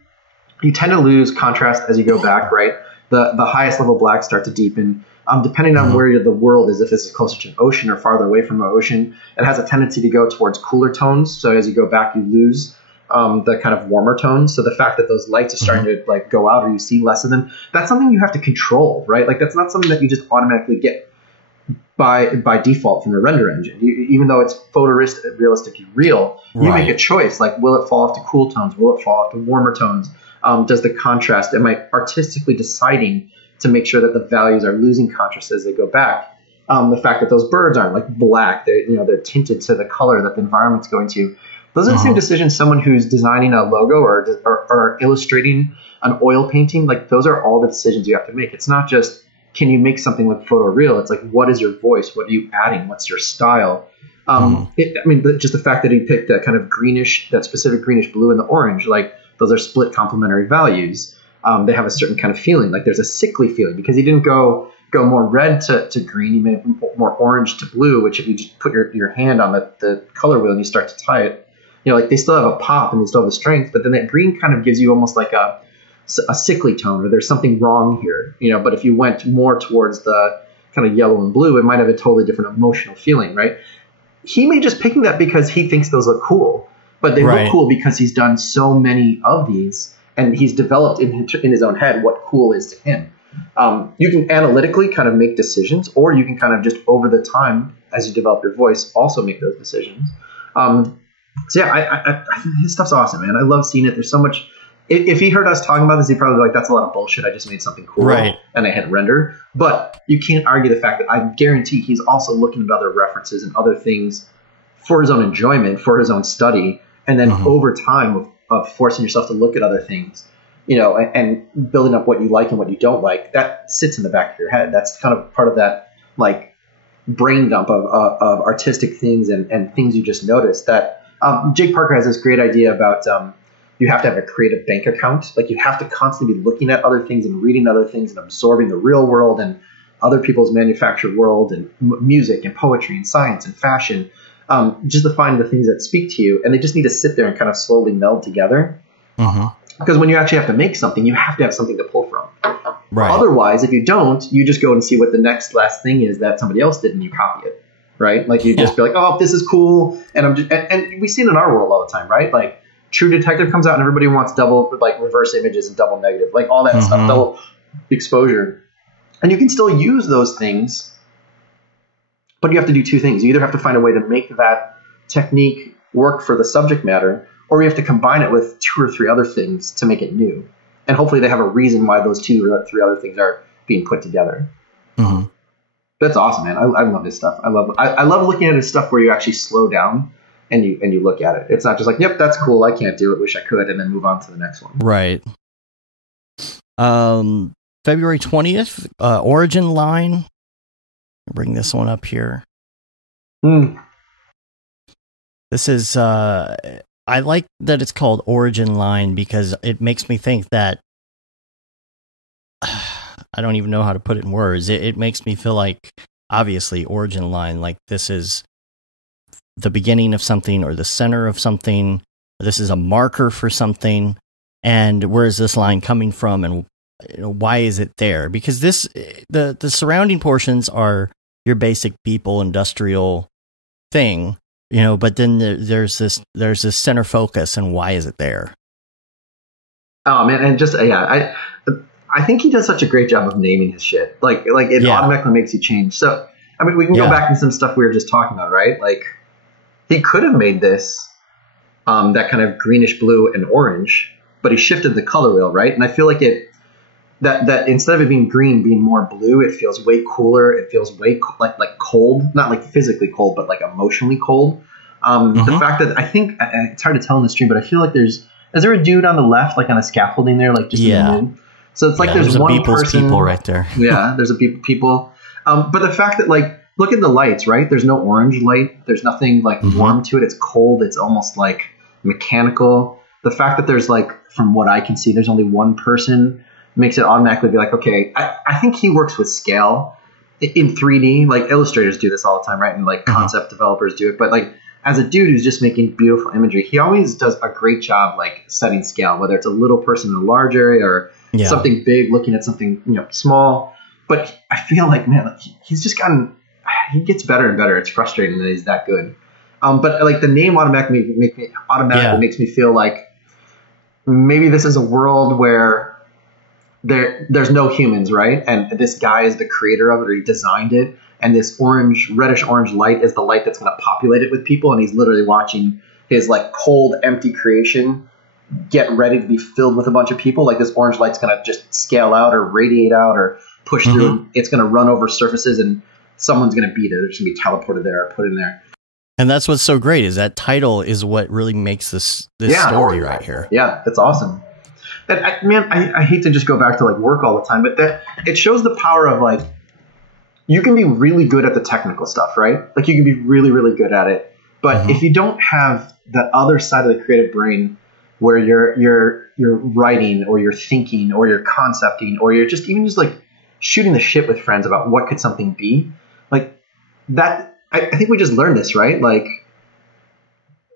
tend to lose contrast as you go back, right? The highest level blacks start to deepen. Depending on where the world is, if this is closer to an ocean or farther away from the ocean, it has a tendency to go towards cooler tones. So as you go back, you lose the kind of warmer tones. So the fact that those lights are starting to like go out, or you see less of them, that's something you have to control, right? Like that's not something that you just automatically get by default from a render engine. Even though it's photorealistically real, you make a choice. Like, will it fall off to cool tones? Will it fall off to warmer tones? Does the contrast, am I artistically deciding to make sure that the values are losing contrast as they go back? The fact that those birds aren't like black, they're tinted to the color that the environment's going to. Those are the same decisions someone who's designing a logo or illustrating an oil painting, like those are all the decisions you have to make. It's not just, can you make something look photoreal? It's like, what is your voice? What are you adding? What's your style? Just the fact that he picked that kind of greenish, that specific greenish blue and the orange, like those are split complementary values. They have a certain kind of feeling, like there's a sickly feeling because he didn't go more red to green. He made more orange to blue, which if you just put your hand on the color wheel and you start to tie it, like they still have a pop and they still have a strength, but then that green kind of gives you almost like a sickly tone, or there's something wrong here, but if you went more towards the kind of yellow and blue, it might have a totally different emotional feeling, right? He may just picking that because he thinks those look cool, but they look cool because he's done so many of these and he's developed in his own head what cool is to him. You can analytically kind of make decisions, or you can kind of just over the time as you develop your voice also make those decisions. So yeah, I think his stuff's awesome, man. I love seeing it. There's so much. If he heard us talking about this, he'd probably be like, that's a lot of bullshit. I just made something cool and I hit render. But you can't argue the fact that I guarantee he's also looking at other references and other things for his own enjoyment, for his own study. And then over time of forcing yourself to look at other things, and building up what you like and what you don't like, that sits in the back of your head. That's kind of part of that like brain dump of artistic things and things you just noticed. That Jake Parker has this great idea about you have to have a creative bank account. Like you have to constantly be looking at other things and reading other things and absorbing the real world and other people's manufactured world and music and poetry and science and fashion, just to find the things that speak to you. And they just need to sit there and kind of slowly meld together. Because when you actually have to make something, you have to have something to pull from. Otherwise, if you don't, you just go and see what the next last thing is that somebody else did and you copy it. Right? Like you just be like, oh, this is cool. And we see it in our world all the time, right? Like True Detective comes out and everybody wants double like reverse images and double negative, like all that stuff, double exposure. And you can still use those things, but you have to do two things. You either have to find a way to make that technique work for the subject matter, or you have to combine it with two or three other things to make it new. And hopefully they have a reason why those two or three other things are being put together. That's awesome, man. I love this stuff. I love looking at his stuff where you actually slow down and you look at it. It's not just like, yep, that's cool. I can't do it. Wish I could. And then move on to the next one. Right. February 20th, Origin Line. Bring this one up here. Hmm. This is, I like that it's called Origin Line because it makes me think that, I don't even know how to put it in words. It makes me feel like, obviously, Origin Line, like this is the beginning of something or the center of something. This is a marker for something. And where is this line coming from, and why is it there? Because the surrounding portions are your basic people industrial thing, but then there's this center focus, and why is it there? Oh man, and just I think he does such a great job of naming his shit. Like it automatically makes you change. So I mean, we can go back to some stuff we were just talking about, right? Like he could have made this that kind of greenish blue and orange, but he shifted the color wheel, right? And I feel like that instead of it being green, being more blue, it feels way cooler. It feels way like cold, not like physically cold, but like emotionally cold. The fact that I think it's hard to tell in the stream, but I feel like is there a dude on the left, like on a scaffolding there, like just in the mid? So it's like there's one person people right there. Yeah, there's a people. But the fact that like look at the lights, right? There's no orange light. There's nothing like warm to it. It's cold. It's almost like mechanical. The fact that there's like, from what I can see, there's only one person makes it automatically be like, okay, I think he works with scale in 3D. Like illustrators do this all the time, right? And like concept developers do it. But like as a dude who's just making beautiful imagery, he always does a great job like setting scale, whether it's a little person in a large area or something big looking at something small. But I feel like, man, like, he's just gotten, he gets better and better. It's frustrating that he's that good. But like the name automatically makes me feel like maybe this is a world where there's no humans, right? And this guy is the creator of it, or he designed it. And this reddish orange light is the light that's going to populate it with people. And he's literally watching his like cold, empty creation get ready to be filled with a bunch of people. Like this orange light's going to just scale out or radiate out or push through. It's going to run over surfaces and someone's going to beat it. They're just going to be teleported there or put in there. And that's what's so great is that title is what really makes this story right here. Yeah, that's awesome. I hate to just go back to like work all the time, but that it shows the power of like, you can be really good at the technical stuff, right? Like you can be really, really good at it. But if you don't have that other side of the creative brain where you're writing or you're thinking or you're concepting or you're just like shooting the shit with friends about what could something be, like that. I think we just learned this, right? Like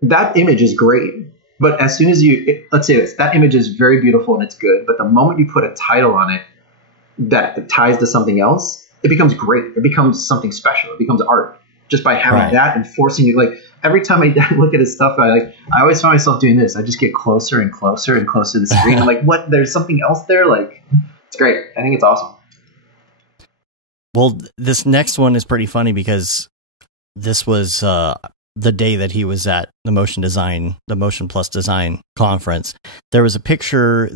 that image is great, but as soon as let's say this, that image is very beautiful and it's good, but the moment you put a title on it that ties to something else, it becomes great. It becomes something special. It becomes art just by having that and forcing you. Like every time I look at his stuff, I always find myself doing this. I just get closer and closer and closer to the screen. I'm like, what? There's something else there. Like it's great. I think it's awesome. Well, this next one is pretty funny because this was the day that he was at the Motion Plus Design conference. There was a picture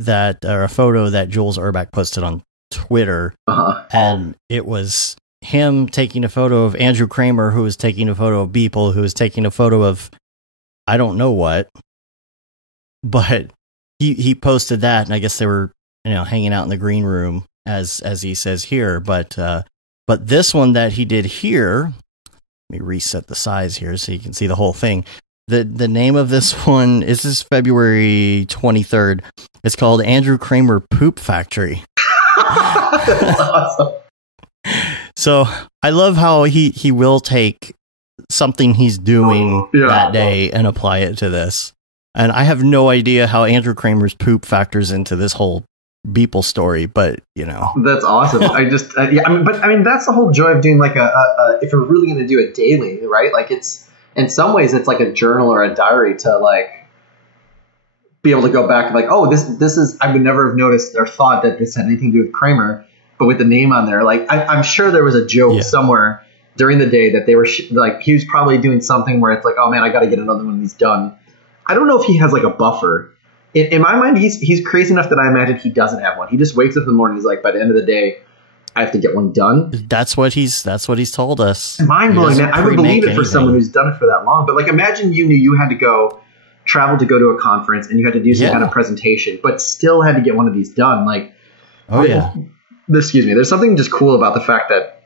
or a photo that Jules Urbach posted on Twitter, and it was him taking a photo of Andrew Kramer, who was taking a photo of Beeple, who was taking a photo of I don't know what, but he posted that, and I guess they were hanging out in the green room as he says here, but this one that he did here. Let me reset the size here so you can see the whole thing. The name of this one is February 23rd. It's called Andrew Kramer Poop Factory. That's awesome. So I love how he will take something he's doing that day and apply it to this. And I have no idea how Andrew Kramer's poop factors into this whole Beeple story, but that's awesome. I mean that's the whole joy of doing like if you're really going to do it daily, right? Like it's in some ways it's like a journal or a diary to like be able to go back and like, oh, this is, I would never have noticed or thought that this had anything to do with Kramer, but with the name on there, like I'm sure there was a joke somewhere during the day that they were like he was probably doing something where it's like, oh man, I got to get another one of these done. I don't know if he has like a buffer. In my mind, he's crazy enough that I imagine he doesn't have one. He just wakes up in the morning. He's like, by the end of the day, I have to get one done. That's what he's told us. Mind blowing, man. I would believe it for someone who's done it for that long. But like, imagine you knew you had to travel to go to a conference and you had to do some kind of presentation, but still had to get one of these done. Like, excuse me. There's something just cool about the fact that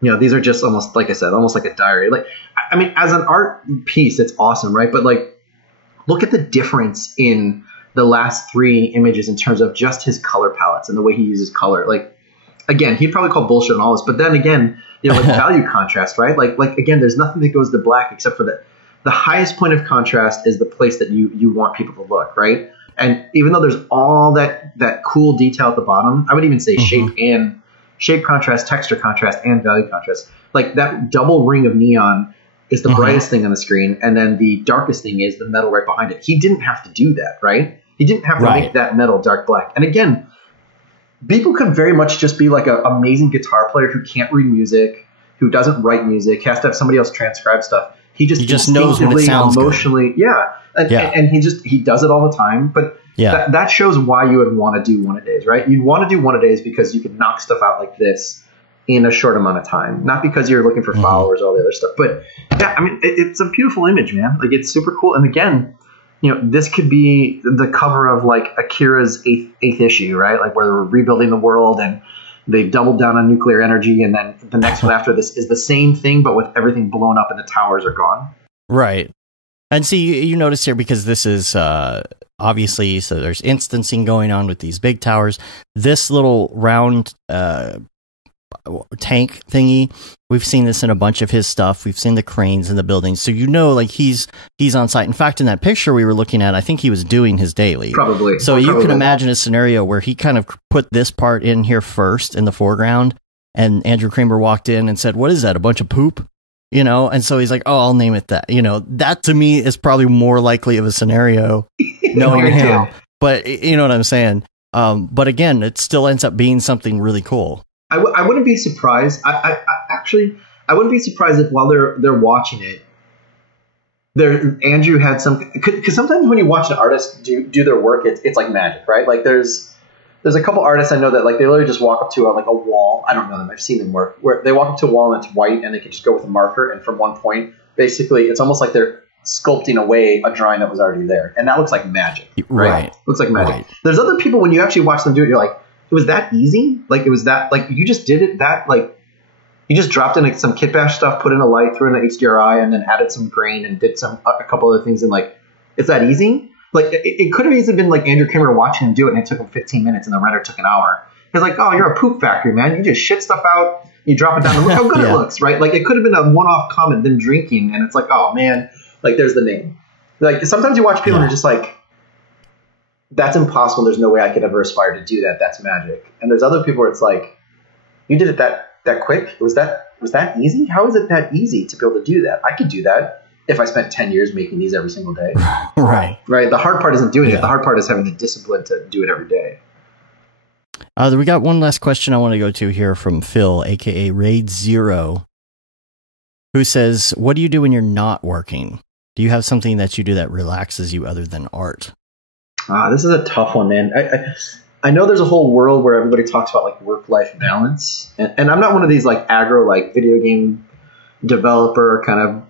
these are just almost, like I said, almost like a diary. Like, I mean, as an art piece, it's awesome, right? But like, look at the difference in the last 3 images in terms of just his color palettes and the way he uses color. Like, again, he'd probably call bullshit on all this, but then again, like value contrast, right? Like again, there's nothing that goes to black except for the highest point of contrast is the place that you want people to look, right? And even though there's all that cool detail at the bottom, I would even say shape contrast, texture contrast, and value contrast. Like that double ring of neon is the brightest thing on the screen, and then the darkest thing is the metal right behind it. He didn't have to do that, right? He didn't have to make that metal dark black. And again, people could very much just be like an amazing guitar player who can't read music, who doesn't write music, has to have somebody else transcribe stuff. He just knows when it sounds emotionally good. And he does it all the time. But that shows why you would want to do one-a-days, right? You'd want to do one-a-days because you can knock stuff out like this in a short amount of time, not because you're looking for followers or all the other stuff. But yeah, I mean, it's a beautiful image, man. Like, it's super cool. And again, this could be the cover of like Akira's eighth issue, right? Like, where they're rebuilding the world and they doubled down on nuclear energy, and then the next one after this is the same thing, but with everything blown up and the towers are gone. Right. And see, you notice here, because this is obviously, so there's instancing going on with these big towers. This little round tank thingy, we've seen this in a bunch of his stuff. We've seen the cranes in the buildings, so like he's on site. In fact, in that picture we were looking at, I think he was doing his daily. Probably. So you can imagine a scenario where he kind of put this part in here first in the foreground, and Andrew Kramer walked in and said, "What is that? A bunch of poop?" And so he's like, "Oh, I'll name it that." That to me is probably more likely of a scenaririo, knowing him. But you know what I'm saying. But again, it still ends up being something really cool. I wouldn't be surprised. I wouldn't be surprised if while they're watching it, Andrew had some, because sometimes when you watch an artist do their work, it's like magic, right? Like there's a couple artists I know that like they literally just walk up to a wall. I don't know them. I've seen them work where they walk up to a wall and it's white, and they can just go with a marker, and from one point, basically, it's almost like they're sculpting away a drawing that was already there, and that looks like magic, right? Looks like magic. Right. There's other people, when you actually watch them do it, you're like, it was that easy? Like, it was that, like, you just did it that, like, you just dropped in like some kit bash stuff, put in a light, threw in an HDRI, and then added some grain and did a couple other things, and like, it's that easy? Like, it could have easily been like Andrew Kramer watching him do it, and it took him 15 minutes, and the render took an hour. He's like, "Oh, you're a poop factory, man. You just shit stuff out, you drop it down, and look how good it looks," right? Like, it could have been a one-off comment, them drinking, and it's like, oh man, like, there's the name. Like, sometimes you watch people and you're just like, that's impossible. There's no way I could ever aspire to do that. That's magic. And there's other people where it's like, you did it that quick? Was that easy? How is it that easy to be able to do that? I could do that if I spent 10 years making these every single day. Right. The hard part isn't doing it. The hard part is having the discipline to do it every day. We got one last question I want to go to here from Phil, aka Raid Zero, who says, "What do you do when you're not working? Do you have something that you do that relaxes you other than art?" This is a tough one, man. I know there's a whole world where everybody talks about like work-life balance, and I'm not one of these like aggro like video game developer kind of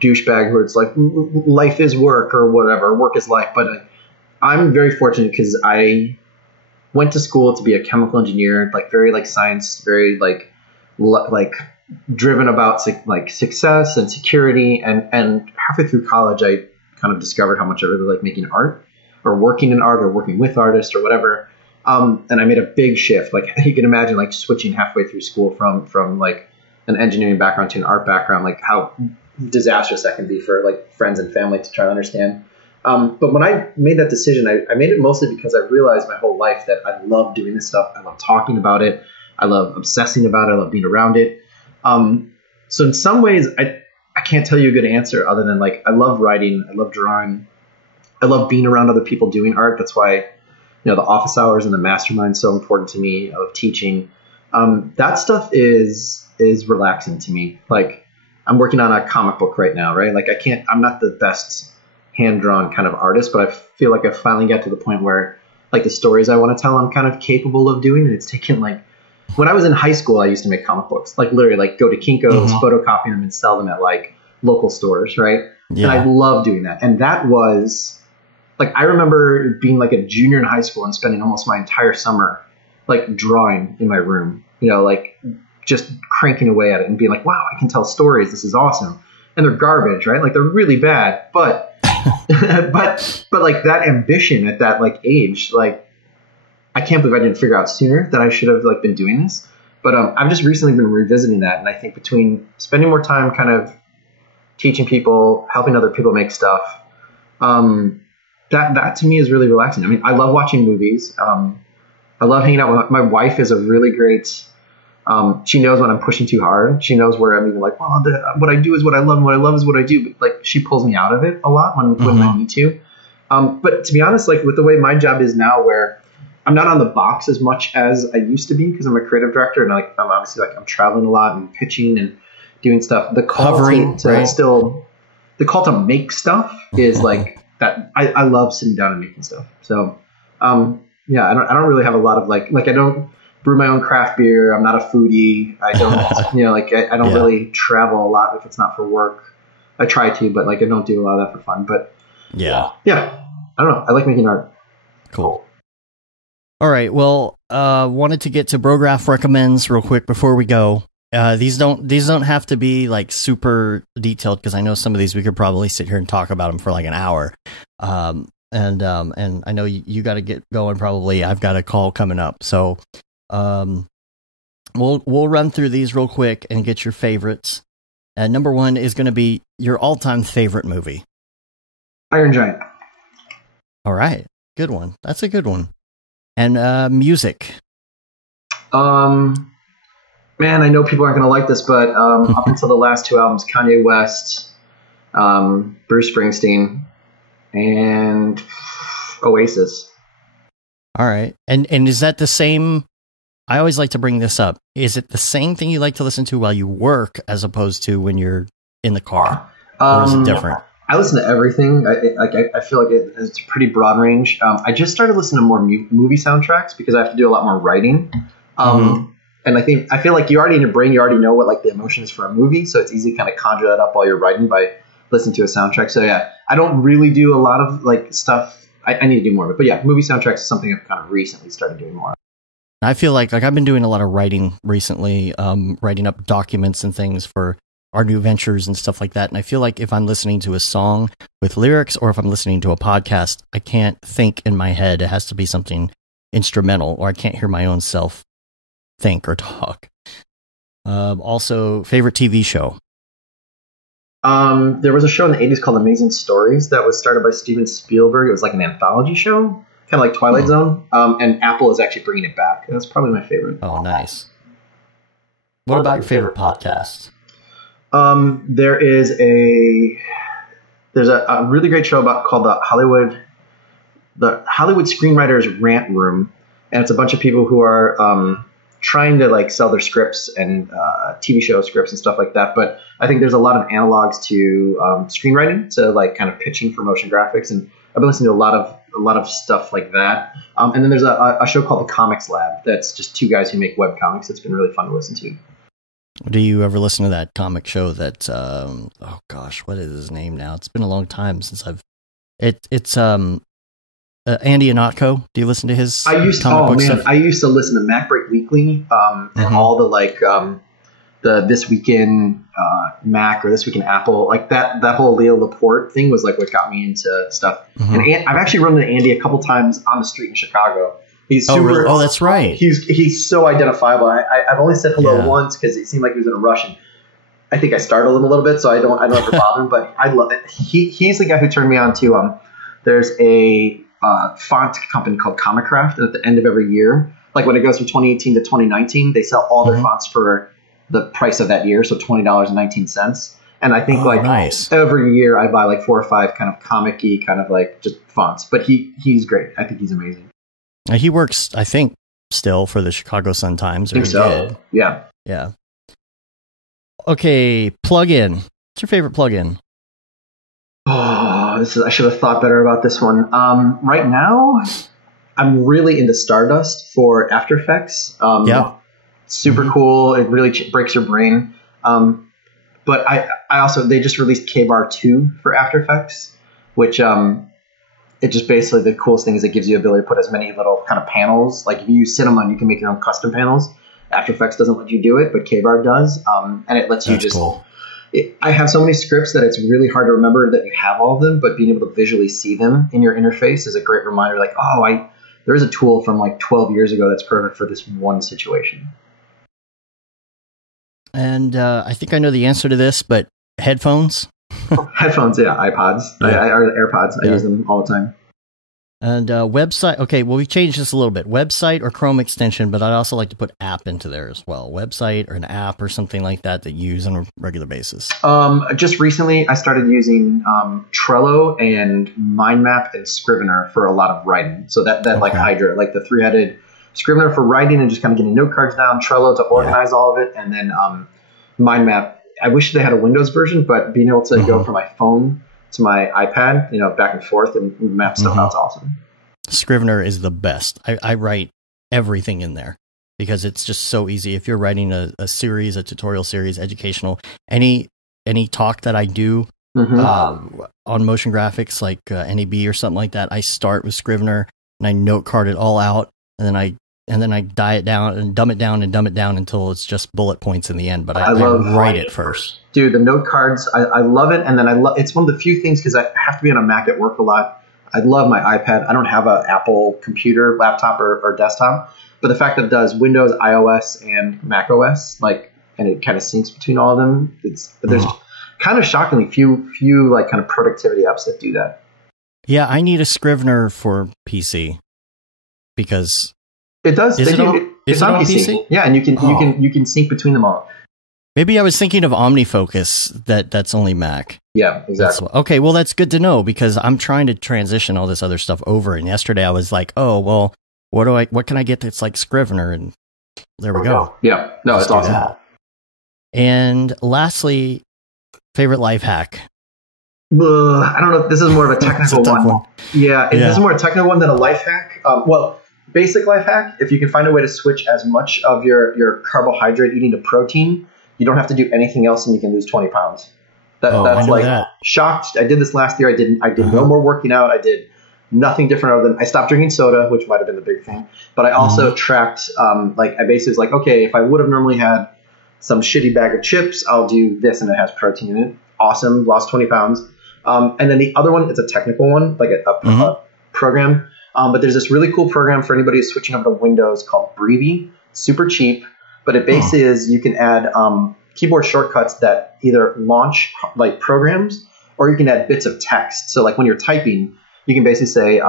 douchebag where it's like life is work or whatever, work is life. But I'm very fortunate because I went to school to be a chemical engineer, like very like science, very like driven about like success and security. And halfway through college, I kind of discovered how much I really like making art, or working in art, or working with artists, or whatever. And I made a big shift. Like, you can imagine like switching halfway through school from like an engineering background to an art background, like how disastrous that can be for like friends and family to try to understand. But when I made that decision, I made it mostly because I realized my whole life that I love doing this stuff. I love talking about it. I love obsessing about it. I love being around it. So in some ways, I can't tell you a good answer other than like, I love writing. I love drawing. I love being around other people doing art. That's why, the office hours and the mastermind is so important to me. I love teaching. That stuff is relaxing to me. Like, I'm working on a comic book right now, right? Like, I'm not the best hand-drawn kind of artist, but I feel like I finally got to the point where like the stories I want to tell, I'm kind of capable of doing. And it's taken like, when I was in high school, I used to make comic books, like literally like go to Kinko's, photocopy them and sell them at like local stores. Right. Yeah. And I love doing that. And that was like, I remember being like a junior in high school and spending almost my entire summer like drawing in my room, like just cranking away at it and being like, wow, I can tell stories. This is awesome. And they're garbage, right? Like they're really bad, but like that ambition at that like age, like I can't believe I didn't figure out sooner that I should have like been doing this. But I've just recently been revisiting that, and I think between spending more time kind of teaching people, helping other people make stuff, that to me is really relaxing. I mean, I love watching movies. I love hanging out with my wife. Is a really great. She knows when I'm pushing too hard. She knows where I'm even like, well, what I do is what I love, and what I love is what I do. But like, she pulls me out of it a lot when I need to. But to be honest, like with the way my job is now, where I'm not on the box as much as I used to be because I'm a creative director, and like I'm obviously like I'm traveling a lot and pitching and doing stuff. The call the call to make stuff is like that. I love sitting down and making stuff. So yeah, I don't really have a lot of like I don't brew my own craft beer. I'm not a foodie. I don't I don't really travel a lot if it's not for work. I try to, but like I don't do a lot of that for fun. But yeah, I don't know. I like making art. Cool. All right. Well, wanted to get to Brograph recommends real quick before we go. These don't have to be like super detailed because I know some of these we could probably sit here and talk about them for like an hour. And I know you got to get going probably. I've got a call coming up, so we'll run through these real quick and get your favorites. Number one is going to be your all-time favorite movie. Iron Giant. All right, good one. That's a good one. And music. Man, I know people aren't going to like this, but up until the last two albums, Kanye West, Bruce Springsteen, and Oasis. All right. And is that the same? I always like to bring this up. Is it the same thing you like to listen to while you work as opposed to when you're in the car? Or is it different? I listen to everything. I feel like it's a pretty broad range. I just started listening to more movie soundtracks because I have to do a lot more writing. And I feel like you already in your brain, you already know what like the emotion is for a movie. So it's easy to kind of conjure that up while you're writing by listening to a soundtrack. So yeah, I don't really do a lot of like stuff. I need to do more of it. But yeah, movie soundtracks is something I've kind of recently started doing more of. I feel like I've been doing a lot of writing recently, writing up documents and things for our new ventures and stuff like that. And I feel like if I'm listening to a song with lyrics or if I'm listening to a podcast, I can't think in my head. It has to be something instrumental or I can't hear my own self think or talk. Also, favorite TV show. There was a show in the 80s called Amazing Stories that was started by Steven Spielberg. It was like an anthology show, kind of like Twilight Zone. And Apple is actually bringing it back. That's probably my favorite. Oh, nice. What about your favorite podcast? There's a really great show called the Hollywood Screenwriters Rant Room, and it's a bunch of people who are trying to like sell their scripts and TV show scripts and stuff like that. But I think there's a lot of analogs to screenwriting, to like kind of pitching for motion graphics, and I've been listening to a lot of stuff like that. And then there's a show called The Comics Lab that's just two guys who make web comics. It's been really fun to listen to. Do you ever listen to that comic show that, oh gosh, what is his name now? It's been a long time since it's Andy Ihnatko. Do you listen to his comic book stuff? I used to listen to MacBreak Weekly, and all the like, the This Week in Mac or This Week in Apple, like that whole Leo Laporte thing was like what got me into stuff. And I've actually run into Andy a couple times on the street in Chicago. He's super. Really? Oh, that's right. He's so identifiable. I've only said hello once because it seemed like he was in a rush. And I think I startled him a little bit, so I don't ever bother him. But I love it. He's the guy who turned me on to. There's a font company called Comicraft, and at the end of every year, like when it goes from 2018 to 2019, they sell all their fonts for the price of that year, so $20.19. And I think every year I buy like 4 or 5 kind of comic-y kind of like just fonts. But he's great. I think he's amazing. He works, I think, still for the Chicago Sun-Times. I think so. Yeah. Yeah. Okay, plug-in. What's your favorite plug-in? Oh, I should have thought better about this one. Right now, I'm really into Stardust for After Effects. Super cool. It really breaks your brain. But I also, they just released K-Bar 2 for After Effects, which it just basically, the coolest thing is it gives you the ability to put as many little kind of panels. Like if you use Cinema, you can make your own custom panels. After Effects doesn't let you do it, but Kbar does, and it lets you just. Cool. I have so many scripts that it's really hard to remember that you have all of them, but being able to visually see them in your interface is a great reminder. Like, there is a tool from like 12 years ago that's perfect for this one situation. And I think I know the answer to this, but headphones? Headphones, yeah, iPods, Yeah. or AirPods. I use them all the time. And website, okay, well, we changed this a little bit. Website or Chrome extension, but I'd also like to put app into there as well. Website or an app or something like that you use on a regular basis. Just recently, I started using Trello and Mind Map and Scrivener for a lot of writing. So that like Hydra, like the three-headed Scrivener for writing and just kind of getting note cards down, Trello to organize all of it, and then Mind Map. I wish they had a Windows version, but being able to go from my phone to my iPad, back and forth and map stuff out is awesome. Scrivener is the best. I write everything in there because it's just so easy. If you're writing a series, a tutorial series, educational, any talk that I do on motion graphics, like NEB or something like that, I start with Scrivener and I note card it all out, and then I die it down and dumb it down until it's just bullet points in the end. But I write it first. Dude, the note cards, I love it. And then it's one of the few things, because I have to be on a Mac at work a lot. I love my iPad. I don't have an Apple computer, laptop, or desktop. But the fact that it does Windows, iOS, and Mac OS, and it kind of syncs between all of them, there's kind of shockingly few like kind of productivity apps that do that. Yeah, I need a Scrivener for PC because it does. Is it on PC? Yeah, and you can sync between them all. Maybe I was thinking of OmniFocus. That's only Mac. Yeah, exactly. Okay, well, that's good to know because I'm trying to transition all this other stuff over. And yesterday I was like, oh, well, what can I get that's like Scrivener? And there we go. Yeah, no, it's awesome. That. And lastly, favorite life hack. I don't know. This is more of a technical one. Yeah, this is more a technical one than a life hack. Basic life hack: if you can find a way to switch as much of your carbohydrate eating to protein, you don't have to do anything else, and you can lose 20 pounds. That's like shocked. I did this last year. I did no more working out. I did nothing different other than I stopped drinking soda, which might have been the big thing. But I also tracked. I basically was like, okay, if I would have normally had some shitty bag of chips, I'll do this, and it has protein in it. Awesome, lost 20 pounds. And then the other one, it's a technical one, like a program. But there's this really cool program for anybody who's switching over to Windows called Brevy. Super cheap, but it basically is you can add keyboard shortcuts that either launch like programs, or you can add bits of text. So like when you're typing, you can basically say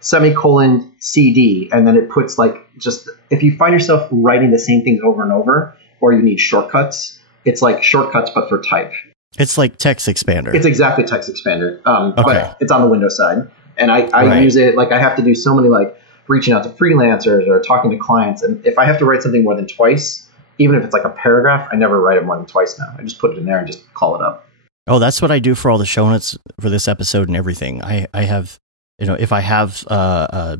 semicolon CD, and then it puts like just if you find yourself writing the same things over and over, or you need shortcuts, it's like shortcuts but for type. It's like Text Expander. It's exactly Text Expander, but it's on the Windows side. And I use it, like I have to do so many like reaching out to freelancers or talking to clients. And if I have to write something more than twice, even if it's like a paragraph, I never write it more than twice now. I just put it in there and just call it up. Oh, that's what I do for all the show notes for this episode and everything. I have, if I have a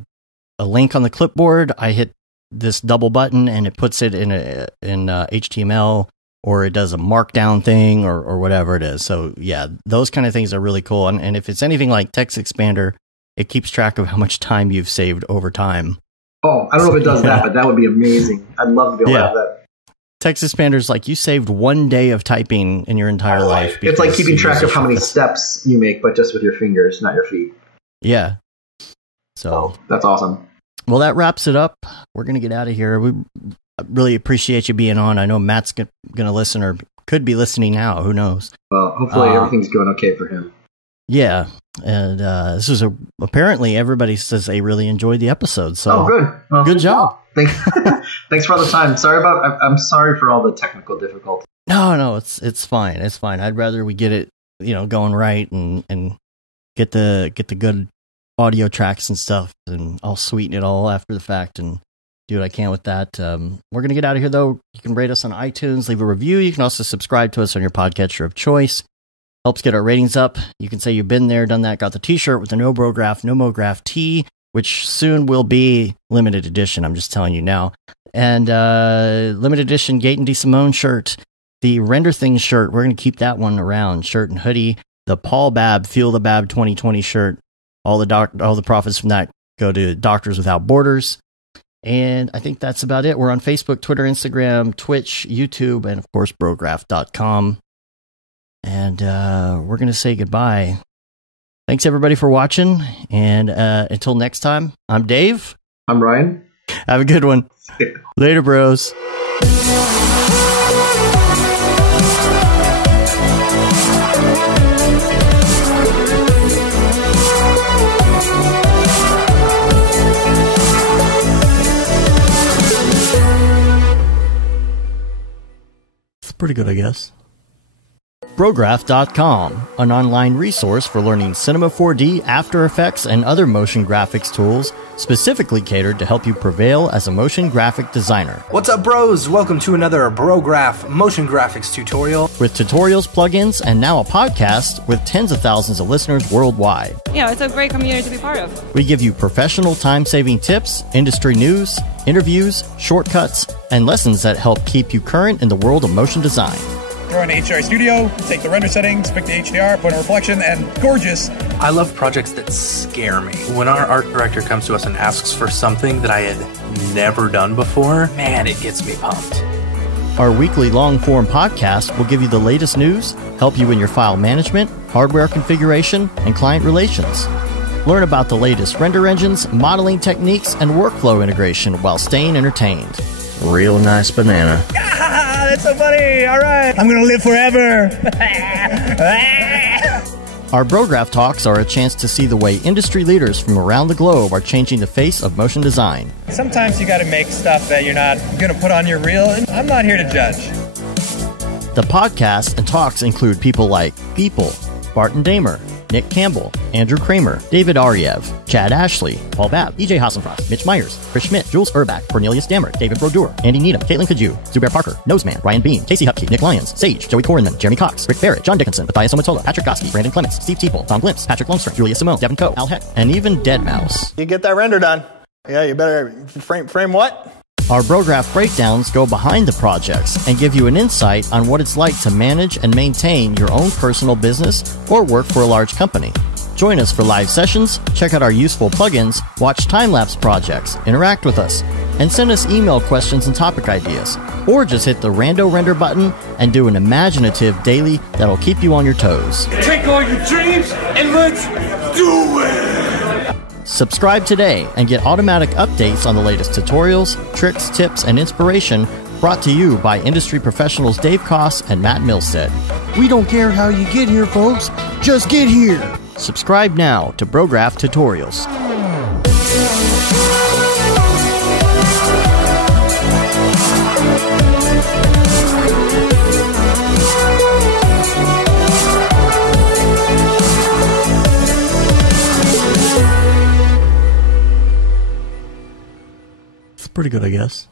link on the clipboard, I hit this double button and it puts it in HTML, or it does a markdown thing or whatever it is. So yeah, those kind of things are really cool. And if it's anything like Text Expander, it keeps track of how much time you've saved over time. Oh, I don't know if it does that, but that would be amazing. I'd love to be able to have that. Text Expander is like you saved one day of typing in your entire life. It's like keeping track of how many steps you make, but just with your fingers, not your feet. Yeah. So that's awesome. Well, that wraps it up. We're going to get out of here. We really appreciate you being on. I know Matt's going to listen or could be listening now. Who knows? Well, hopefully everything's going okay for him. Yeah. And this is apparently everybody says they really enjoyed the episode. So good. Well, good job. Thanks for all the time. I'm sorry for all the technical difficulties. No, it's fine. It's fine. I'd rather we get it, going right and get the good audio tracks and stuff, and I'll sweeten it all after the fact and do what I can with that. We're going to get out of here, though. You can rate us on iTunes, leave a review. You can also subscribe to us on your podcatcher of choice. Helps get our ratings up. You can say you've been there, done that, got the t-shirt with the No Brograph tee, which soon will be limited edition. I'm just telling you now. And limited edition Gaten DeSimone shirt, the Render Things shirt. We're going to keep that one around. Shirt and hoodie. The Paul Babb Feel the Babb 2020 shirt. All the profits from that go to Doctors Without Borders. And I think that's about it. We're on Facebook, Twitter, Instagram, Twitch, YouTube, and of course, Brograph.com. And we're going to say goodbye. Thanks everybody for watching. And until next time, I'm Dave. I'm Ryan. Have a good one. Later, bros. It's pretty good, I guess. Brograph.com, an online resource for learning Cinema 4D, After Effects, and other motion graphics tools specifically catered to help you prevail as a motion graphic designer. What's up, bros? Welcome to another Brograph motion graphics tutorial. With tutorials, plugins, and now a podcast with tens of thousands of listeners worldwide. Yeah, it's a great community to be part of. We give you professional time-saving tips, industry news, interviews, shortcuts, and lessons that help keep you current in the world of motion design. Throw in HDR Studio, take the render settings, pick the HDR, put in reflection, and gorgeous. I love projects that scare me. When our art director comes to us and asks for something that I had never done before, man, it gets me pumped. Our weekly long-form podcast will give you the latest news, help you in your file management, hardware configuration, and client relations. Learn about the latest render engines, modeling techniques, and workflow integration while staying entertained. Real nice banana. Ah, that's so funny. All right. I'm going to live forever. Our Brograph Talks are a chance to see the way industry leaders from around the globe are changing the face of motion design. Sometimes you got to make stuff that you're not going to put on your reel, and I'm not here to judge. The podcasts and talks include people like Beeple, Barton Damer, Nick Campbell, Andrew Kramer, David Ariev, Chad Ashley, Paul Babb, EJ Hassenfrost, Mitch Myers, Chris Schmidt, Jules Urbach, Cornelius Dammert, David Brodeur, Andy Needham, Caitlin Kaju, Zubair Parker, Noseman, Ryan Bean, Casey Hupke, Nick Lyons, Sage, Joey Korenman, Jeremy Cox, Rick Barrett, John Dickinson, Matthias Omotola, Patrick Goski, Brandon Clements, Steve Teeple, Tom Glimpse, Patrick Lundstrom, Julia Simone, Devin Coe, Al Heck, and even Deadmau5. You get that render done. Yeah, you better frame what? Our Brograph breakdowns go behind the projects and give you an insight on what it's like to manage and maintain your own personal business or work for a large company. Join us for live sessions, check out our useful plugins, watch time-lapse projects, interact with us, and send us email questions and topic ideas. Or just hit the Rando Render button and do an imaginative daily that'll keep you on your toes. Take all your dreams and let's do it! Subscribe today and get automatic updates on the latest tutorials, tricks, tips, and inspiration brought to you by industry professionals Dave Koss and Matt Milstead. We don't care how you get here, folks. Just get here. Subscribe now to Brograph Tutorials. It's pretty good, I guess.